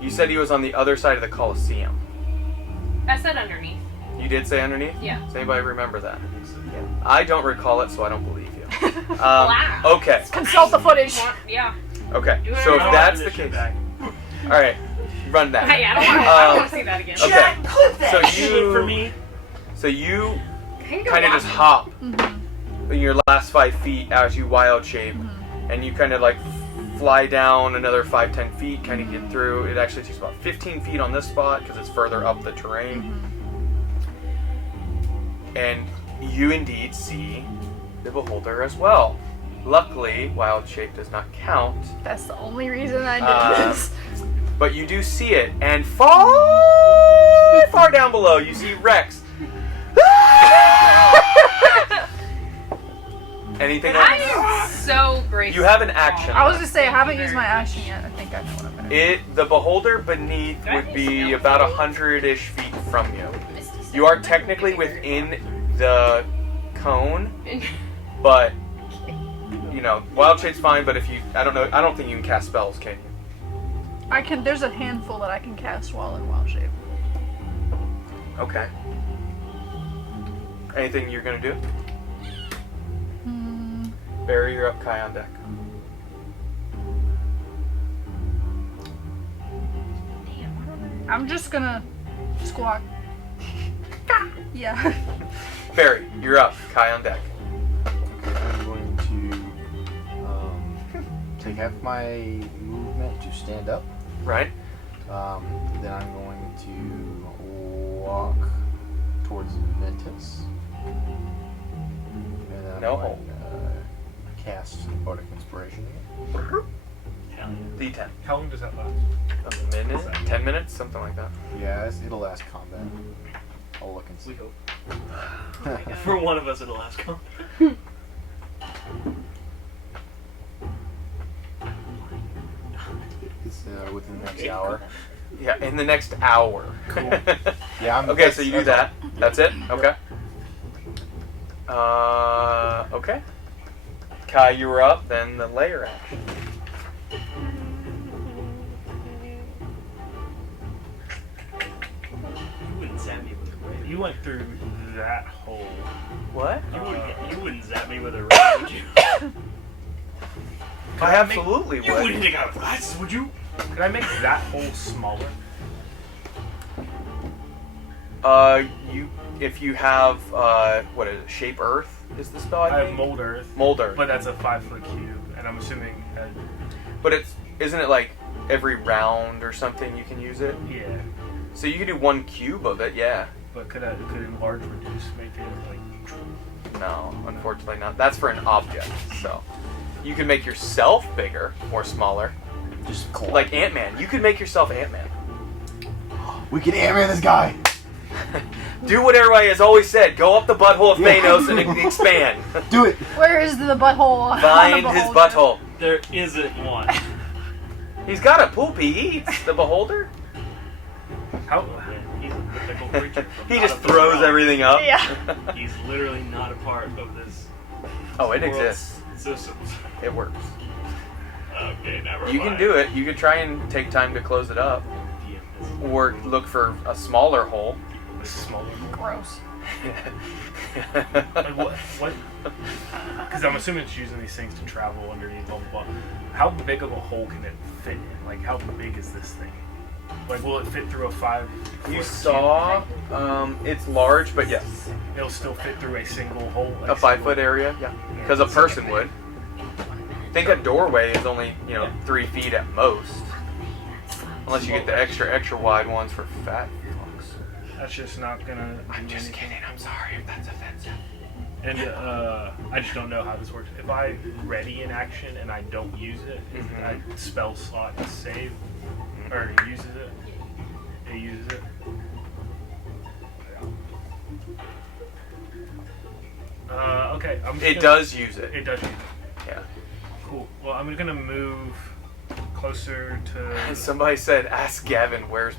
You said he was on the other side of the Colosseum. I said underneath. You did say underneath? Yeah. Does anybody remember that? I don't recall it, so I don't believe you. Wow. Okay. Consult the footage. Okay. Yeah. So if I that's want the this shit case, back. all right, run that. Hey, I don't want to see that again. Okay. Jack, clip that So shit you- for me. So you Can go kind of watch just it. hop Mm-hmm. in your last 5 feet as you wild shape, and you kind of like fly down another 5-10 feet, kind of get through. It actually takes about 15 feet on this spot because it's further up the terrain. And you indeed see the beholder as well. Luckily, wild shape does not count, That's the only reason I did this. but you do see it, and far down below you see Rex. Anything I else? am so grateful. You have an action. I was just saying, I haven't used my action yet. I think I know what I'm gonna do. The beholder beneath would be about 100-ish feet from you. You are technically within the cone, but you know, wild shape's fine. But if you, I don't think you can cast spells, can you? I can. There's a handful that I can cast while in wild shape. Okay. Anything you're gonna do? Barry, you're up. Kai on deck. I'm just gonna squawk. Yeah. Barry, you're up. Kai on deck. I'm going to take half my movement to stand up. Right. Then I'm going to walk towards Ventus. And then I'm No. going to cast Bardic Inspiration again. D10. How long does that last? A minute? 10 minutes? Something like that. Yeah, it'll last combat. I'll look and see. We hope. For one of us, it'll last come. It's within the next hour. Yeah, in the next hour. Cool. Yeah, Okay, so you do that's that. That's it? Okay. Okay. Kai, you were up, then the layer action. You wouldn't zap me with a ray. You went through that hole. What? You wouldn't zap me with a ray, would you? I absolutely You would. wouldn't take out glass, would you? Could I make that hole smaller? If you have, what is it, Shape Earth is the spell, I I have think? Mold Earth, Mold Earth. but that's a 5-foot cube, and I'm assuming, But isn't it like every round or something you can use it? yeah. So you could do 1 cube of it, yeah. But could enlarge, reduce, make it like? No, unfortunately not. That's for an object, so. You can make yourself bigger or smaller. Just collect. Like Ant-Man. You could make yourself Ant-Man. We can Ant-Man this guy! Do what everybody has always said. Go up the butthole of Thanos and expand. Do it. Where is the butthole? on Find the his beholder? butthole. There isn't one. He's got a poop he eats. The beholder. How? He's a mythical creature. He Not just of the throws realm. everything up. Yeah. He's literally not a part of this. Oh, it world's exists. Systems. It works. Okay, never mind. You can do it. You could try and take time to close it up, or look for a smaller hole. A smaller. Gross. Like what? Because I'm assuming it's using these things to travel underneath. Blah blah blah. How big of a hole can it fit in? Like how big is this thing? Like will it fit through a 5? You saw, it's large, but yes, It'll still fit through a single hole. a 5-foot area. Yeah, because a person would. I think a doorway is only 3 feet at most, unless you get the extra wide ones for fat folks. That's just not gonna. I'm just kidding. I'm sorry if that's offensive. And I just don't know how this works. If I ready an action and I don't use it, if I spell slot to save or uses it, it uses it. Okay. It does use it. It does use it. Yeah. Cool. Well, I'm gonna move closer to. Somebody said, "Ask Gavin where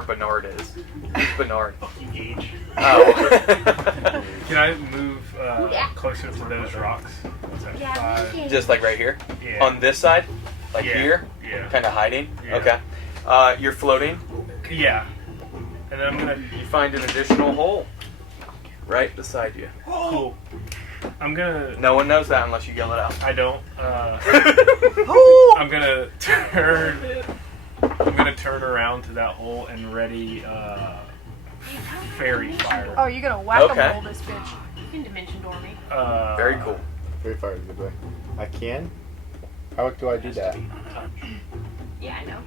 Bernard is." Who's Bernard? Fucking gauge. Oh. Can I move closer to those rocks? What's that? Yeah, 5. Just like right here, Yeah. on this side, like Yeah. here, Yeah. kind of hiding. Yeah. Okay. You're floating. Yeah. And then I'm gonna. You find an additional hole right beside you. Cool. I'm gonna. No one knows that unless you yell it out. I don't. I'm gonna turn. I'm gonna turn around to that hole and ready fairy fire. Oh, you're gonna whack Okay. a hole this bitch. You can dimension door me. Very cool. Very far is a good way. I can? How do I do that? Yeah, I know.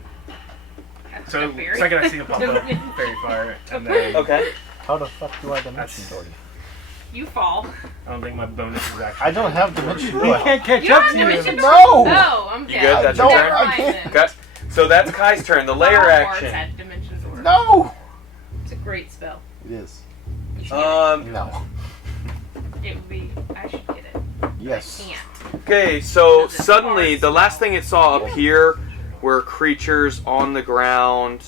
That's So a fairy. second I see it pop up, fairy fire, and then Okay. How the fuck do I dimension That's- door? You fall. I don't think my bonus is actually. I don't have dimension We door. can't catch You up have to you. dimension door? No! Oh, I'm You dead. good? That's No, your I turn? can't. Okay. So that's Kai's turn. The layer All action. Bards had dimension door. No! It's a great spell. It is. You should get No. it. It would be. I should get it. Yes. I can't. Okay, so suddenly the last thing it saw up here were creatures on the ground.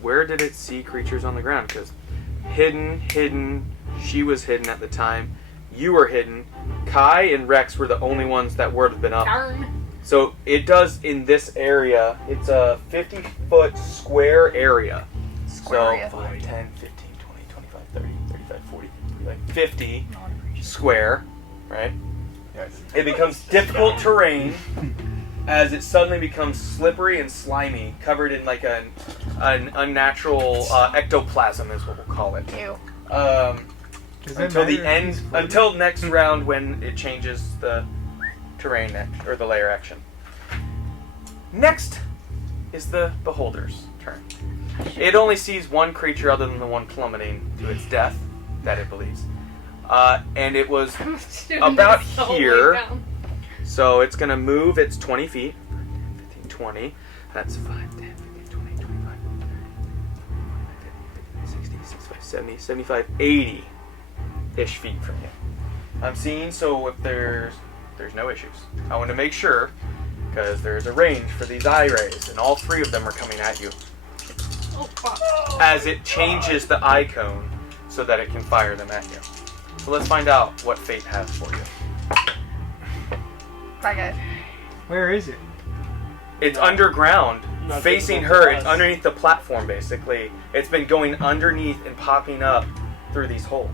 Where did it see creatures on the ground? Because hidden. She was hidden at the time. You were hidden. Kai and Rex were the only ones that would have been up. Darn. So it does in this area. It's a 50-foot square area. Square. So 5, 10, 15, 20, 25, 30, 35, 40, like 50 square, right? Yes. It becomes difficult terrain as it suddenly becomes slippery and slimy, covered in like an unnatural ectoplasm is what we'll call it. Ew. Does that Until the matter if end, he's floating? until next round when it changes the terrain or the layer action. Next is the beholder's turn. It only sees one creature other than the one plummeting to its death that it believes. And it was about here. So it's going to move its 20 feet. 15, 20. That's 5, 10, 15, 20, 25, 30, 60, 65, 70, 75, 80-ish feet from you. I'm seeing, so if there's no issues. I want to make sure, because there's a range for these eye rays, and all 3 of them are coming at you. Oh, fuck. As it changes the eye cone so that it can fire them at you. So let's find out what fate has for you. Bye, guys. Where is it? It's underground, Not facing visible to her. It's us. underneath the platform, basically. It's been going underneath and popping up through these holes.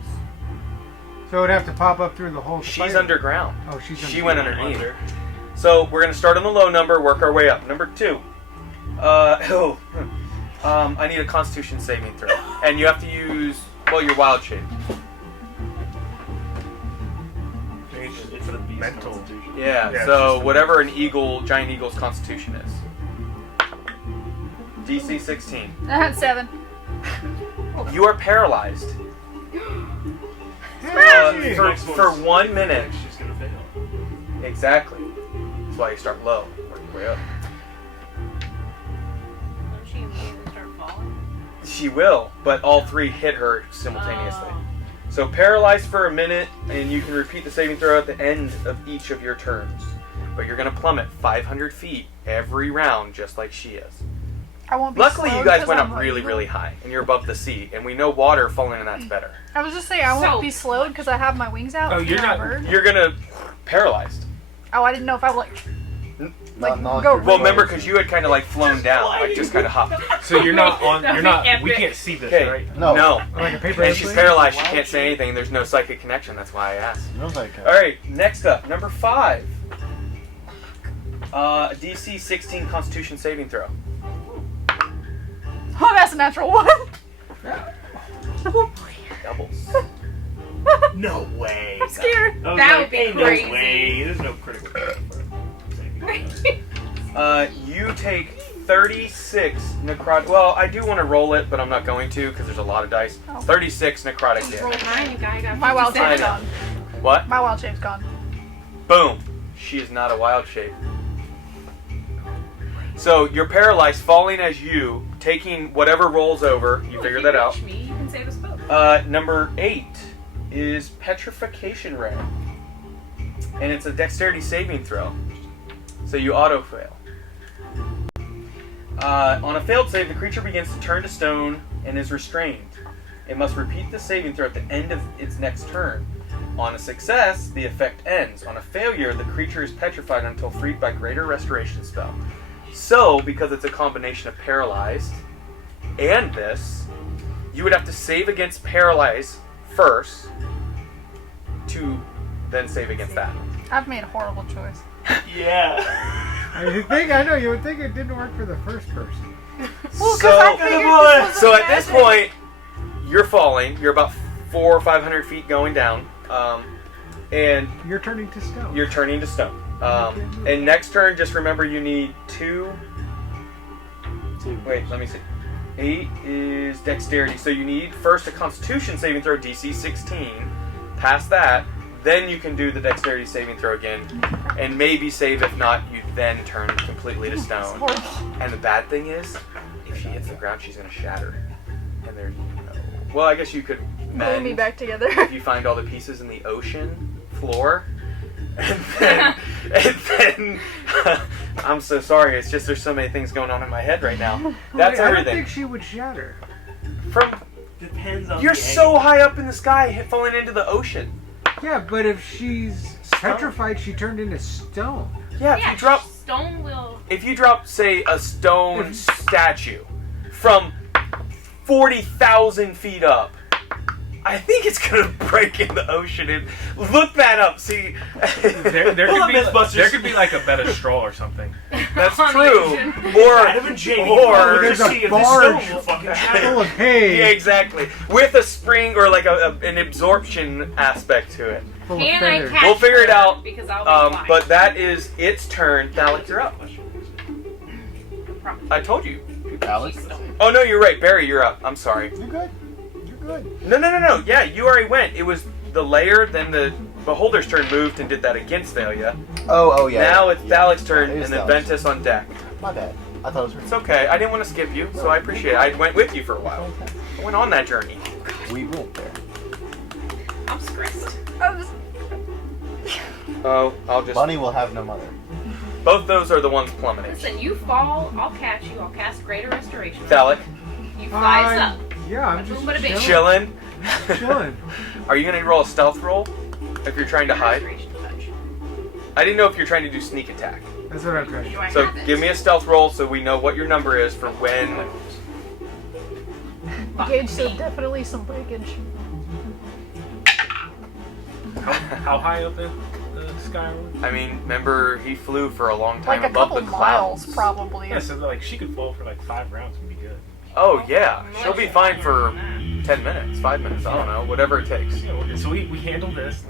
So it'd have to pop up through the whole She's fire. underground. Oh, she's She went underground. underneath. So we're gonna start on the low number, work our way up. Number 2. I need a Constitution saving throw, and you have to use your wild shape. It's the beast Mental. constitution. Yeah. Yeah, So it's just whatever an giant eagle's Constitution is. DC 16. 7. You are paralyzed Hey! for 1 minute. She's gonna fail. Exactly. That's why you start low, work your way up. Don't she immune She will, but all 3 hit her simultaneously. So paralyzed for a minute, and you can repeat the saving throw at the end of each of your turns. But you're going to plummet 500 feet every round, just like she is. I won't be Luckily, slowed you guys 'cause went I'm up really, evil. really high, and you're above the sea, and we know water falling in that's better. I was just saying I won't be slowed because I have my wings out. Oh, you're and I'm not- a bird. You're going to paralyzed. Oh, I didn't know if I would Not go. Well, remember, because you had kind of like flown down, like just kind of hopped. So you're not on. That'd You're be not. We epic. can't see this, Okay. right? No. Like a paper And she's airplane? paralyzed. She can't say anything. There's no psychic connection. That's why I asked. No psychic. All right. Next up, number 5. DC 16 Constitution saving throw. Oh, that's a natural 1. Doubles. No way. I'm scared. I was That like, would be ain't crazy. No way. There's no critical hit for You take 36 necrotic. Well, I do want to roll it, but I'm not going to because there's a lot of dice. Oh. 36 necrotic Roll damage. 9, you guy got My wild 57. shape's I gone. What? My wild shape's gone. Boom. She is not a wild shape. So you're paralyzed, falling as you, taking whatever rolls over. You figure that out. If you reach me, you can save us both. Number 8 is Petrification Ray. And it's a dexterity saving throw. So you auto-fail. On a failed save, the creature begins to turn to stone and is restrained. It must repeat the saving throw at the end of its next turn. On a success, the effect ends. On a failure, the creature is petrified until freed by Greater Restoration spell. So, because it's a combination of paralyzed and this, you would have to save against paralyze first to then save against that. I've made a horrible choice. Yeah. I know, you would think it didn't work for the first person. Well, because I figured this was So a at this magic. point, you're falling. You're about 400 or 500 feet going down, and You're turning to stone. you're turning to stone. And next turn, just remember you need 2. Wait, let me see. 8 is dexterity, so you need first a Constitution saving throw, DC 16. Pass that, then you can do the dexterity saving throw again, and maybe save. If not, you then turn completely to It's stone. horrible. And the bad thing is, if she hits the ground, she's gonna shatter. And there's no. Well, I guess you could Glue me mend back together. if you find all the pieces in the ocean floor. And then I'm so sorry. It's just there's so many things going on in my head right now. That's I don't everything. think she would shatter. From Depends on. you're the so angle. high up in the sky, falling into the ocean. Yeah, but if she's petrified, she turned into stone. Yeah, Yeah, if you drop, stone will. if you drop, say, a stone statue from 40,000 feet up, I think it's gonna break in the ocean. And look that up. See, There Pull up could be Mythbusters. there could be like a bed of straw or something. that's On the true. ocean. Adam Or and Jamie. or- There's There's a see if the barge stone will fucking full shatter. of hay. yeah, exactly. With a spring or like an absorption aspect to it. Full of Can I feathers. catch We'll figure it her? out. Because I'll be flying. But that is its turn. Thalek, you're up. I told you. Alex? Oh no, you're right. Barry, you're up. I'm sorry. You're good. You're good. No. Yeah, you already went. It was the layer, then the beholder's turn moved and did that against Thalia. Oh yeah. Now yeah, it's yeah. Thalek's turn, It is and then Thalek's. Ventus on deck. My bad. I thought it was It's okay. I didn't want to skip you, so I appreciate it. I went with you for a while. I went on that journey. We went there. I'm stressed. Oh, I'll just. Bunny will have no mother. Both those are the ones plummeting. Listen, you fall, I'll catch you. I'll cast Greater Restoration. Thalek, You fly us up. Yeah, I'm That's just what it is. chilling. chilling. Are you gonna roll a stealth roll if you're trying to hide? Restoration touch. I didn't know if you're trying to do sneak attack. That's what I'm trying to Do do. I So have it? give me a stealth roll so we know what your number is for when. Fuck Gage said me. definitely some breakage. How high up in the sky? I mean, remember he flew for a long time Like a above couple the miles, clouds. probably. Yeah, so like she could fall for like 5 rounds and be good. Oh yeah, she'll be fine for 10 minutes, 5 minutes. I don't know, whatever it takes. Yeah, okay, so we handle this.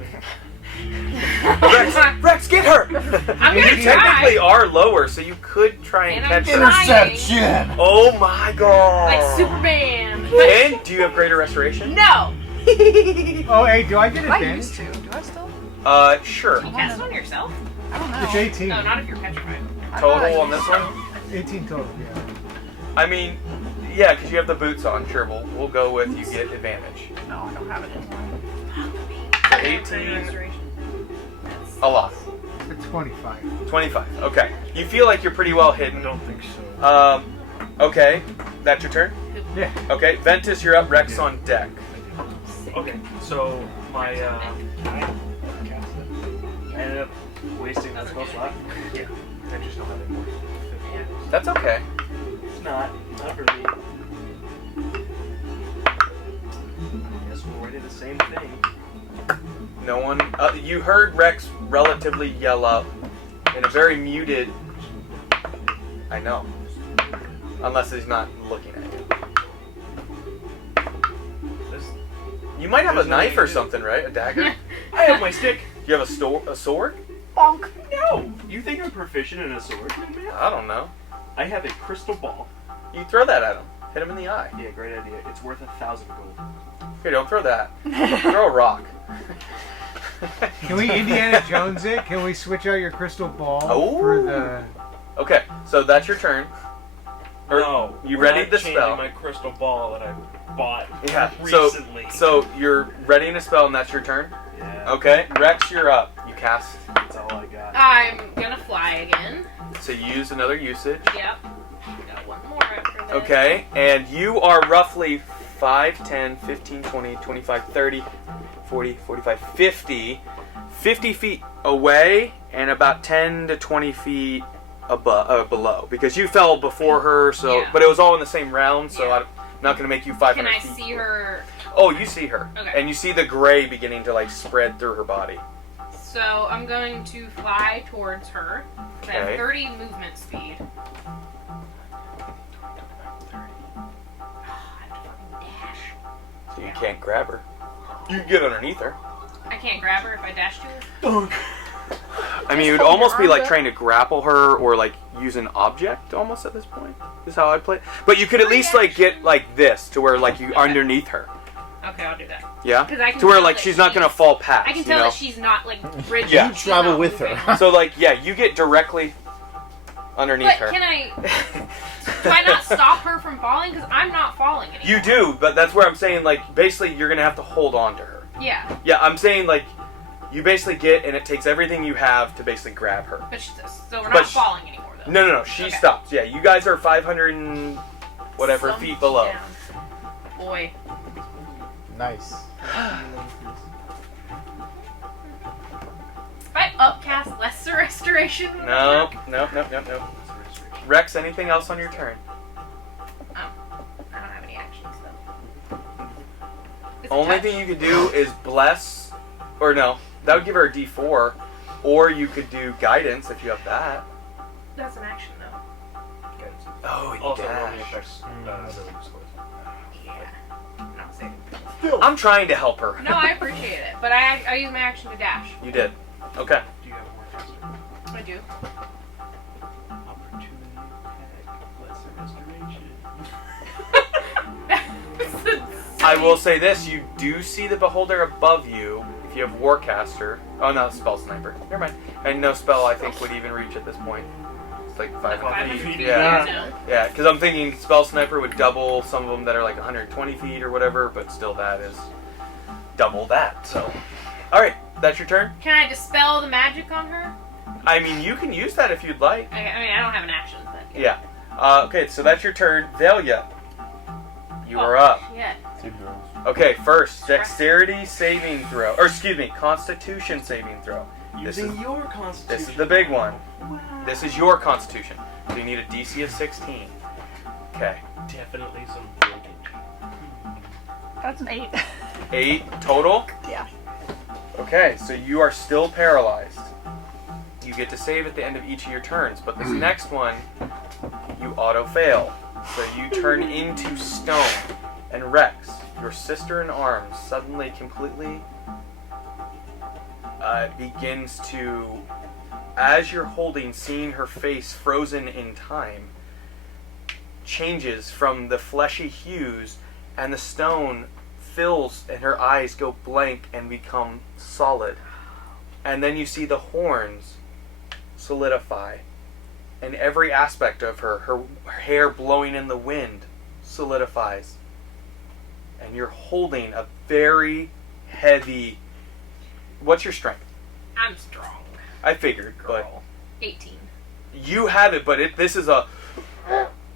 Rex, get her! I'm You gonna technically try. are lower, so you could try and And I'm catch her. trying. Interception! Oh my god! Like Superman. And do you have greater restoration? No. Oh, hey, do I get I advantage? used to. Do I still? Sure. You cast on yourself? I don't know. It's 18. No, not if you're petrified. I thought I Total on used this to. one? 18 total, yeah. I mean, Yeah, because you have the boots on. Sure, we'll go with you get advantage. No, I don't have it anymore. So 18. A lot. It's 25. 25. Okay. You feel like you're pretty well I hidden. don't think so. Okay. That's your turn? Yeah. Okay. Ventus, you're up. Rex on deck. Okay, so my I ended up wasting that spell slot. Yeah. I just don't have any more. That's okay. It's not for me. Guess we're waiting the same thing. No one. You heard Rex relatively yell up in a very muted. I know. Unless he's not looking at you. You might have a knife or something, right? A dagger? I have my stick. You have a sword? Bonk. No! You think I'm proficient in a sword? I don't know. I have a crystal ball. You throw that at him. Hit him in the eye. Yeah, great idea. It's worth 1,000 gold. Here, don't throw that. Throw a rock. Can we Indiana Jones it? Can we switch out your crystal ball for the... Okay, so that's your turn. Or No. you we're readied not the changing spell. my crystal ball that I bought Yeah, recently. so you're readying a spell and that's your turn? Yeah. Okay, Rex, you're up. You cast. That's all I got. I'm gonna fly again. So you use another usage. Yep. Got one more after this. Okay, and you are roughly 5, 10, 15, 20, 25, 30, 40, 45, 50 feet away and about 10 to 20 feet below. Because you fell before her, so Yeah. but it was all in the same round, so Yeah. I'm not going to make you 500 Can I feet. see her? Oh, you see her. Okay. And you see the gray beginning to like spread through her body. So I'm going to fly towards her. I have Okay. 30 movement speed. So you can't grab her. You can get underneath her. I can't grab her if I dash to her. I mean, it would hold almost your be arms like up. trying to grapple her or like use an object almost at this point. Is how I'd play it. But you could at least like get like this to where like you Okay. underneath her. Okay, I'll do that. Yeah? 'Cause I can To where tell like that she's not she's- gonna fall past. I can you tell know? that she's not like rigid. Yeah. You She's travel not with moving. her. So like yeah, you get directly underneath But her. can I? Do I not stop her from falling? Because I'm not falling anymore. You do, but that's where I'm saying like basically you're gonna have to hold on to her. Yeah, Yeah, I'm saying like you basically get and it takes everything you have to basically grab her. but so we're But not sh- falling anymore though. No, she Okay. stops. Yeah, you guys are 500 and whatever Some feet below. down. Boy. Nice. If I upcast lesser restoration. would No, work? no. Rex, anything else on your turn? I don't have any actions though. Is it Only touch? thing you could do is bless, or no, that would give her a D4, or you could do guidance if you have that. That's an action though. Oh, you Also, dash. roaming effects really useless. Yeah. Not safe. I'm trying to help her. No, I appreciate it, but I use my action to dash. You did. Okay. Do you have more faster? I do. Opportunity attack, lesser restoration. I will say this: you do see the beholder above you. If you have Warcaster, oh no, spell sniper. Never mind. And no spell I think would even reach at this point. It's like 500 500 feet. feet. Yeah. No. Yeah, because I'm thinking spell sniper would double some of them that are like 120 feet or whatever, but still that is double that. So, all right, that's your turn. Can I dispel the magic on her? I mean, you can use that if you'd like. I mean, I don't have an action, but Yeah. Okay, so that's your turn, Velia. You are Oh, up. shit. Okay, first dexterity saving throw, or excuse me, Constitution saving throw. This Using is your constitution. this is the big one. Wow. This is your Constitution. So you need a DC of 16. Okay. Definitely some breakage. That's an 8. 8 total? Yeah. Okay, so you are still paralyzed. You get to save at the end of each of your turns, but this next one, you auto-fail. So you turn into stone. And Rex, your sister in arms, suddenly completely begins to, as you're holding, seeing her face frozen in time, changes from the fleshy hues, and the stone fills and her eyes go blank and become solid. And then you see the horns solidify, and every aspect of her hair blowing in the wind solidifies, and you're holding a very heavy. What's your strength? I'm strong. I figured, Girl. 18. but you have it. But this is a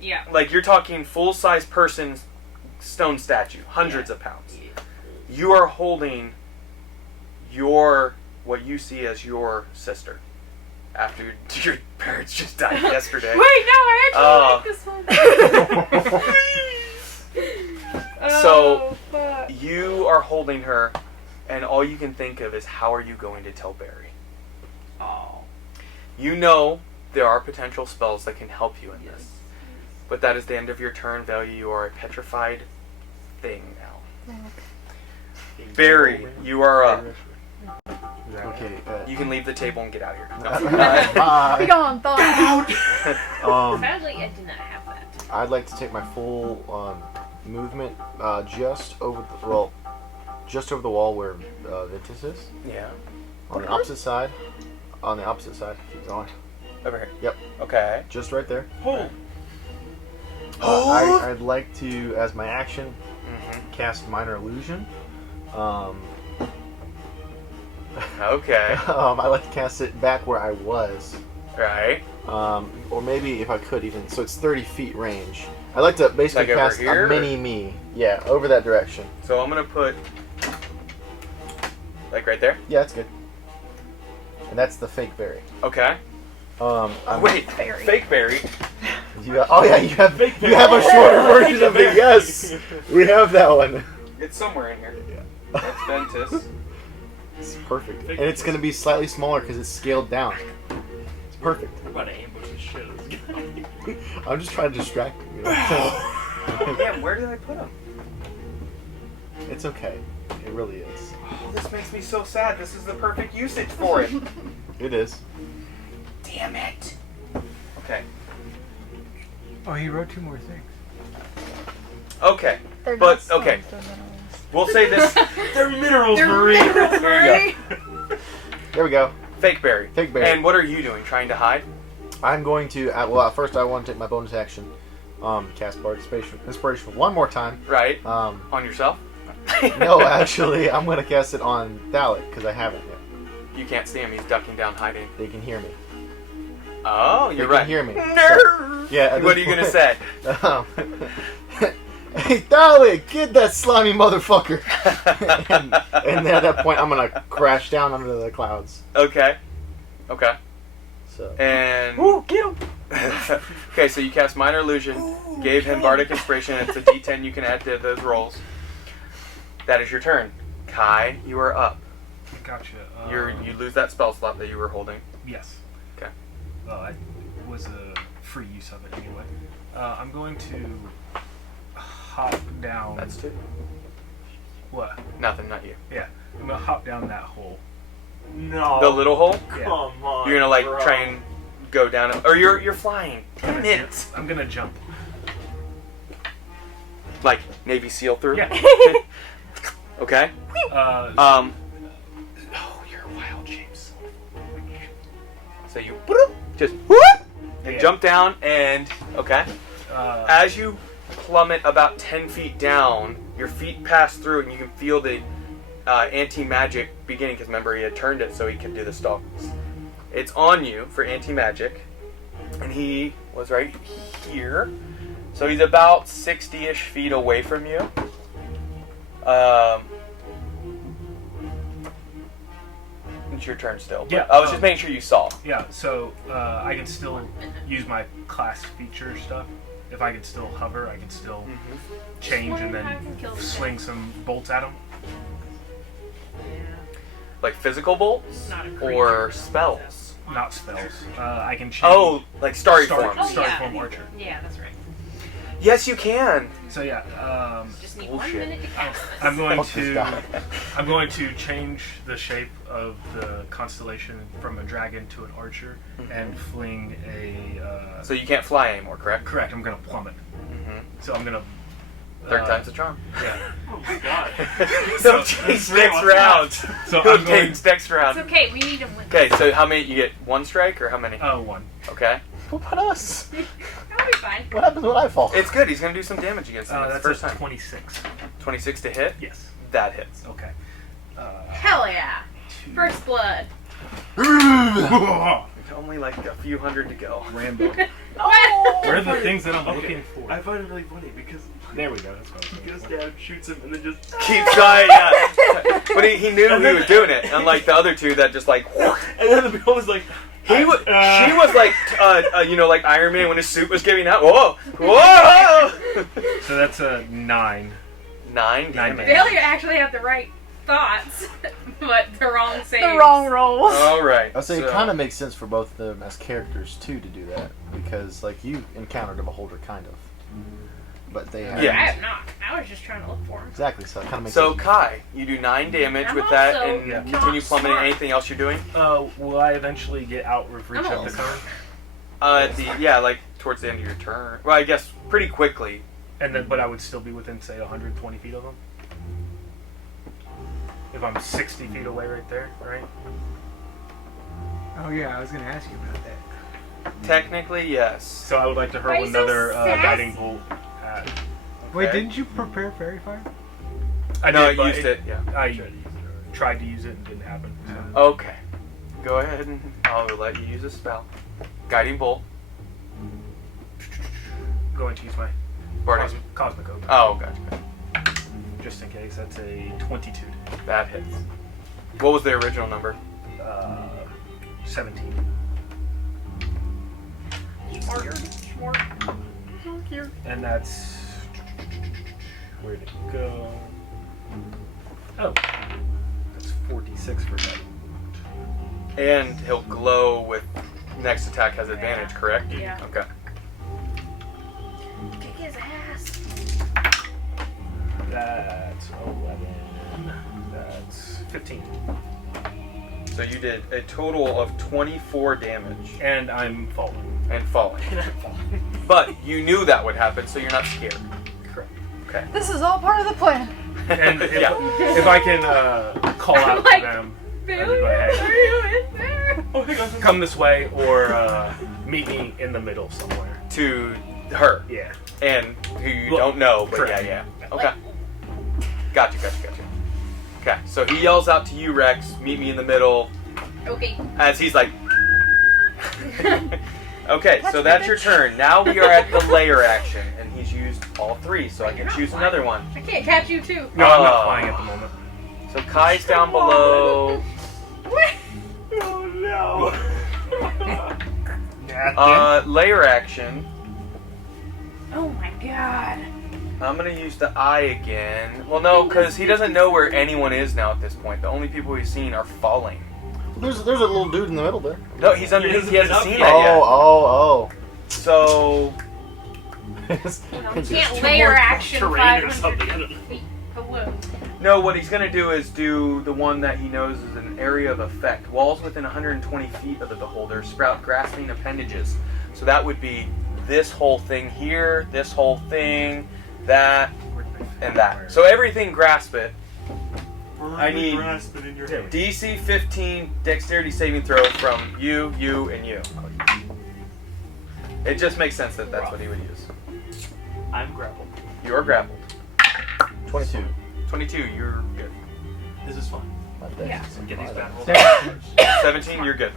Yeah. like you're talking full-size person, stone statue, hundreds of pounds. Yeah. You are holding what you see as your sister after your parents just died yesterday. Wait, no, I actually like this one. So, fuck. you are holding her, and all you can think of is how are you going to tell Barry? Oh. You know there are potential spells that can help you in this, but that is the end of your turn. Value, you are a petrified thing now. Barry, you are up. Okay. You can leave the table and get out of here. Be gone, thought. Sadly, I did not have that. I'd like to take my full movement just over the wall where Ventus is. Yeah. On the opposite side. On the opposite side. Keep going. Over here. Yep. Okay. Just right there. Oh. I'd like to, as my action, cast Minor Illusion. Okay. I like to cast it back where I was. Right. Or maybe if I could even, so it's 30 feet range. I like to basically Like over cast here, a mini me. Yeah, over that direction. So I'm gonna put like right there. Yeah, that's good. And that's the fake berry. Okay. Wait, Barry. fake Barry. You have a shorter version of it. Yes, we have that one. It's somewhere in here. That's Ventus. It's perfect, and it's gonna be slightly smaller because it's scaled down. It's perfect. I'm about to ambush the shit out of this guy. I'm just trying to distract you. Damn, where did I put him? It's okay. It really is. Oh, this makes me so sad. This is the perfect usage for it. It is. Damn it. Okay. Oh, he wrote 2 more things. Okay. They're But, not okay. stones, they're minerals. We'll say this. They're minerals, They're Marie. minerals, There you There we go. Fake Barry. Fake berry. And what are you doing? Trying to hide? I'm going to. Well, first I want to take my bonus action. Cast Bard Inspiration one more time. Right. Um, On yourself? no, actually, I'm going to cast it on Thalic because I haven't yet. You can't see him. He's ducking down, hiding. They can hear me. Oh, you're They right. can hear me. Nerd. Yeah. at What are this you gonna point- say? Hey, Thalic, get that slimy motherfucker! and then at that point, I'm gonna crash down under the clouds. Okay. Okay. So. And Ooh, get him. okay, so you cast Minor Illusion, gave him Bardic Inspiration. It's a D10 you can add to those rolls. That is your turn. Kai, you are up. Gotcha. You lose that spell slot that you were holding. Yes. Okay. Well, it was a free use of it anyway. I'm going to hop down. That's 2. What? Nothing, not you. Yeah. I'm gonna hop down that hole. No. The little hole? Yeah. Come on. You're gonna like bro. try and go down it, or you're flying. Damn it! I'm gonna jump. Like Navy SEAL through. Yeah. Okay. Uh, Oh, you're wild, James. So you just whoop, and Yeah. jump down, and okay. As you plummet about 10 feet down, your feet pass through, and you can feel the anti-magic beginning. Because remember, he had turned it so he could do the stalks. It's on you for anti-magic, and he was right here. So he's about 60-ish feet away from you. It's your turn still. But Yeah, I was just making sure you saw. yeah. So I can still use my class feature stuff. If I can still hover, I can still change and then sling some bolts at him. Like physical bolts Not a or creature. spells. Not spells. I can change. Oh, like starry Starry forms. Starry form archer. Yeah, that's right. Yes, you can. So yeah, Just need Bullshit. 1 minute to cast this. I'm going Fuck this to guy. I'm going to change the shape of the constellation from a dragon to an archer and fling a. So you can't fly anymore, correct? Correct. I'm gonna plummet. So I'm gonna. Third time's the charm. Yeah. Oh my god. So change next round. So He'll I'm going. change next It's round. okay, we need to win. Okay, so how many? You get 1 strike or how many? 1. Okay. What about us? I'll be fine. What happens when I fall? It's good. He's gonna do some damage against him. It's the That's first a time. 26. 26 to hit. Yes. That hits. Okay. Hell yeah. First blood. It's only like a few hundred to go. Rambo. What? Where are the things that I'm Okay. looking for? I find it really funny because There we go. That's what I was he looking goes for. down, shoots him, and then just Keep trying. Yeah. But he knew he was doing it, unlike the other two that just like. and then the beholder's like, She was like, like Iron Man when his suit was giving out. Whoa, whoa! So that's a 9. 9 damage. Failure actually have the right thoughts, but the wrong saves. The wrong rolls. All right. I'd say so- it kind of makes sense for both of them as characters too to do that because like you encountered a beholder kind of, but they have Yeah. I have not. I was just trying to look for him. exactly. So it kind of makes So sense. Kai, you do 9 damage I'm with that, also and not continue plummeting. smart. Anything else you're doing? Will I eventually get out of reach I'm of the almost cone? Like towards the end of your turn. Well, I guess pretty quickly. And then, but I would still be within, say, 120 feet of them? If I'm 60 feet away right there, right? Oh yeah, I was gonna ask you about that. Technically, yes. So I would like to Why hurl you so another sassy? guiding bolt at... Wait, Okay. didn't you prepare fairy fire? I No, did, but I used it. Yeah. I tried to use it and it didn't happen. So. Okay. Go ahead and I'll let you use a spell. Guiding bolt. Going to use my Bardic. cosmic oak. Oh, gotcha. Just in case. That's a 22. That hits. What was the original number? 17. Smart. And that's... Where'd it go? Oh. That's 46 for that. And he'll glow with next attack has advantage, correct? Yeah. Okay. Kick his ass. That's 11. That's 15. So you did a total of 24 damage And I'm falling. and falling. But you knew that would happen, so you're not scared. Correct. Okay. This is all part of the plan. And if, Yeah. if I can call out Like, to them, Failure, Right. are you in there? come this way or meet me in the middle somewhere. To her Yeah. and who you Look, don't know, but correct. yeah. Okay. Gotcha. Okay, so he yells out to you, Rex, meet me in the middle, Okay. as he's like... Okay, so that's your turn. Now we are at the layer action, and he's used all 3, so I can choose another one. I can't catch you too. No, I'm Oh. not flying at the moment. So Kai's down below. oh no! Layer action. Oh my god. I'm gonna use the eye again. Well, no, because he doesn't know where anyone is now at this point. The only people he's seen are falling. There's a little dude in the middle there. No, he's underneath. He hasn't seen that yet. Oh. So You can't layer action terrain or 500 something. I don't know. feet. Hello. no, what he's gonna do is do the one that he knows is an area of effect. Walls within 120 feet of the beholder sprout grasping appendages. So that would be this whole thing here, this whole thing, that, and that. So everything grasp it. I need grasp it in your hand. DC 15 dexterity saving throw from you, and you. It just makes sense that that's what he would use. I'm grappled. You are grappled. 22. 22, you're good. This is fun. Yeah. Get these bad rolls. 17, you're good.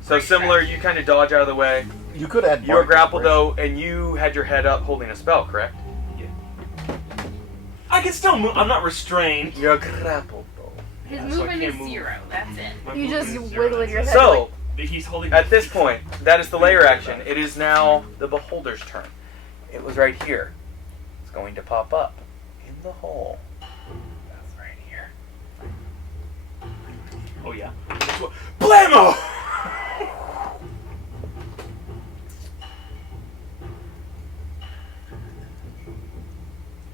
So similar, you kind of dodge out of the way. You could add. You were bardic grappled inspiration. though, and you had your head up holding a spell, correct? I can still move. I'm not restrained. You're grappled though. His Yeah, so I movement can't is move. 0. That's it. My You just movement is 0, wiggle your that's head. So, it. He's holding. at this point, that is the layer action. It is now the beholder's turn. It was right here. It's going to pop up in the hole. That's right here. Oh yeah. Blammo!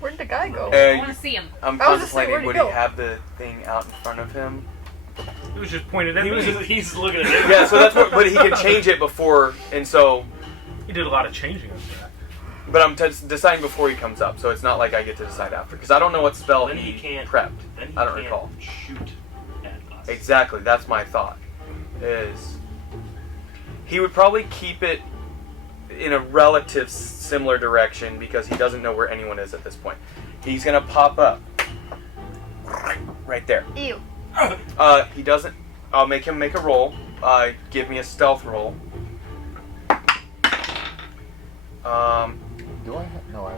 Where'd the guy go? I want to see him. I'm I was just saying, contemplating, where'd he would go? he have the thing out in front of him? It was just pointed at He me. was. He's looking at it. Yeah, so that's what, but he can change it before, and so, He did a lot of changing of that. but I'm deciding before he comes up, so it's not like I get to decide after, because I don't know what spell Then he he can't. prepped. Then he I don't can't recall. shoot at us. Exactly, that's my thought. Is He would probably keep it in a relative similar direction because he doesn't know where anyone is at this point. He's gonna pop up right there. Ew. He doesn't. I'll make him make a roll. Give me a stealth roll. Do I? No, I.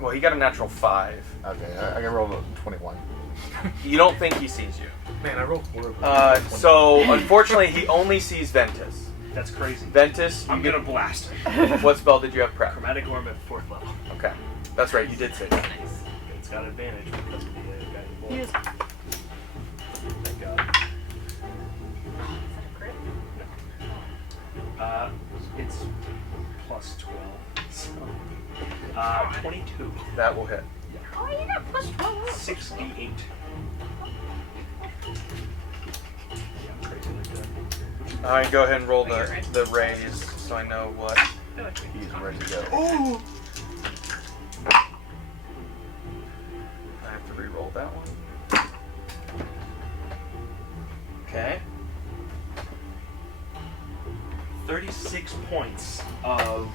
Well, he got a natural 5. Okay, I can roll a 21. You don't think he sees you. Man, I rolled horribly. So unfortunately, he only sees Ventus. That's crazy. Ventus, I'm gonna blast him. what spell did you have prep? Chromatic Orb at 4th level. Okay, that's right. You did say that. Nice. It's got advantage because of the guiding bolt. Use. Thank God. Is that a crit? It's plus 12. So, 22. That will hit. Oh, you got plus 12. 68. Yeah, I'm crazy like that. All right, go ahead and roll the raise so I know what He's ready to go. Ooh! I have to re-roll that one. Okay. 36 points of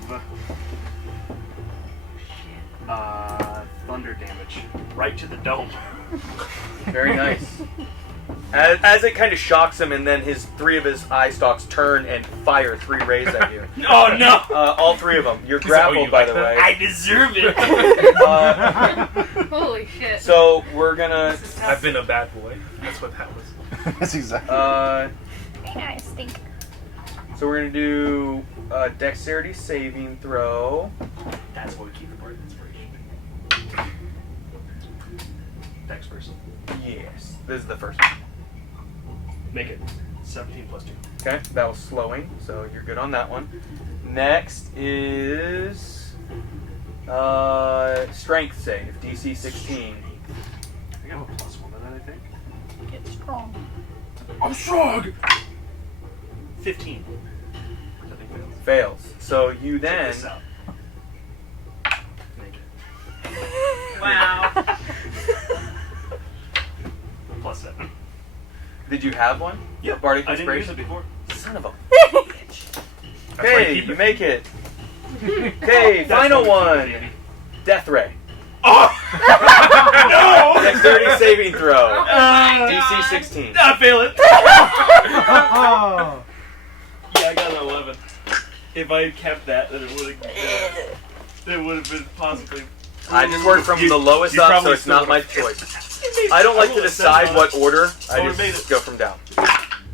thunder damage right to the dome. Very nice. As it kind of shocks him, and then 3 of his eye stalks turn and fire 3 rays at you. Oh no! All 3 of them. You're grappled, by the way. I deserve it. Holy shit. So we're gonna. I've been a bad boy. That's what that was. That's exactly. I stink. So we're gonna do a dexterity saving throw. That's what we keep the part of inspiration. Dex person. Yes, this is the first one. Make it 17 plus 2. Okay, that was slowing, so you're good on that one. Next is strength save, DC 16. I got a plus 1 on that, I think. Get strong. I'm strong! 15. I think fails. Fails. So you Check then. this out. Make it. Wow. Plus 7. Did you have one? Yep. Bardic I didn't use Inspiration? it before. Son of a bitch. That's why I Okay, keep you it. make it. Okay, That's final why we keep one. it, Andy. Death Ray. Oh! No! Dexterity saving throw. my DC God. 16. I fail it! Oh. Yeah, I got an 11. If I had kept that, then it would have been possibly. I just worked from the lowest you up, so probably it's not still my choice. I don't like to rolled a decide 7 what order. I Oh, we made just it. go from down.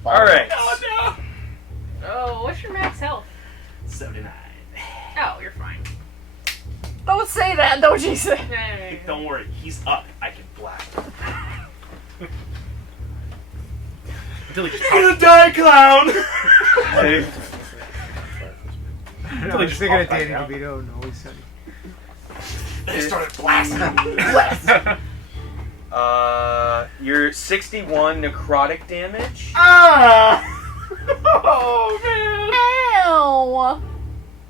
Alright. Oh no! Oh, what's your max health? 79. Oh, you're fine. Don't say that, though, Jesus. Don't worry, he's up. I can blast him. Until he just You're gonna die, clown! I was thinking of Danny DeVito and Always Sunny. They started blasting him. You're 61 necrotic damage. Ah! Oh man! Ow!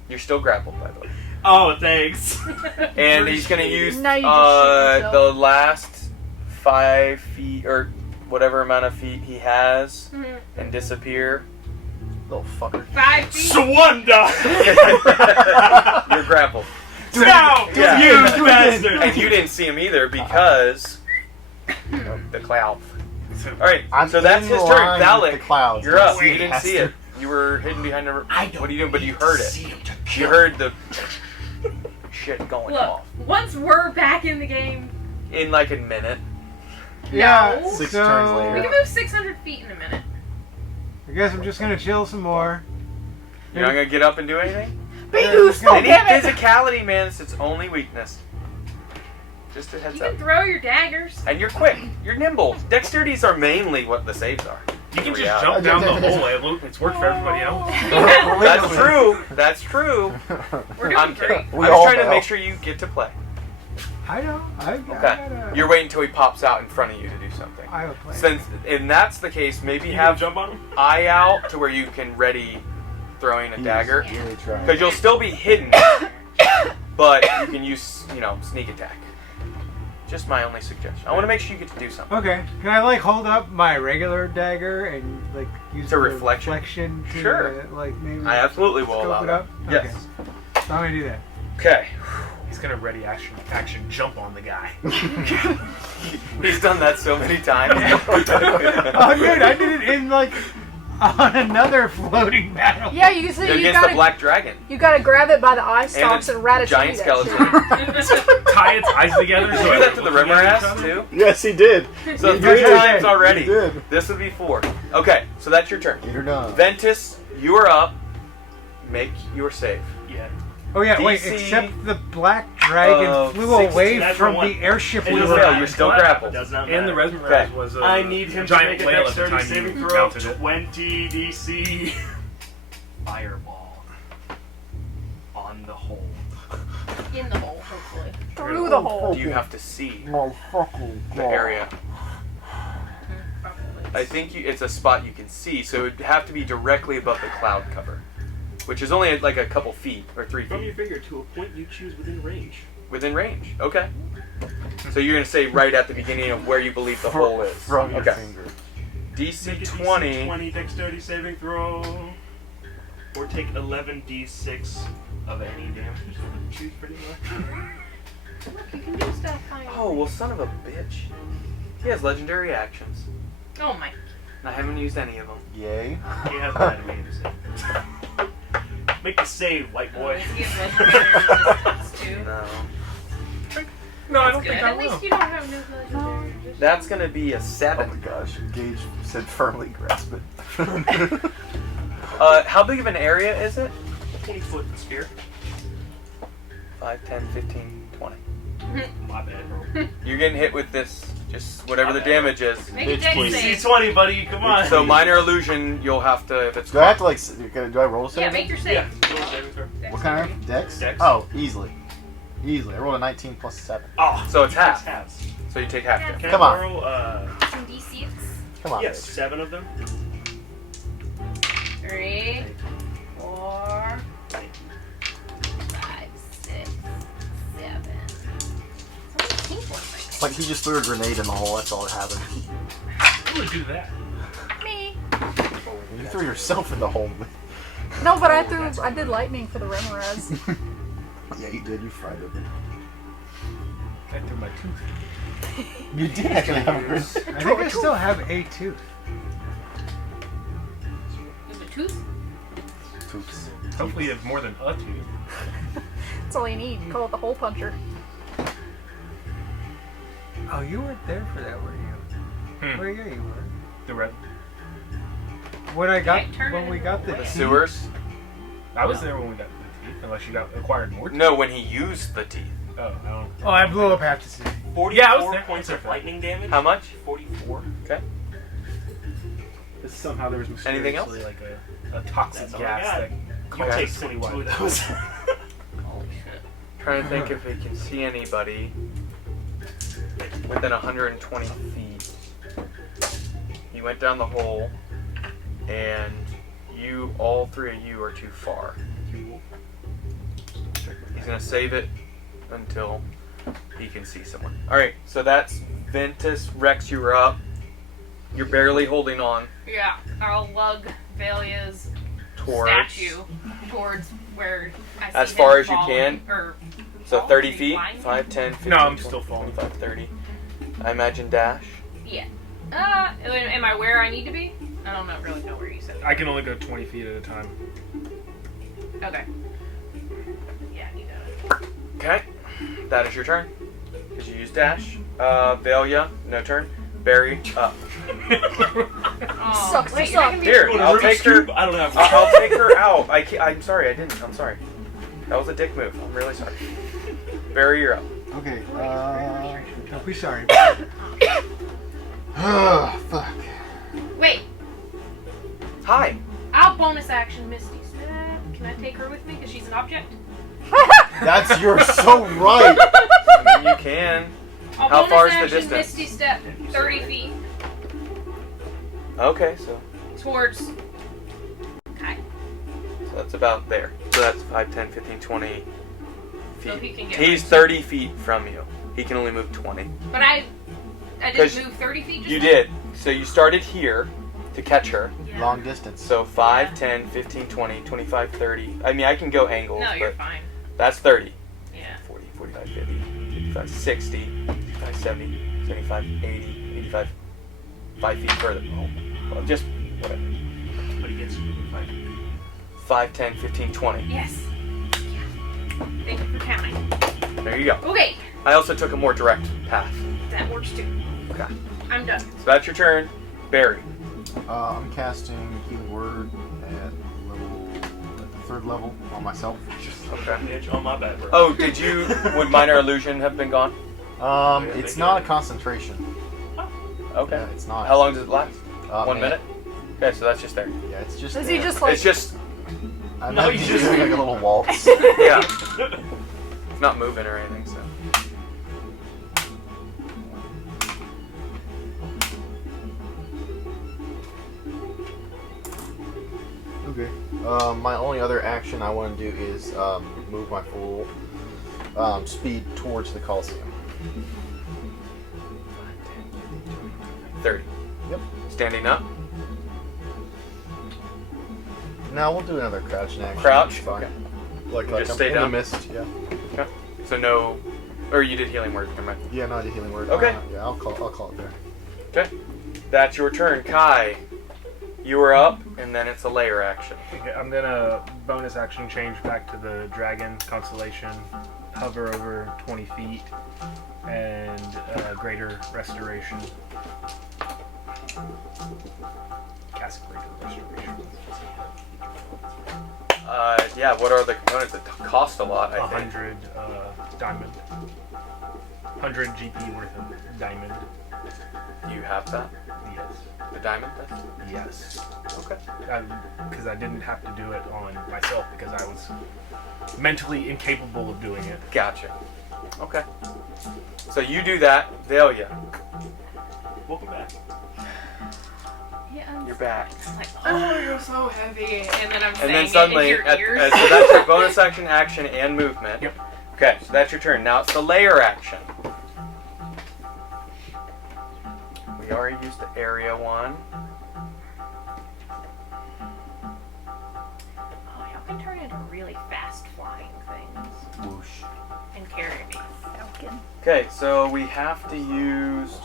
You're still grappled, by the way. Oh, thanks. And he's gonna use Now you just shoot yourself. the last 5 feet or whatever amount of feet he has and disappear. Little fucker. 5 feet. Swanda! You're grappled. No! Yeah. You bastard! And you didn't see him either because the cloud. Alright, I'm so that's in his line turn. with Valak, the clouds. you're up. See You it, didn't see bastard. it. You were hidden behind the... I don't What are you doing? But you need heard to it. see him to You kill heard the shit going Look, off. once we're back in the game, In like a minute. Yeah, No. 6 so turns we later. can move 600 feet in a minute. I guess I'm just gonna chill some more. You're not gonna get up and do anything? Be useful, They need damn it! physicality, man. It's its only weakness. Just a heads You up. can throw your daggers. And you're quick. You're nimble. Dexterities are mainly what the saves are. You can In just reality. jump down the hole. It's worked for everybody else. That's true. That's true. We're doing I'm great. kidding. We I'm all just trying to fail. make sure you get to play. I know. Okay. gotta, You're waiting until he pops out in front of you to do something. I will play. Since, and that's the case, maybe You gonna have jump on him? eye out to where you can ready throwing a dagger. Really trying. Because you'll still be hidden, but you can use, sneak attack. Just my only suggestion. I want to make sure you get to do something. Okay. Can I like hold up my regular dagger and like use To the reflection? to Sure. like maybe I absolutely will scope allow it that. up? Yes. Okay. So I'm gonna do that. Okay. He's gonna ready action jump on the guy. He's done that so many times. Oh dude, I did it in like on another floating battle. Yeah, you see, you Against gotta the black dragon. you gotta grab it by the eye stalks and ratatouille giant that skeleton. shit. Tie its eyes together. Did you do that to the rimmer ass too? Yes, he did. So He 3 did. times already. He did. This would be 4. Okay, so that's your turn. You're done. Ventus, you are up. Make your save. Yeah. Oh yeah, wait, DC except the black dragon flew away Natural from one. the airship It we You doesn't were fail, matter. you're still grappled. Does not matter. And the resin Okay. was a I need him to giant make a whale at the dexterity time saving you throw. mounted it. 20 DC. Fireball. On the hole. In the hole, hopefully. Through the hole. Do you have to see Motherfucking the area? Probably. I think it's a spot you can see, so it would have to be directly above the cloud cover, which is only like a couple feet or 3 From your feet finger to a point you choose within range. within range. Okay. So you're gonna say right at the beginning of where you believe the hole is. From your Okay. finger. DC Make a 20. 20 dexterity saving throw. Or take 11d6 of any damage. Choose pretty much. Look, you can do stuff. Oh well, son of a bitch. He has legendary actions. Oh my. I haven't used any of them. Yay. He has bad waves. Make the save, white boy. He has legendary resistance too. No. No, I That's don't good. think I At least will. you don't have no legendary resistance. That's gonna be a Oh 7. my gosh. Gage said firmly grasp it. How big of an area is it? 20-foot sphere. 5, 10, 15, 20. My bad. You're getting hit with this, just whatever the damage is. Make a Bitch, dex please. save. DC-20, buddy. Come on. So minor illusion, you'll have to, if it's Do I have to like? Do I roll a save? Yeah, make your save. Yeah. Roll a saving throw. What kind of dex? Dex. Oh, easily. Easily. I rolled a 19 plus 7. Oh, So it's half. halves. So you take half damage. Can Come I on. borrow, Some D6. Come on. yes, bitch. 7 of them? 3, 4, 5, 6, 7. It's like he just threw a grenade in the hole. That's all that happened. Who would do that? Me. You threw yourself in the hole. No, but I did lightning for the Remoraz. Yeah, you did. You fried it. I threw my tooth. You did actually have a grenade. I think I still have a tooth. There's a tooth. Toots. Hopefully you have more than a tooth. That's all you need. Call it the hole puncher. Oh, you weren't there for that, were you? Hmm. Well, yeah, you were. The red. When I got Okay, turn when it we got the away. The teeth- sewers? I was there when we got the teeth, unless you got acquired more teeth. No, when he used the teeth. Oh, I don't. Oh, I blew up half the city. 44 Yeah, I was there. points of lightning damage. How much? 44. Okay. Somehow there was Anything else? mysteriously like a toxic That's all I gas got. that You Okay. take 22 of those. Holy shit. Trying to think if we can see anybody within 120 feet. You went down the hole, and all 3 of you are too far. He's gonna save it until he can see someone. Alright, so that's Ventus. Rex, you were up. You're barely holding on Yeah, I'll lug Valia's towards. statue towards where I see As him far as you falling, can? Or So fall, 30 is he feet? flying? 5, 10, 15, No, I'm 20, still falling. 25, 30. I imagine dash. Yeah. Am I where I need to be? I don't really know where you said. I can only go 20 feet at a time. Okay. Yeah, I need that. Okay, that is your turn. Because you used dash. Valia, no turn. Barry, up. Oh, Sucks, wait, you you're not suck. gonna be Here, You want a I'll Rubik's take her. Cube? I don't have I'll take her out. I'm sorry, I didn't. I'm sorry. That was a dick move. I'm really sorry. Barry, you're up. Okay. Don't be sorry. Fuck. Wait, Hi. I'll bonus action Misty Step. Can I take her with me? Because she's an object? That's you're so right. I mean, you can. I'll How bonus far is the action distance? Misty Step 30 feet Okay, so towards Kai. that's about there. So that's 5, 10, 15, 20 So feet. he can get He's right. 30 feet from you. He can only move 20. But I didn't move 30 feet. Just You did. So you started here to catch her. Yeah. Long distance. So 5, 10, 15, 20, 25, 30. I mean, I can go angles, No, you're but fine. that's 30. Yeah. 40, 45, 50, 55, 60, 65, 70, 75, 80, 85, 5 feet further. Oh, well, just whatever. But he gets 5. 5, 10, 15, 20. Yes. Thank you for counting. There you go. Okay. I also took a more direct path. That works too. Okay. I'm done. So that's your turn. Barry. I'm casting Healing Word at the 3rd level on myself. Okay. On my bad, bro. Oh, would Minor Illusion have been gone? It's not a concentration. Okay. Yeah, it's not. How long does it last? 1 minute. minute? Okay, so that's just there. Yeah, it's just. Does there. he just like? It's just, I'm No, not he's just just- doing like a little waltz. yeah. It's not moving or anything, so. Okay. My only other action I want to do is move my full speed towards the Coliseum. 30. Yep. Standing up. Now we'll do another crouch action. Crouch? It's fine. Okay. Like Just I'm stay in down? the mist. Yeah. Okay. So no, or you did Healing Word, never mind. Yeah, no, I did Healing Word. Okay. Yeah, I'll call it there. Okay. That's your turn. Kai, you are up, and then it's a layer action. Okay, I'm gonna bonus action change back to the dragon constellation, hover over 20 feet, and greater restoration. Cast greater restoration. Yeah, what are the components that cost a lot, I think? 100 diamond. 100 GP worth of diamond. You have that? Yes. The diamond? Yes. Okay. Because I didn't have to do it on myself because I was mentally incapable of doing it. Gotcha. Okay. So you do that, Velia. Welcome back. Yeah. You're back. It's like, oh, you're so heavy, and then I'm And saying then suddenly, it in your ears. so that's your bonus action, and movement. Yep. Okay, so that's your turn. Now it's the layer action. We already used the area one. Oh, y'all can turn into really fast flying things Whoosh. and carry me. Falcon. Okay, so we have to use.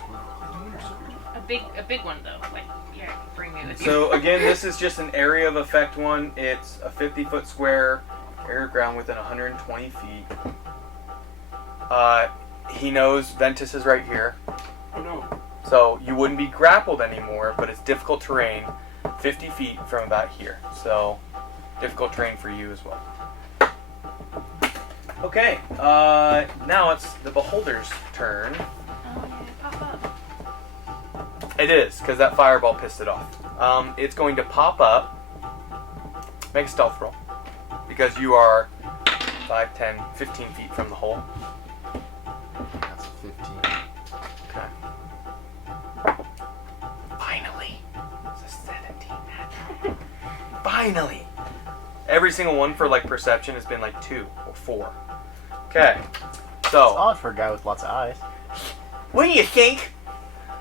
A big one though. Like, yeah, bring me with you. So again, this is just an area of effect one. It's a 50-foot square area of ground within 120 feet. He knows Ventus is right here. Oh no. So you wouldn't be grappled anymore, but it's difficult terrain, 50 feet from about here. So difficult terrain for you as well. Okay, now it's the Beholder's turn. Oh, yeah, pop up. It is, because that fireball pissed it off. It's going to pop up. Make a stealth roll. Because you are 5, 10, 15 feet from the hole. That's a 15. Okay. Finally. It's a 17 natural. Finally. Every single one for like perception has been like 2 or 4. Okay. It's So, odd for a guy with lots of eyes. what do you think?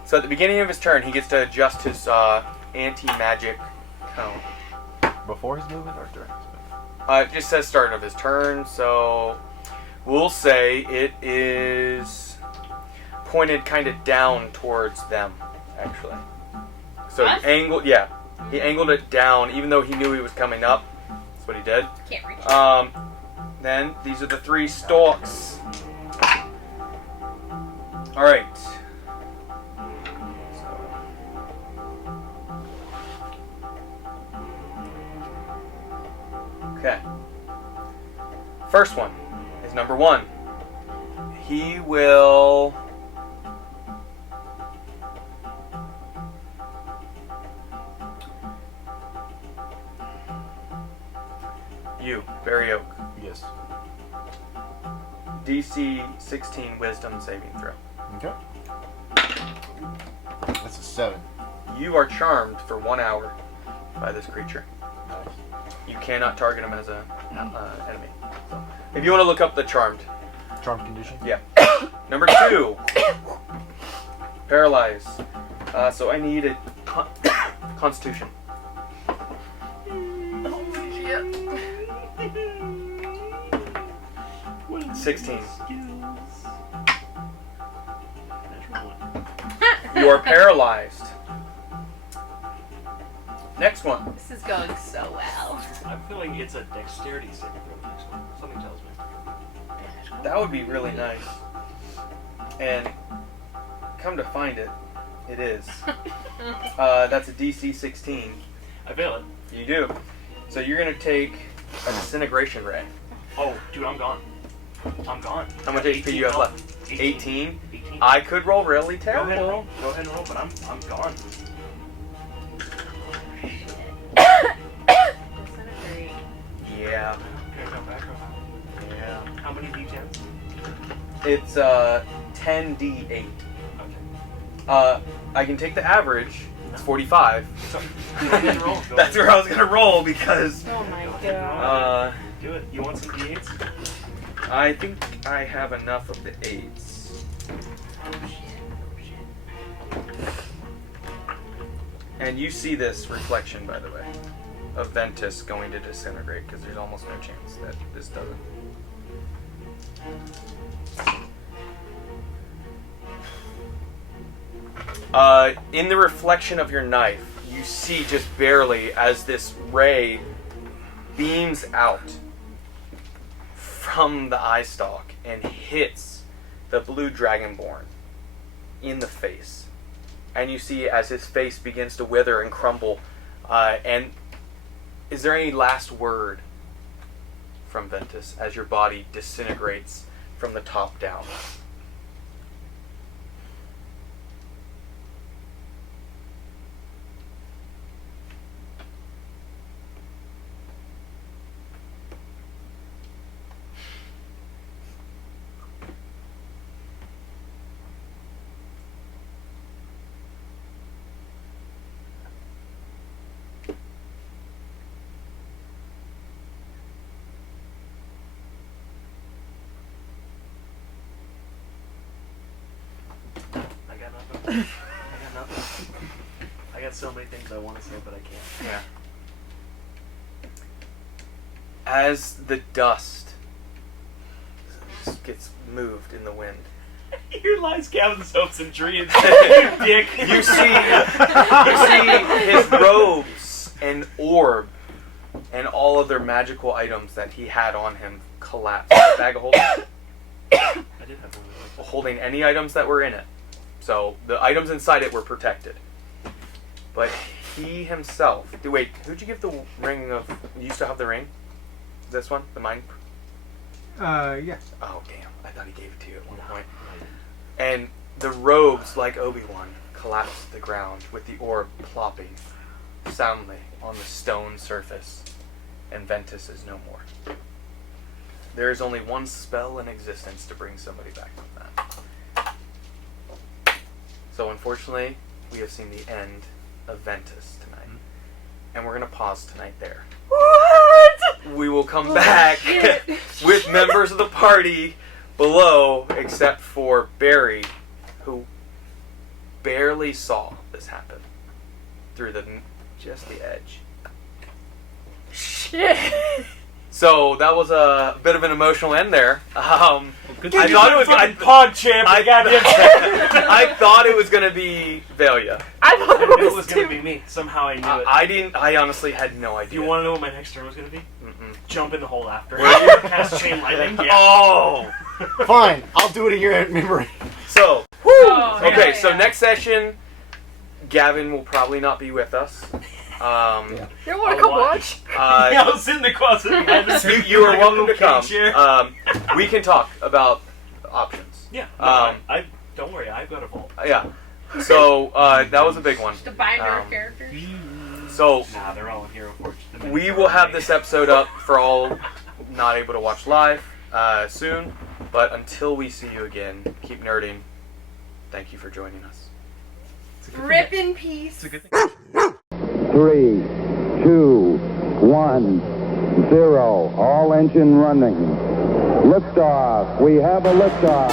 So at the beginning of his turn, he gets to adjust his anti-magic cone. Before his movement or during his movement? It just says start of his turn, so we'll say it is pointed kind of down towards them, actually. So Us? he angled it down, even though he knew he was coming up. That's what he did. Can't reach. Then these are the 3 stalks. All right. Okay. First one is number 1. He will. You, Barry Oak. Yes. DC 16 Wisdom saving throw. Okay. That's a 7. You are charmed for 1 hour by this creature. Nice. You cannot target him as an enemy. So, if you want to look up the charmed, Charm condition? yeah. Number 2. Paralyzed. So I need a Constitution. Holy shit. 16. You are paralyzed. Next one. This is going so well. I'm feeling it's a dexterity saving throw. The next one. Something tells me. That would be really nice. And come to find it, it is. That's a DC 16. I fail it. You do. So you're gonna take a disintegration ray. Oh, dude, I'm gone. I'm gone. How much HP do you have left? 18. 18. I could roll really Go ahead and terrible. roll. Go ahead and roll, but I'm gone. Disintegrate. Yeah. Okay, come back. Yeah. How many d10s? It's 10d8. Okay. I can take the average. It's 45. So, go ahead and roll. Go That's ahead. where I was gonna roll because Oh my Go ahead and roll. god. Do it. You want some d8s? I think I have enough of the 8s. And you see this reflection, by the way, of Ventus going to disintegrate, because there's almost no chance that this doesn't. In the reflection of your knife, you see just barely as this ray beams out from the eye stalk and hits the blue dragonborn in the face. And you see as his face begins to wither and crumble. And is there any last word from Ventus as your body disintegrates from the top down? I got nothing. I got so many things I want to say, but I can't. Yeah. As the dust gets moved in the wind, Here lies Gavin's hopes and dreams. Dick. you see his robes and orb and all of their magical items that he had on him collapse. The bag of holding, I did have one of those. holding any items that were in it. So the items inside it were protected. But he himself. Wait, who'd you give the ring of? You used to have the ring? This one? The mine? Yeah. Oh, damn. I thought he gave it to you at one point. And the robes, like Obi-Wan, collapse to the ground with the orb plopping soundly on the stone surface. And Ventus is no more. There is only one spell in existence to bring somebody back from that. So unfortunately, we have seen the end of Ventus tonight. And we're going to pause tonight there. What? We will come back with members of the party below, except for Barry, who barely saw this happen through just the edge. Shit. So that was a bit of an emotional end there. I Good thought thing it was. fucking pod champ. I I thought it was gonna be Velia. I thought knew it it was was gonna too. be me. Somehow I knew it. I didn't. I honestly had no Do idea. you want to know what my next turn was gonna be? Mm-mm. Jump in the hole after. Will you? Cast chain lightning. Yeah. Oh. Fine, I'll do it in your memory. So. Oh, Okay. hell So yeah. next session, Gavin will probably not be with us. You don't want I'll to come watch. watch? Yeah, I'll sit in the closet. You are welcome to come. We can talk about options. Yeah. No, I don't worry. I've got a vault. Yeah. So that was a big one. The binder Um, of characters. So Nah, they're all in Hero Forge. we will have this episode up for all not able to watch live soon. But until we see you again, keep nerding. Thank you for joining us. Rip in peace. 3, 2, 1, 0. All engine running. Liftoff. We have a liftoff.